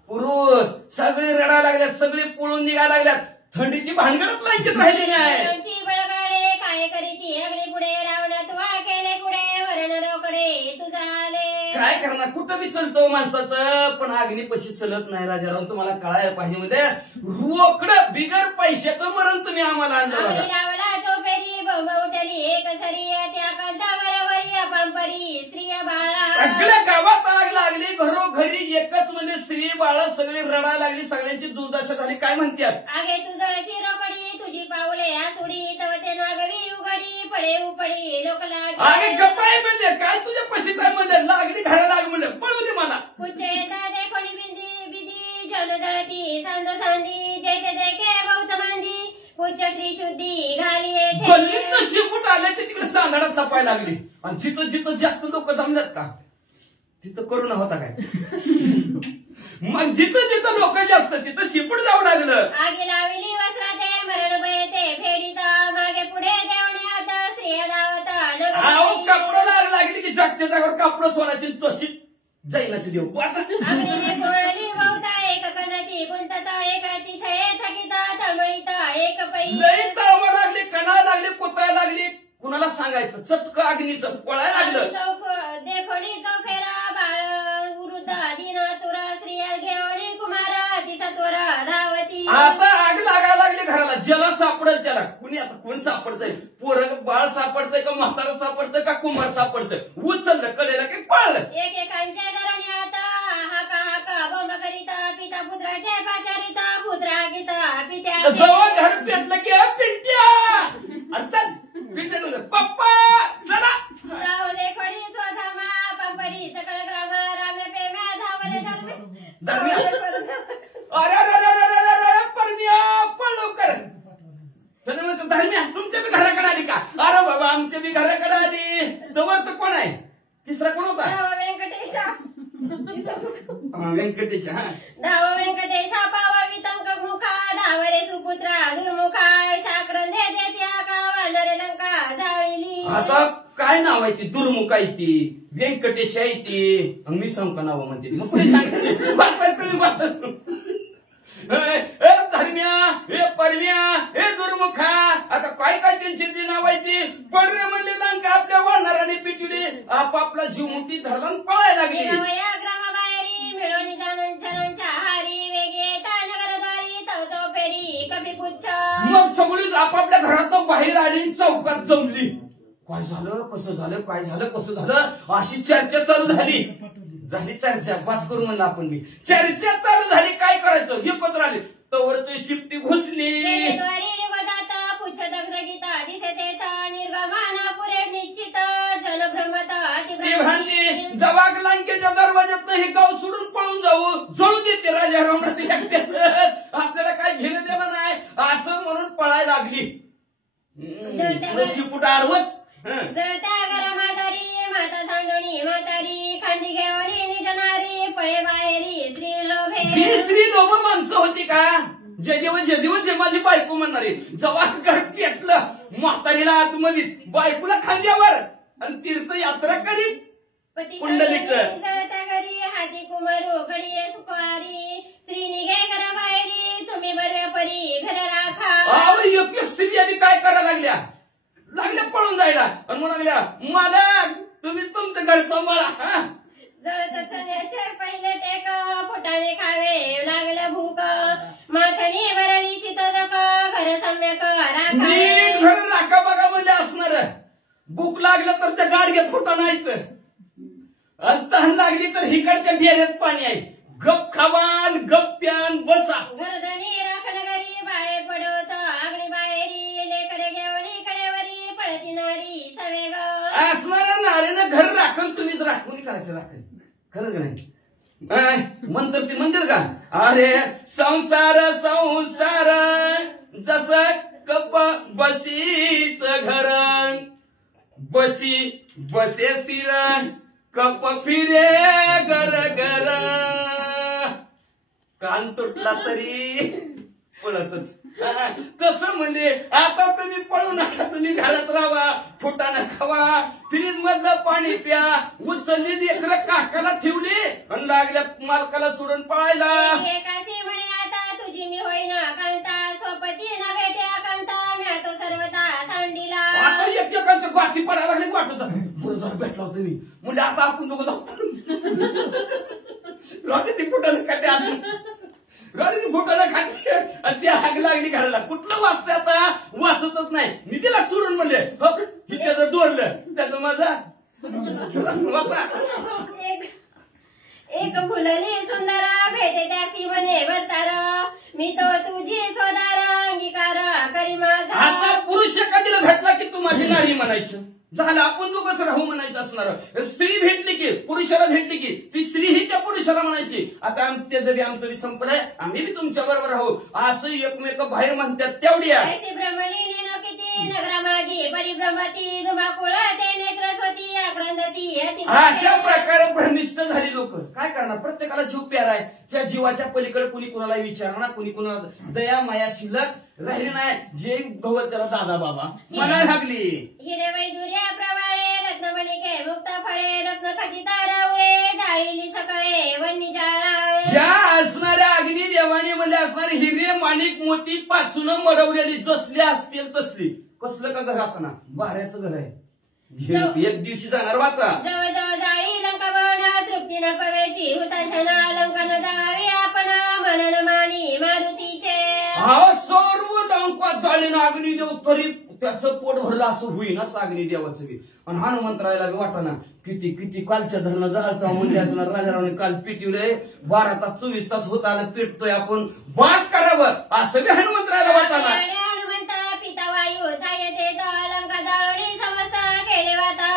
पुरुष सगळे रडायला लागल्यात सगळे पळून निघायला लागल्यात. थंडीची भानगडच लायकीत राहिली नाही. बळगाडे काय करीती अग्नी पुढे रावण तुवा केले पुढे वरण रोकडे तुझा आले. काय करणार कुठं बी चलतो माणसाचं पण अग्निपशी चलत नाही. राजाराव तुम्हाला कळायला पाहिजे म्हणजे रोकडं बिगर पैशाचं मरण तुम्ही आम्हाला आणलं. लावला चोपेरी बोंब उठली एक सरी त्या कांतावरवरी बरोबरी स्त्रिया बाळा. सगळ्या गावात आग लागली, घरोघरी एकच म्हणजे स्त्री बाळ सगळी रडायला लागली, सगळ्यांची दुर्दशा झाली. काय म्हणतात? आगे तुझळची रोकडी तुझी पावले आसुडी तव ते नागवी उघडी पडे उपडी लोकला. अरे गप्पाय म्हणले काय तुझ्या पशी काय म्हणले, लागली घरा लाग म्हणले, पळू दे मला. पुच्चे दादे कोणी बिंदी बिदी जल जळती सांद सांदी जय जय जय के बहुत मांदी पुच्छ त्रिशुद्धी घाली गल्लीत शिपूट आले ते तिकडे सांगाडात तपायला लागली. आणि जिथं जिथं जास्त लोक जमल्यात का तिथं करोना होता काय? मग जिथं जिथं लोक जास्त तिथं शिपूट जाऊ लागलं. आगी लावली वस्त्राते मरण बयते फेडीता मागे पुढे देवणे आता स्त्रिया धावत कपडं लागली की जागच्या जागेवर कपडं सोनाची तशी जैनाची देव अग्नीने कोळली बहुता एक कणती गुंतता एक अतिशय थकिता तळमळीता एक पै. लई तळमळ लागली, कणाला लागली, पोतायला लागली. कुणाला सांगायचं? चटकं अग्नीचं पळायला लागलं. देखोडी चौफेरा बाळ वृद्धा दिना तुरा स्त्रिया घेवणी कुमारा तिचा तोरा धावती. आता आग लागायला लागली घराला. ज्याला सापडेल त्याला, कुणी आता कोण सापडतंय? पोरं बाळ सापडतंय का म्हातारं सापडतंय का कुमार सापडतंय? उचललं कडेला की पळलं. एकेकांच्या घराने आता हाका हाका बोंब करिता पिता पुत्राचे पाचारिता पुत्रा गीता पित्या. जवळ घर पेटलं की पिंट्या चल पिंट्या पप्पा चला जाऊ देखोडी स्वधामा पंपरी सकळ ग्राम रामे पेम्या धावले धर्मे. अरे अरे परम्या पळ लवकर. धर्म्या तुमच्या बी घराकडे आली का? अरे बाबा आमच्या बी घराकडे आली. जवळचं कोण आहे? तिसरा कोण होता? व्यंकटेशा व्यंकटेश. धाव व्यंकटेशा पावा वितंक मुखा धावरे सुपुत्रा दुर्मुखा शाक्रंधे देत्या का वानरे लंका जाळीली. आता काय नाव आहे ती? दुर्मुख आहे ती, व्यंकटेश आहे ती. मी सांगू का नाव म्हणते? मग कुणी सांगितलं? धर्म्या हे परम्या हे दुर्मुखा. आता काय काय त्यांची नाव आहे ती? पडणे म्हणले लंका आपल्या वानराने पिटवली, आपापला जीव मुठी धरला पळायला लागली. ग्रामाबाहेरी मिळवणी जाणून जणांच्या हारी वेगे नगरद्वारी चौचौ फेरी कपी पुच्छ. मग सगळीच आपापल्या घरातून बाहेर आली, चौकात जमली. काय झालं, कसं झालं, काय झालं, कसं झालं, अशी चर्चा चालू झाली. चर्चा बस करू म्हणलं आपण बी. चर्चा चालू झाली, काय करायचं एकत्र आले तवरची शिफ्टी घुसली. पुच्छ दगदगीता दिसते निर्गमाना पुरे निश्चित जनभ्रमता ती भांडी जवाग लंकेच्या दरवाज्यात हे गाव सोडून पळून जाऊ देते राजा रावणाचं एकट्याच. आपल्याला काय घेणं देणं नाही असं म्हणून पळायला लागली. शिपूट आडवच. जळत्या घरामाधारी माता सांडोणी म्हातारी खांदी घेवणी निजनारी पळे बाहेरी स्त्री लोभे. जी स्त्री लोभ माणसं होती का? जे माझी बायको म्हणणारी. जेव्हा घर पेटलं म्हातारीला आतमध्येच, बायकोला खांद्यावर आणि तीर्थयात्रा करीत पुंडलिक. जळत्या घरी हाती कुमारू घडी सुखारी स्त्री निघे घरा बाहेरी तुम्ही बऱ्या परी घर राखा. एक स्त्री आणि काय करायला लागल्या पळून जायला आणि म्हणाल्या मला तुम्ही तुमचं घर सांभाळा. जळत चण्याचे पहिले टेक फुटाने खावे लागलं भूक माथणी वरणी शीतलक घर सम्यक नीट घर राखा बघा म्हणजे असणार. भूक लागलं तर त्या गाडग्यात फुटा नाहीत आणि तहान लागली तर हिकडच्या डेऱ्यात पाणी आहे. गप खावान गप प्यान बसा. घरधणी राखण घरी बाहेर पडवत आगळी बाहेरी लेकरे घेवणी कडेवरी पळती नारी सवेग. असणाऱ्या नारीनं घर राखण तुम्हीच राखून करायचं राखण खरं नाही. म्हणतात ती म्हणतात का? अरे संसार संसार जसं कप बसीच घर बसी बसे स्थिर कप फिरे गर गर. कान तुटला तरी पळतच. कसं म्हणजे आता तुम्ही पळू नका, तुम्ही घरात राहा, फुटानं खावा, फ्रीज मधलं पाणी प्या. उचलली लेकरं काकाला ठेवली आणि लागल्या मालकाला सोडून पळायला. एकाशी म्हणे आता तुझी मी होईना कांता स्वपती नव्हे त्या कांता म्या तो सर्वता सांडीला. आता एकमेकांचं बाकी पडायला लागले वाटत बरं झालं भेटला होता मी म्हणजे आता आपण दोघं जाऊ. राहते ती फुटानं खाते ती फुटानं खाते आणि ती आग लागली घराला. कुठलं वाचतंय आता? वाचतच नाही. मी तिला सोडून म्हणले त्याचं डोरलं त्याचं माझा वाचा. एक फुलली सुंदर भेटे त्याची म्हणे भरतार मी तो तुझी सोदार अंगीकार करी माझा. आता पुरुष एखादीला भेटला की तू माझी नाही म्हणायचं, झालं आपण दोघंच राहू म्हणायचं असणार. स्त्री भेटली की पुरुषाला भेटली की ती स्त्री ही त्या पुरुषाला म्हणायची आता त्याचं बी आमचं बी संपलंय, आम्ही बी तुमच्या बरोबर राहू असं एकमेक बाहेर म्हणतात. तेवढ्या ऐसी ब्रह्मणी नेनो किती नगरा माझी परिभ्रमती धुमाकुळ ते नेत्रस्वती आक्रंदती अशा प्रकारे भ्रमिष्ट झाली लोक. काय करणार, प्रत्येकाला जीव प्यारा आहे. त्या जीवाच्या पलीकडे कुणी कुणाला विचारणार, कुणी कुणाला दया माया शिल्लक राहिली नाही. जे गवत त्याला दादा बाबा म्हणायला लागली. हिरे वैदुर्या प्रवाळे रत्नमणिके मुक्त फळे रत्न खचित रावळे जाळीली सकाळे वन्नी जाळाळे. ज्या असणाऱ्या अग्नी देवाने मध्ये असणारे हिरे माणिक मोती पाचून मडवलेली जसली असतील तसली. कसलं का घर असणार, भाड्याचं घर आहे. एक दिवशी जाणार वाचा. जवळजवळ जाळी लंकावण तृप्ती न पवेची हुताशना लंका न जाळावी आपण मनन मानी मारुतीचे. हा सर्व लंका जाळीनं अग्नी देव तरी त्याचं पोट भरलं असं होईन असं अग्नी देवाचं बी. आणि हनुमंतरायला वाटाना किती किती कालच्या धरणं जाळता म्हणजे असणार. राजारावने काल पिटवलंय 12 तास 24 तास होत आलं पेटतोय आपण बास करावं असं बी हनुमंतरायला वाटाना. हनुमंत पिता वायू सायते लंका जाळणी समस्त केले वाता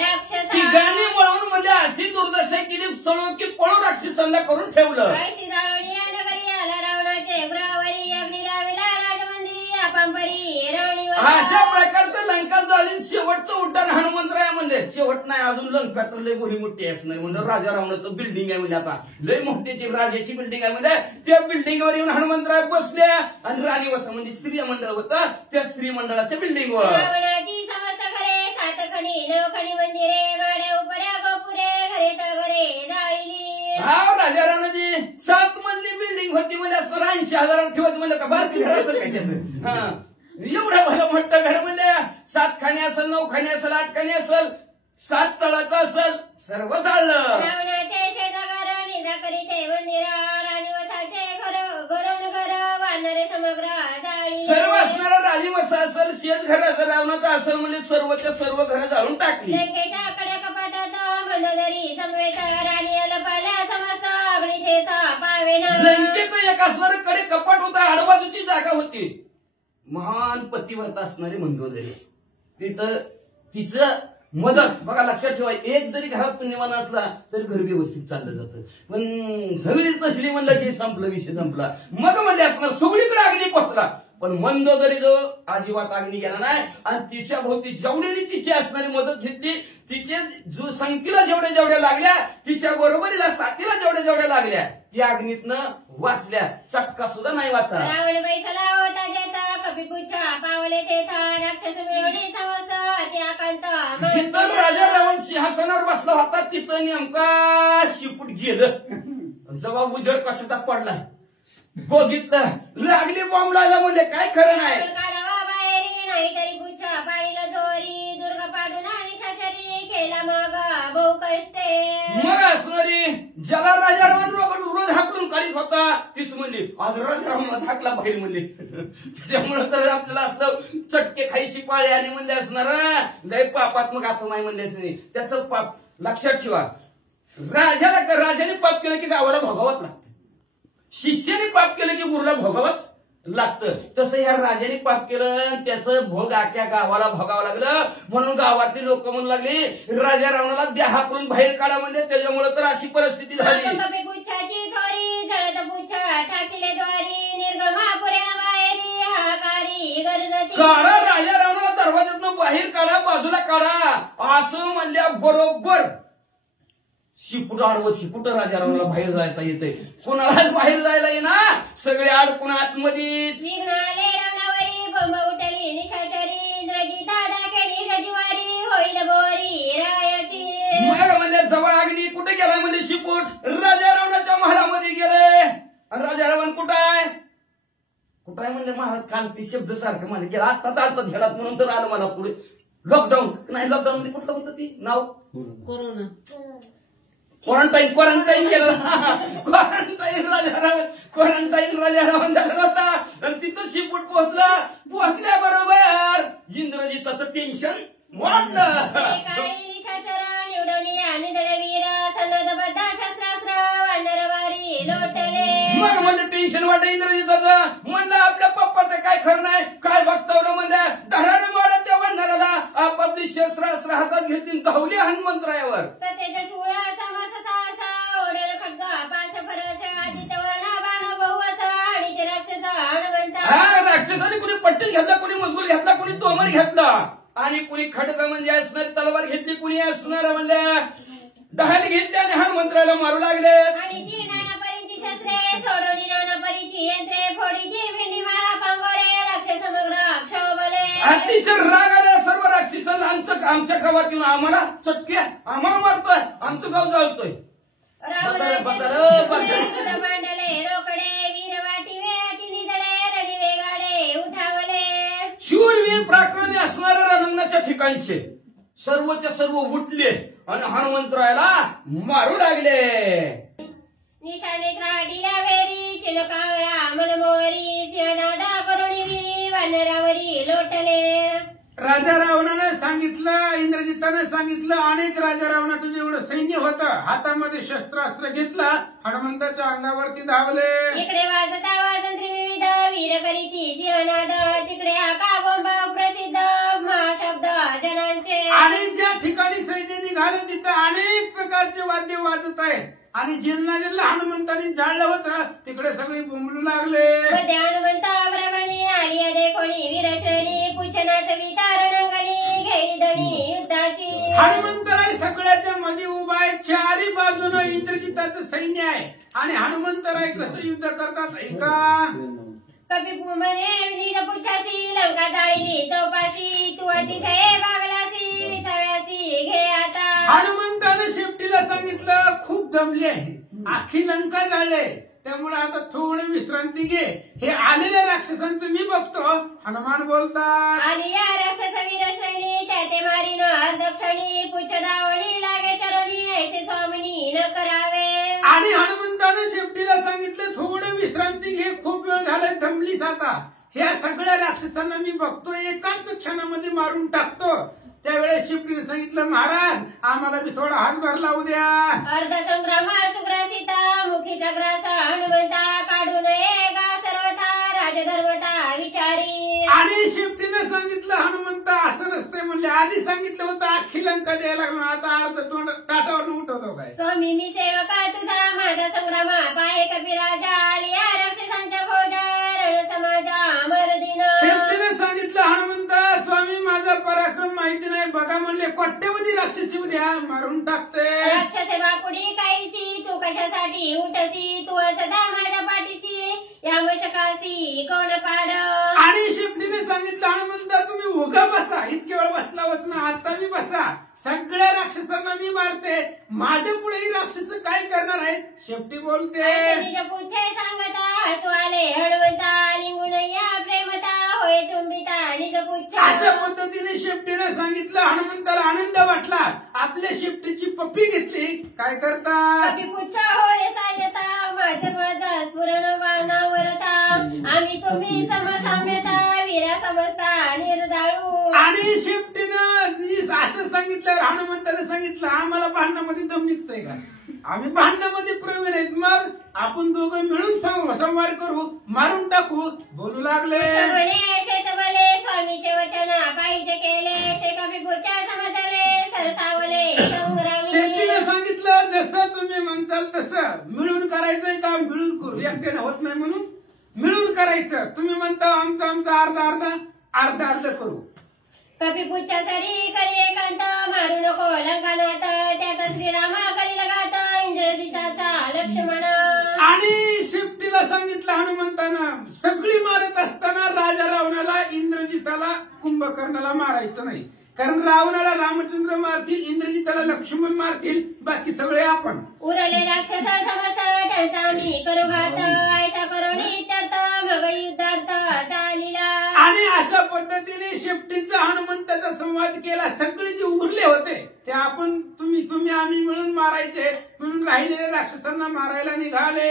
राक्षस. ती गाणी वळवून मध्ये अशी दुर्दशा केली सळो की पळू राक्षसांना करून ठेवलं. जाळणी नगरी आला रावणाचे गुरावरी अग्नी लाविला राजमंदिरी अपांपरी राणी. अशा प्रकारचं लंका जाळीन शेवटचं उड्डाण हनुमंतराय म्हणले. शेवट नाही अजून लंका तर लय मोठी मोठी असणार म्हणजे राजा रावणाचं बिल्डिंग आहे म्हणजे आता लय मोठीची राजाची बिल्डिंग आहे म्हणजे त्या बिल्डिंगवर येऊन हनुमंतराय बसल्या आणि राणी वसा म्हणजे स्त्री मंडळ होतं त्या स्त्री मंडळाच्या बिल्डिंगवर. रावणाची समस्त घरे सात खणी नवखणी मंदिरे गाड्या उपऱ्या गोपुरे घरे तळघरे जाळीली. हा राजा रावणाची 7 मजली बिल्डिंग होती म्हणजे असं 80,000 ठेवायचं म्हणजे का भारतीय घर असेल काय त्याचं. हा एवढं भलं मोठं घर म्हणजे 7 खाणी असेल 9 खाणी असेल 8 खाणी असेल 7 तळाचं असेल सर्व जाळलं. रावणाचे शेजागार निद्रा करीते मंदिरा राणीवसाचे घरून घर वाढणारे समग्र जाळी. सर्व असणारा राजीवसा असेल शेत घर असेल रावणाचं असेल म्हणजे सर्वच्या सर्व घरं जाळून टाकली. लंकेच्या कडे कपाटात मंदोदरी समवेत राणी लपाल्या समस्त अग्नी ठेचा पावेना. लंकेचं एक असणारं कडे कपाट होतं आडबाजूची जागा होती. महान पतिव्रता असणारी मंदोदरी तिथं तिचं मदत बघा लक्षात ठेवा. एक जरी घरात पुण्यवान असला तरी घर व्यवस्थित चाललं जातं. पण सगळीच नसली म्हणलं की संपलं विषय संपला. मग म्हणजे असणार सगळीकडे अग्नी पोचला पण मंदोदरी जवळ अजिबात अग्नी गेला नाही. आणि तिच्या भोवती जेवढी तिची असणारी मदत घेतली तिचे जो संख्येला जेवढ्या लागल्या तिच्या बरोबरीला साथीला जेवढ्या लागल्या त्या अग्नीतनं वाचल्या. चटका सुद्धा नाही वाचा. रावण बैसला होता जेता कपिपुच्छा पावले तेथा राक्षस मिळवणी समस्त अति आकांत. जिथं राजा रावण सिंहासनावर बसला होता तिथं नेमका शिपूट गेलं. जबाब उजड कशाचा पडला बघितलं लागली बॉम्ब लागला म्हणजे काय खरं नाही. काढावा बाहेरी नाहीतरी पुच्छा पाडीला जोरी दुर्गा पाडून आणि शाचरी केला मग बहु कष्टे. मग असणारी ज्याला राजा रावण रोज हाकलून काढीत होता तीच म्हणली आज राजा रावणाला हाकला बाहेर म्हणले. त्यामुळे तर आपल्याला असलं चटके खायची पाळी आली म्हणले असणार. लय पापात्मक आत्मा नाही म्हणले असणे त्याचं पाप लक्षात ठेवा. राजाने पाप केलं की गावाला भोगावंच लागतं. शिष्याने पाप केलं की गुरुला भोगावंच लागतं. तसं या राजाने पाप केलं त्याचं भोग आख्या गावाला भोगावं लागलं. म्हणून गावातली लोक म्हणू लागली राजा रावणाला द्या हाकलून बाहेर काढा म्हणजे त्याच्यामुळे तर अशी परिस्थिती झाली. कपिपुच्छाची थोरी जळत पुच्छा ठाकिले द्वारी निर्गमापुऱ्या बाहेरी हाकारी गरजती. काढा राजा रावणाला दरवाज्यातनं बाहेर काढा बाजूला काढा असं म्हणल्या बरोबर शिपूट आडवं शिपूट राजा रावणाला बाहेर जायला येते. कोणालाच बाहेर जायला येईना सगळे अडकून आतमध्येच. निघणाले रावणावरी बंब उठली निशाचरी इंद्रजी दादा केली सजीवारी होईल बोरी रायाची. मग म्हणजे जवळ अग्नी कुठे गेलाय म्हणजे शिपूट राजा रावणाच्या महालामध्ये गेले. आणि राजा रावण कुठं आहे म्हणजे महाराज काल ती शब्द सारखं म्हणजे गेला आता चालतात घ्यालात म्हणून तर आलं मला पुढे. लॉकडाऊन नाही लॉकडाऊन मध्ये कुठलं होतं ती नाव कोरोना क्वारंटाईन केलं. क्वारंटाईन राजा रावण झाला होता आणि तिथं शिपूट पोहोचल्याबरोबर इंद्रजिताचं टेन्शन वाढलं. काळी निशाचर निधडवीर सन्नदबद्ध शस्त्रास्त्र वानरवारी लोटले. मग म्हणलं टेन्शन वाटलं इंद्रजिताचं. म्हणलं आपल्या पप्पाचं काय खरं नाही, काय बघतावलं म्हणलं. धडाने मारा त्या वानराला. आपापली शस्त्रास्त्र हातात घेतली धावली हनुमंतरायावर. सत्याच्या शूळा समस सासा ओढेल खड्ग पाश फरस आदित्य वर्ण बाण बहुवस आणि ते राक्षस हनुमंता. हा, राक्षसाने कुणी पट्टी घेतला, कुणी मजबूर घेतला, कुणी तोमर घेतला आणि कुणी खडग म्हणजे असणार तलवार घेतली, कुणी असणार म्हणल्या दहाली घेतली आणि हनुमंतराला मारू लागले. आणि ती नानापरीची शस्त्रे सोडवली नानापरीची यंत्रे फोडीची भेंडी माळा पांगोरे राक्षस समग्र क्षोभले. अतिशय राग आला सर्व राक्षसांना. आमच्या गावातील आम्हाला चटक्या आम्हाला मारतोय, आमचं गाव जळतोय. मांडले रोकडे वीर वाटिवे तिन्ही दडे रडिवे गाडे उठावले. शूरवीर पराक्रमी असणाऱ्या रणांच्या ठिकाणचे सर्वच्या सर्व उठले आणि हनुमंतरायाला मारू लागले. निशाणे त्राडीला वेरी चिलकावळा मनमोरी सिंहनादा करुणी वानरावरी लोटले. राजा रावणाने सांगितलं, इंद्रजिताने सांगितलं, अनेक राजा रावणाचं जेवढं सैन्य होतं हातामध्ये शस्त्रास्त्र घेतला, हनुमंताच्या अंगावरती धावले. इकडे वाजता वाजंत्री विविध वीर करीती सिंहनाद तिकडे आका बोंबा प्रसिद्ध महाशब्द जनांचे. आणि ज्या ठिकाणी सैन्य निघालं तिथं अनेक प्रकारचे वाद्य वाजत आहेत आणि जिल्हा जिल्हा हनुमंताने जाळलं होतं तिकडे सगळे बोंबलू लागले. मध्ये हनुमंत अग्रगणी आली देखोणी वीरश्रेणी पूछनाच वितारणंगणी घेई दणी युद्धाची. हनुमंतराय सगळ्याच्या मध्ये उभा आहे. चारी बाजूनं इंद्रजिताचं सैन्य आहे आणि हनुमंतराय कसं युद्ध करतात ऐका. कपी म्हणे निज पुच्छासी लंका जाळली चौपाशी तू अतिशय बागलासी विसाव्याची घे आता. हनुमंतानं शेपटीला सांगितलं खूप दमले आहे, आखी लंका जाळले, त्यामुळे आता थोडी विश्रांती घे. हे आलेल्या राक्षसांचं मी बघतो. हनुमान बोलतात. आली या राक्षस वीरश्रेणी त्या ते मारीन दक्षिणी पुच्छ दावणी लागे चरणी ऐसे स्वामिनी न करावे. आणि हनुमंतानं शेपटीला सांगितलं थोडं विश्रांती घे, खूप वेळ झालाय, थंबलीस आता. ह्या सगळ्या राक्षसांना मी बघतो, एकाच क्षणामध्ये मारून टाकतो. त्यावेळेस शेपटीने सांगितलं महाराज आम्हाला बी थोडा हातभार लावू द्या. अर्ध संग्राम सुग्रसिता मुखीचा ग्रास हनुमंता काढू नये गा सर्वता राजधर्मता विचारी. आणि शेपटीने सांगितलं हनुमंता असं नसतंय म्हणले. आधी सांगितलं होतं अख्खी लंका द्यायला लागलं, आता अर्ध तोंड ताटावर उठवतो काय. स्वामी मी सेवका तुझा माझा संग्रामा पाहे कपिराजा आलिया राक्षसांच्या फौजा रण समाजा अमरदिन. शेपटीने सांगितलं हनुमंता स्वामी माझा पराक्रम माहिती नाही, बघा म्हणले कोट्यवधी राक्षसी उद्या मारून टाकते. राक्षसे बापुडी काहीशी तू कशासाठी उठसी तू सदा माझ्या पाठीशी या मशकाशी कोण पाड. आणि शेपटीने सांगितलं हनुमंता तुम्ही उगा बसा, इतके वेळ बसलावच ना, आता मी बसा, सगळ्या राक्षसांना मी मारते, माझ्या पुढेही राक्षस काय करणार आहेत. शेपटी बोलते. पूछे सांगता हसू आले हनुमंता लिंगून या प्रेमता होय चुंबिता निज पुच्छ. अशा पद्धतीने शेपटीने सांगितलं. हनुमंताला आनंद वाटला, आपल्या शेपटीची पप्पी घेतली. काय करता कपी पुच्छ होय सायता माझ्या माझा स्फुरण वाणावरता आम्ही तुम्ही समसाम्यता वीरा समजता निर्दाळू. आणि शेपटीनं असं सांगितलं, हनुमंताने सांगितलं आम्हाला भांडणामध्ये दम निघतोय का, आम्ही भांडणामध्ये प्रवीण आहेत, मग आपण दोघं मिळून संवाद करू, मारून टाकू. बोलू लागले. स्वामीचे वचन पाहिजे केले ते कपी पुच्छ समजले सरसावले संग्रामी. शेपटीने सांगितलं जसं तुम्ही म्हणताल तसं मिळून करायचंय काम मिळून करू, एकट्याने होत नाही म्हणून मिळून करायचं. तुम्ही म्हणता आमचं अर्धा अर्ध करू. कपी पुच्छ सरी करी एकांत मारू नको लंकानाथ त्याचा श्रीरामा करी लगात इंद्रजिताचा लक्ष्मण. आणि शेपटीला सांगितलं हनुमंतानं सगळी मारत असताना राजा रावणाला इंद्रजिताला कुंभकर्णाला मारायचं नाही, कारण रावणाला रामचंद्र मारतील, इंद्रजिताला लक्ष्मण मारतील, बाकी सगळे आपण. उरले राक्षस समस्त त्यांचा मी करू घात ऐसा करुणी त्यात मग युद्धार्थ चालिला. आणि अशा पद्धतीने शेपटीचा हनुमंताचा संवाद केला. सगळे जे उरले होते ते आपण तुम्ही आम्ही मिळून मारायचे म्हणून राहिलेल्या राक्षसांना मारायला निघाले.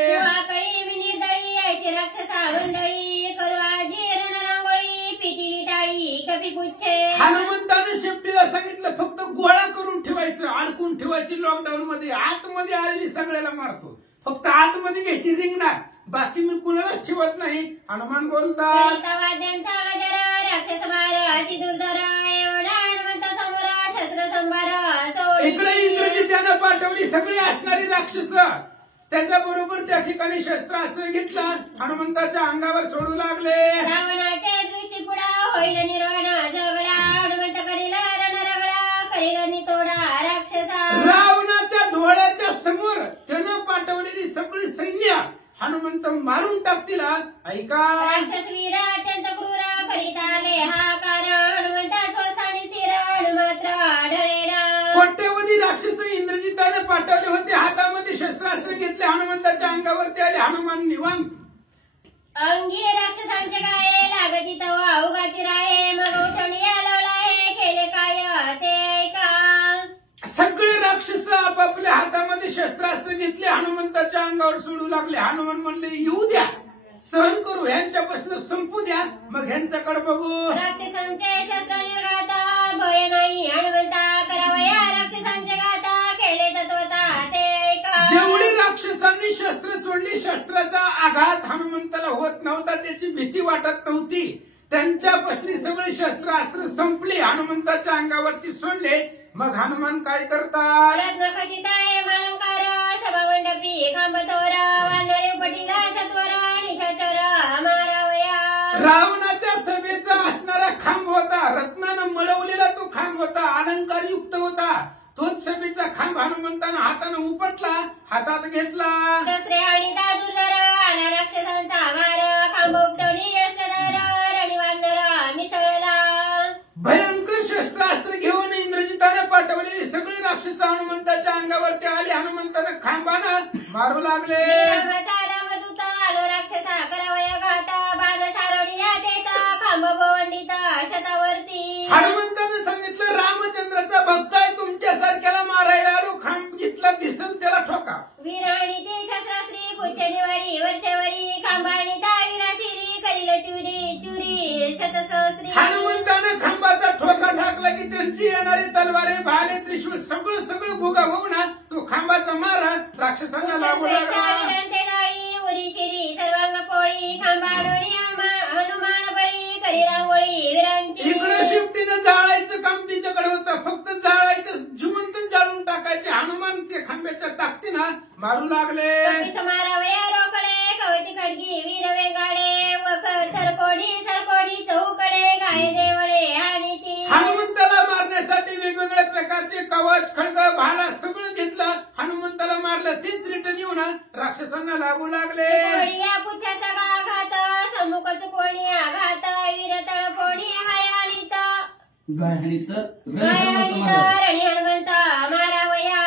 कळी विनिर्दळी ऐसे राक्षसा मंडळी करू आजी रणरांगोळी पिटिली टाळी नाही कपी पुच्छे. हनुमंताने शेपटीला सांगितलं फक्त गोळा करून ठेवायचं, अडकून ठेवायची. लॉकडाऊन मध्ये आतमध्ये आलेली सगळ्याला मारतो, फक्त आतमध्ये घ्यायची रिंगणार, बाकी मी कुणालाच ठेवत नाही. हनुमान बोलतात करिता वाद्यांचा गजर राक्षस मार चिदुलधर एवढा हनुमंत समोर शस्त्र संभार सोडी. इकडे इंद्रजी त्यानं पाठवली सगळी असणारी राक्षस, त्याच्याबरोबर त्या ठिकाणी शस्त्रास्त्र घेतला, हनुमंताच्या अंगावर सोडू लागले. रावणाच्या दृष्टी पुढा होईल निर्वाण झगडा हनुमंत करील रणरगडा करील नितोडा राक्षसा. रावणाच्या डोळ्याच्या समोर त्यानं पाठवलेली सगळी सैन्य हनुमंत मारून टाकतील. ऐका राक्षस वीर अत्यंत क्रूर करीत आले हा कार हनुमंता स्वस्थानी स्थिर मात्र ढळेना. कोट्यवधी राक्षस इंद्रजिताने पाठवले होते, हातामध्ये शस्त्रास्त्र घेतले, हनुमंताच्या अंगावरती आले. हनुमान निवांत. अंगी राक्षसांचे गाये लागती तवा उगाची राहे मग उठवणी आलवलाहे केले काय ते ऐका. सगळे राक्षस आपापल्या हातामध्ये शस्त्रास्त्र घेतले, हनुमंताच्या अंगावर सोडू लागले. हनुमान म्हणले येऊ द्या, सहन करू, ह्यांच्यापासून संपू द्या, मग ह्यांच्याकडे बघू. राक्षसांचे शस्त्र निर्घाता भय नाही हनुमंता करावया राक्षसांचे गाता केले तत्वता ते ऐका. जेवढी राक्षसांनी शस्त्र सोडली, शस्त्राचा आघात हनुमंताला होत नव्हता, त्याची भीती वाटत नव्हती. त्यांच्यापासली सगळी शस्त्रास्त्र संपली, हनुमंताच्या अंगावरती सोडले. मग हनुमान काय करतात? रत्नखचित आहे अलंकार सभा मंडपी खांबतोर वानरे पटीला सत्वर निशाचर मारावया. रावणाच्या सभेचा असणारा खांब होता, रत्नानं मळवलेला तो खांब होता, अलंकार युक्त होता. तोच सभेचा खांब हनुमंतानं हातानं उपटला, हातात घेतला. शस्त्रे आणि दादुलर आला राक्षसांचा मार खांब उपटवणी यशधर रणिवानर मिसळला. भयंकर शस्त्रास्त्र घेऊन इंद्रजिताने पाठवलेली सगळी राक्षस हनुमंताच्या अंगावरती आली. हनुमंतानं खांबानं मारू लागले. रामाचा रामदूत आलो राक्षसा करावया घाता बाण सारडिया देता खांब गोवंडीता शतावरती. हनुमंतानं सांगितलं रामचंद्राचा भक्त आहे, तुमच्यासारख्याला मारायला आलो, खांब घेतला दिसल त्याला ठोका. वीर आणि ते शस्त्रास्त्री पुच्छनिवारी वरचेवरी खांबाणी वीरा शिरी करील चुरी चुरी शतसहस्त्री. हनुमंतानं खांबाचा ठोका टाकला की त्यांची येणारी तलवारे भाले त्रिशूळ सगळं सगळं भोगा होऊ ना, तो खांबाचा मारा राक्षसांना लागू लागला. उरी शिरी सर्वांग पोळी खांबाडोळी हनुमान बळी करी रांगोळी वीरांची. इकडे शिफ्टीनं जाळायचं काम तिच्याकडे होतं, फक्त जाळायचं, जिवंत जाळून टाकायचे. हनुमान ते खांब्याच्या ताकदीनं मारू लागले. मारावया रोकडे कवची खडगी वीर वेगाडे वख थरकोडी सरकोडी चौकडे गाय देवळे आणीची. हनुमंताला मारण्यासाठी वेगवेगळ्या प्रकारचे कवच खडग भाला सगळं घेतलं, हनुमंताला मारलं. तीच रिटर्न येऊन राक्षसांना लागू लागले. कोणिया पुच्छाचा आघात सम्मुख चुकोणी आघात वीर तळफोडी हयाळीत गायणीत रणी हनुमंता मारावया.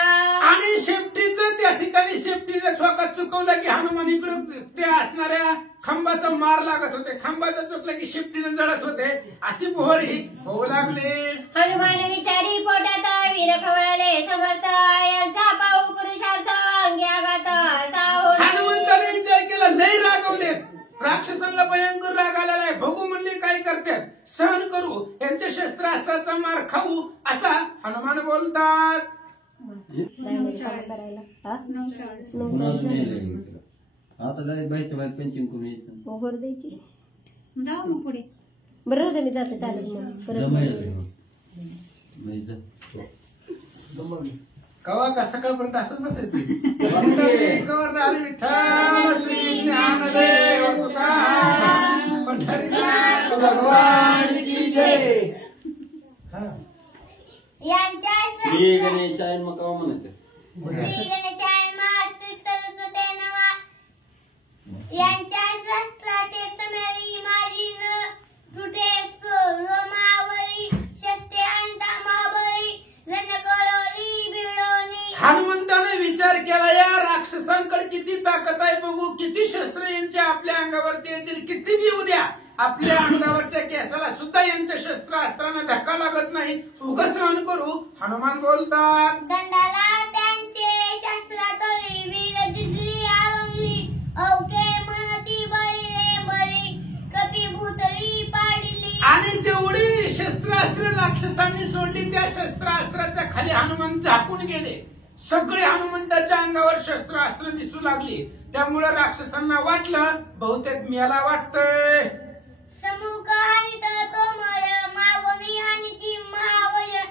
आणि शेपटीचं त्या ठिकाणी शेपटीचा ठोका चुकवला की हनुमान इकडं ते असणाऱ्या खांबाचा मार लागत होते, खांबाचा चुकला की शेपटीनं जळत होते. अशी बोहरी होऊ लागले. हनुमान विचारी पोटात वीर खवळले समस्त यांचा पाऊ पुरुषार्थ अंगी आघात साहोडी. हनुमंताने विचार केला, लय रागवले, राक्षसांना भयंकर राग आलेला आहे, बघू म्हणले काय करतात, सहन करू, यांच्या शस्त्रास्त्राचा मार खाऊ, असा हनुमान बोलतात. आता डायरेक्ट बाईच्या बाहेर पेन्शन करून यायचं. ओव्हर द्यायची जाऊ मग पुढे. बरोबर मी जाते चालेल मग कवा का सकाळपर्यंत असंच बसायचं. कवर आले विठ्ठल श्री ज्ञानदेव तुकाराम पंढरीनाथ भगवान की जय. श्री गणेशाय मग कवा म्हणायचं. यांच्या शस्त्राचे समेळी माझी न तुटे सोमावरी शस्त्रे अंता महाबळी रणकळोली बिळोनी. हनुमंताने विचार केला, या राक्षसांकडे किती ताकद आहे बघू, किती शस्त्र यांच्या आपल्या अंगावरती येतील, किती बी उद्या आपल्या अंगावरच्या केसाला सुद्धा यांच्या शस्त्रास्त्रांना धक्का लागत नाही, उगाच सहन करू. हनुमान बोलतात. दंडाला त्यांचे शस्त्रातली वीर दिसली आवली अवके म्हणती बळी रे बळी कपी भूतली पाडली. आणि जेवढी शस्त्रास्त्र राक्षसांनी सोडली त्या शस्त्रास्त्राच्या खाली हनुमान झाकून गेले. सगळे हनुमंताच्या अंगावर शस्त्रास्त्र दिसू लागली. त्यामुळे राक्षसांना वाटलं बहुतेक मेला वाटतंय. समुख हरित तोमर मागोनी हनिती महावय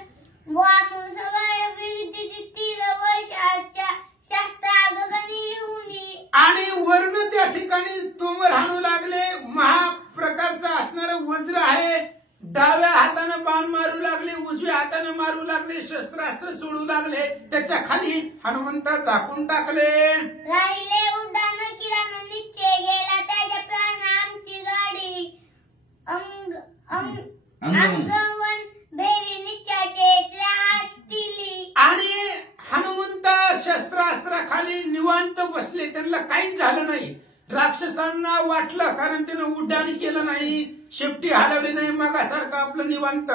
वामून सगळे विविध तीर वर्षाच्या शस्त्रा गगनी हुनी. आणि वर्ण त्या ठिकाणी तोमर हाणू लागले. महाप्रकारचं असणारं वज्र आहे. डाव्या हाताने बाण मारू लागले, उजव्या हाताने मारू लागले, शस्त्रास्त्र सोडू लागले. त्याच्या खाली हनुमंत झाकून टाकले. राहिले उड्डाण किरण निश्चय गेला त्याच्या प्राणांची गाडी. अंगवन भेरी निश्चयाचे त्रास दिली. आणि हनुमंत शस्त्रास्त्राखाली निवांत बसले. त्यांना काहीच झालं नाही. राक्षसांना वाटलं, कारण त्यानं उड्डाण केलं नाही, शेपटी हलवली नाही, मगासारखं आपलं निवांत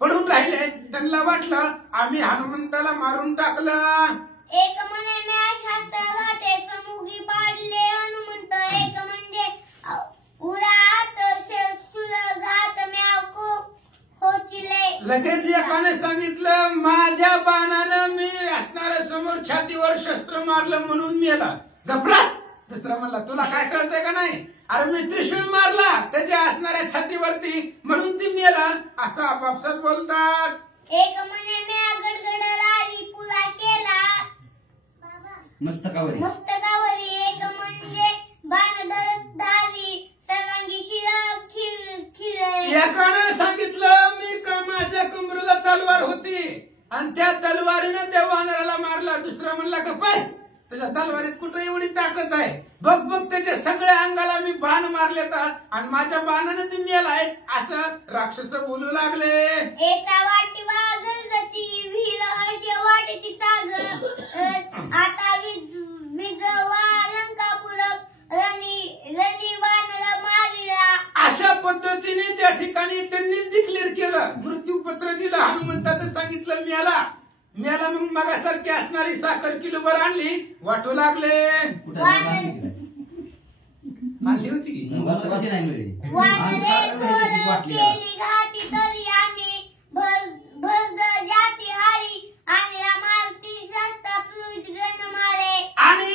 पडून राहिले. त्यांना वाटलं आम्ही हनुमंताला मारून टाकलं. एक म्हणे म्या शास्त्र घाते समुगी पाडले हनुमंत. एक म्हणजे उरात सुरघात म्या होचिले. लगेच एकाने सांगितलं माझ्या बाणानं मी असणाऱ्या समोर छातीवर शस्त्र मारलं म्हणून मेला. घबराट. दुसरा म्हणला तुला काय कळतंय का नाही, अरे मी त्रिशूळ मारला त्याच्या असणाऱ्या छातीवरती म्हणून ती मेला, असं आपापसात बोलतात. एक म्हणे म्या गडगड रारी पुरा केला मस्तकावरी. एक म्हणजे बाणधारी सर्वांगी शिरा खिळे. एकानं सांगितलं मी माझ्या कमरेला तलवार होती आणि त्या तलवारीनं त्या वानराला मारला. दुसरा म्हणला का पाय त्याच्या तलवारीत कुठं एवढी ताकद आहे, बघ बघ त्याच्या सगळ्या अंगाला मी बाण मारले आणि माझ्या बाणानं ती मेलाय, असं राक्षस बोलू लागले. एका वाटी वागती विहीर अशी वाटती सागर. आता विजवा लंकापुरक रणी वानर मारिला. अशा पद्धतीने त्या ठिकाणी त्यांनीच डिक्लेअर केलं, मृत्यूपत्र दिलं. हनुमंताचं सांगितलं मेला मेला. मग मगासारखी असणारी साखर किलोभर आणली, वाटू लागले. आणली होती की वानरे केली घाटी तरी आम्ही भरद जाती हारी आणि मारती शास्ता प्लुत मारे. आणि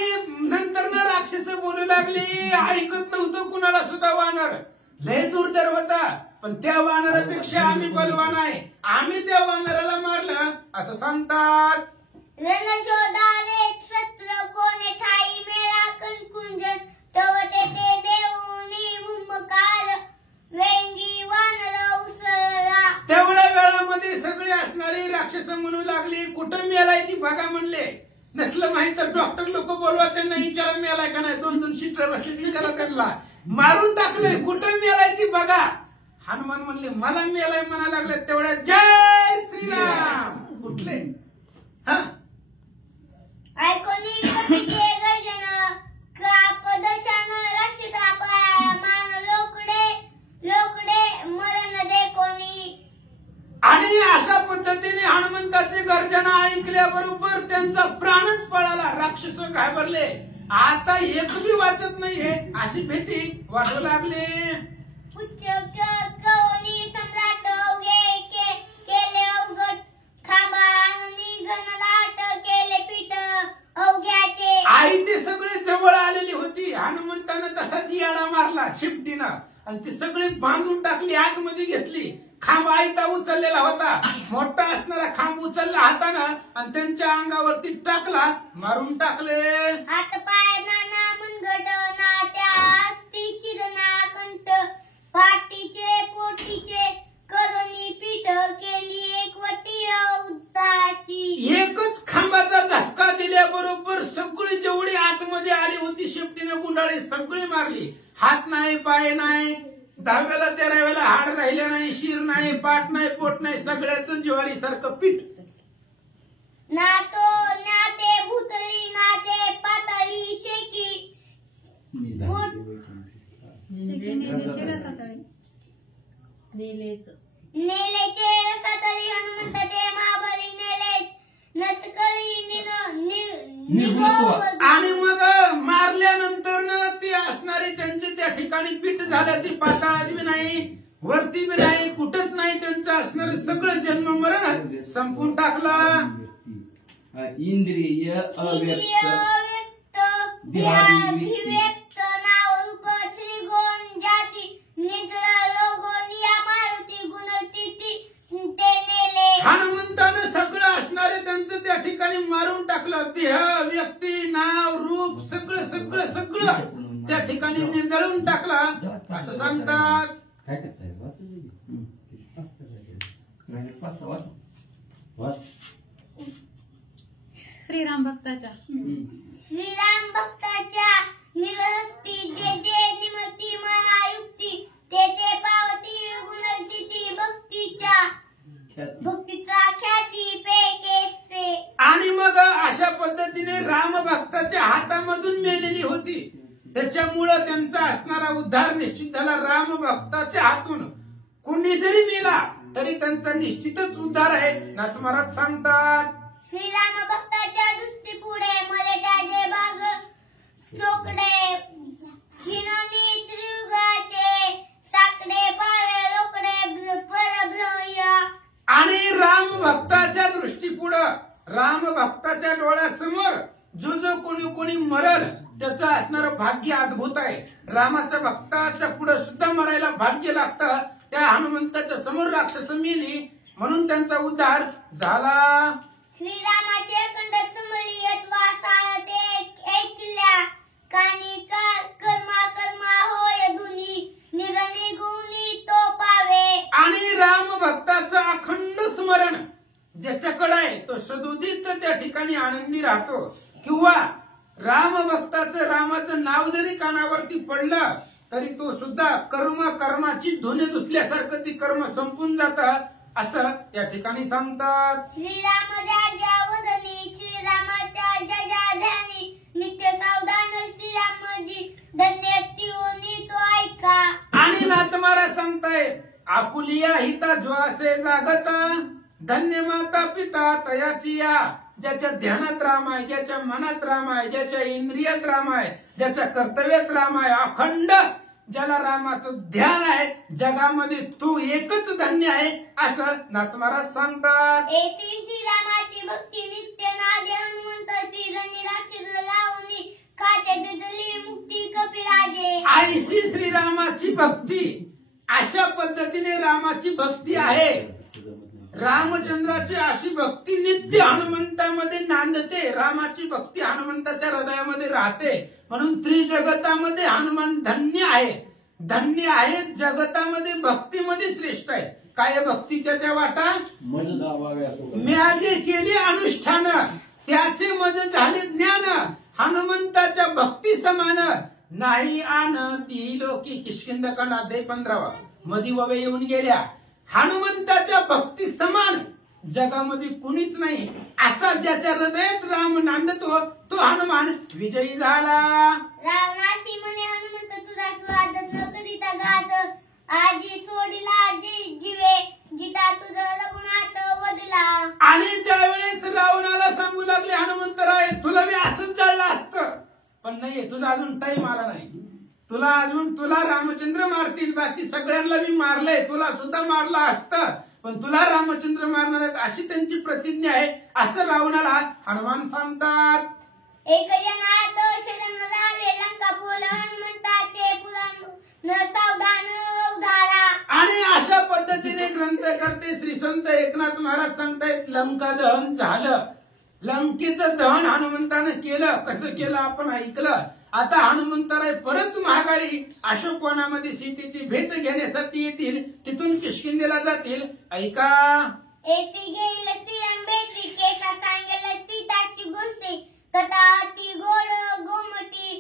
नंतर ना राक्षस बोलू लागली. ऐकत नव्हतं कुणाला सुद्धा वानर, लय दुर्धर होता, पण त्या वानरापेक्षा आम्ही बलवान आहे, आम्ही त्या वानराला मारलं असं सांगतात. रणशोधाले सत्र कोणे ठाई मेळा कणकुंजन तव तेथे देऊनी भूमकाल वेंगी वानर उसळला. तेवढ्या वेळामध्ये सगळे असणारी राक्षस म्हणू लागली कुठं मेलाय ती बघा म्हणले. नसलं माहित तर डॉक्टर लोक बोलवा, त्यांना विचारा मेलाय का नाही. 2-2 शिटर बसले विचारा त्यांना. मारून टाकलंय, कुठं मेलाय ती बघा. हनुमान म्हणले मला मेलाय म्हणा लागले. तेवढ्या जय श्रीराम कुठले ऐकोनी कपिके गर्जन कापदशान रक्षिता पळाया मान लोकडे मरण दे कोणी. आणि अशा पद्धतीने हनुमंताची गर्जना ऐकल्याबरोबर त्यांचा प्राणच पळाला. राक्षस घाबरले. आता एक बी वाचत नाहीये अशी भीती वाटू लागली. उच्च कवनी सम्राट केले अवघड खांबानी घनदाट केले पीठ अवघ्याचे. आई ते सगळे जवळ आलेली होती. हनुमंतानं तसाच याडा मारला शिफ्टीनं आणि ती सगळी बांधून टाकली, आतमध्ये घेतली. खांब आयता उचललेला होता, मोठा असणारा खांब उचलला हातानं आणि त्यांच्या अंगावरती टाकला, मारून टाकले. हात पाय नाना मनगट ना त्या शिरना कंठ पाटीचे पोटीचे करुणी पीठ केली एकवटी उदासी. एकच खांबाचा धक्का दिल्याबरोबर सगळी जेवढी आतमध्ये आली होती शेपटीने गुंडाळी सगळी मारली. हात नाही, पाय नाही, 10व्याला 13व्याला हाड राहिले नाही, शिर नाही, पाठ नाही, पोट नाही, सगळ्याच ज्वारी सारखं पीठ. ना ते भूतळी ना ते पातळी शेकी नेलेचे रसातळी हनुमंत ते महाबली नेले नतकळी आणि मग मारल्यानंतर ती असणारी त्यांची त्या ठिकाणी पीठ झालं. ती पाताळात बी नाही, वरती बी नाही कुठंच नाही, त्यांचं असणारं सगळं जन्म मरण संपून टाकला. इंद्रिय अव्यक्त देहाभिव्यक्त नाव रूप त्रिगुण जाती निद्रा लोगो निया मारुती गुणस्थिती ते नेले. हनुमंतानं सगळं असणारे त्यांचं त्या ठिकाणी मारून टाकलं. देह व्यक्ती नाव रूप सगळं सगळं सगळं त्या ठिकाणी निंदळून टाकला असं सांगतात. श्रीराम भक्ताच्या श्रीराम भक्ताच्या निरहस्ती जे जे निमती मला युक्ती ते ते पावती गुणस्थिती भक्तीचा ख्याती पेकेसे. आणि मग अशा पद्धतीने राम भक्ताच्या हातामधून मेलेली होती, त्याच्यामुळं त्यांचा असणारा उद्धार निश्चित झाला. राम भक्ताच्या हातून कुणी जरी मेला तरी त्यांचा निश्चितच उद्धार आहे. नाथ महाराज सांगतात श्रीराम भक्ताच्या दृष्टी पुढे मले त्याचे भाग चोकडे छिननी त्रियुगाचे साकडे पावे लोकडे परब्रह्मया. आणि राम भक्ताच्या दृष्टीपुढं राम भक्ताच्या डोळ्यासमोर जो जो कोणी कोणी मरल त्याचं असणारं भाग्य अद्भुत आहे. रामाच्या भक्ताच्या पुढे सुद्धा मरायला भाग्य लागतं. त्या हनुमंताच्या समोर राक्षस मेली म्हणून त्यांचा उद्धार झाला. श्रीरामाचे अखंड सुमरियत्वा सारते ऐकल्या कानी कर्मा कर्मा होय दुनी निरनी गुणी तो पावे. आणि राम भक्ताचं अखंड स्मरण ज्याच्याकडे आहे तो सदुदित त्या ठिकाणी आनंदी राहतो. किंवा राम भक्ताचं रामाचं नाव जरी कानावरती पडलं तरी तो सुद्धा कर्माची धुने धुतल्यासारखं ती कर्म संपून जातात असं त्या ठिकाणी सांगतात. श्रीराम राजा वदनी श्रीरामाच्या जजा ध्यानी नित्य सावधान श्रीरामजी धन्य तिओनी तो ऐका. आणि नाथ महाराज सांगतायत आपुलिया हिता ज्वासे जागत धन्य माता पिता तयाची या. ज्याच्या ध्यानात राम आहे, ज्याच्या मनात राम आहे, ज्याच्या इंद्रियात राम आहे, ज्याच्या कर्तव्यात राम आहे, अखंड ज्याला रामाचं ध्यान आहे जगामध्ये तो एकच धन्य आहे असं नाथ महाराज सांगतात. एसी श्रीरामाची भक्ती नित्य नादे हनुमंत श्रीरणी राक्षस लावणी खाते दिली मुक्ती कपिराजे. ऐशी श्रीरामाची भक्ती अशा पद्धतीने रामाची भक्ती आहे. रामचंद्राची अशी भक्ती नित्य हनुमंतामध्ये नांदते. रामाची भक्ती हनुमंताच्या हृदयामध्ये राहते म्हणून त्रिजगतामध्ये हनुमान धन्य आहे. धन्य आहे जगतामध्ये भक्तीमध्ये श्रेष्ठ आहे. काय भक्तीच्या त्या वाटा म्याजे केली अनुष्ठान त्याचे मज झाले ज्ञान. हनुमंताच्या भक्ती समान नाही आन ती लोकी किष्किंधकांड अध्याय 15 मधी ववे येऊन गेल्या. हनुमंताच्या भक्ती समान जगामध्ये कुणीच नाही. असा ज्याच्या हृदयात राम नांदतो तो हनुमान विजयी झाला. रावणासी म्हणे हनुमंत तुझा स्वागत न करीता घात आजी सोडिला जीवे जिता तुझं रघुनाथ वदला. आणि त्यावेळेस रावणाला सांगू लागले हनुमंतराय तुला मी असंच जाळलं असतं पण नाही, तुझा अजून टाइम आला नाही. तुला रामचंद्र मारतील, बाकी सगळ्यांना मी मारलंय, तुला सुद्धा मारलं असतं पण तुला रामचंद्र मारणार आहेत अशी त्यांची प्रतिज्ञा आहे असं रावणाला हनुमान सांगतात. एक जनात शरण झाले लंका बोल हनुमंताचे पुराण न सावधान उधारा. आणि अशा पद्धतीने ग्रंथकर्ते श्री संत एकनाथ महाराज सांगतायत लंका दहन झालं. लंकेचं दहन हनुमंतानं केलं. कसं केलं आपण ऐकलं. आता हनुमंतराय परत महागाई अशोकवनामध्ये सीतेची भेट घेण्यासाठी येतील. तिथून किष्किंधेला जातील. ऐका एसी गेल श्रीराम भेटी केसा सांगेल सीताची गोष्टी कथा ती गोड गोमटी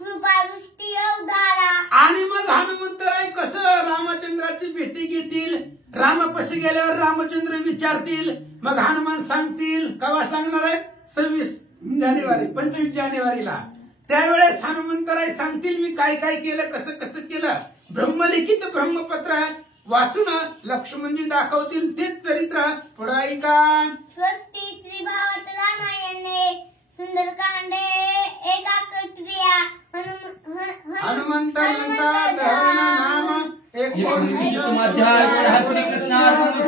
कृपा दृष्टी उधारा. आणि मग हनुमंतराय कसं रामचंद्राची भेटी घेतील. रामापाशी गेल्यावर रामचंद्र विचारतील मग हनुमान सांगतील. केव्हा सांगणार आहे 26 जानेवारी 25 जानेवारीला. त्यावेळेस हनुमंतराय सांगतील मी काय काय केलं कसं कसं केलं. ब्रह्मलिखित ब्रह्मपत्र वाचून लक्ष्मणजी दाखवतील तेच चरित्र. पुढे ऐका स्वस्ती श्री भावत रामायणे सुंदरकांडे एकाकृत्रिया हनुमंत नाम एकोणविशतम अध्याय श्री कृष्णार्पण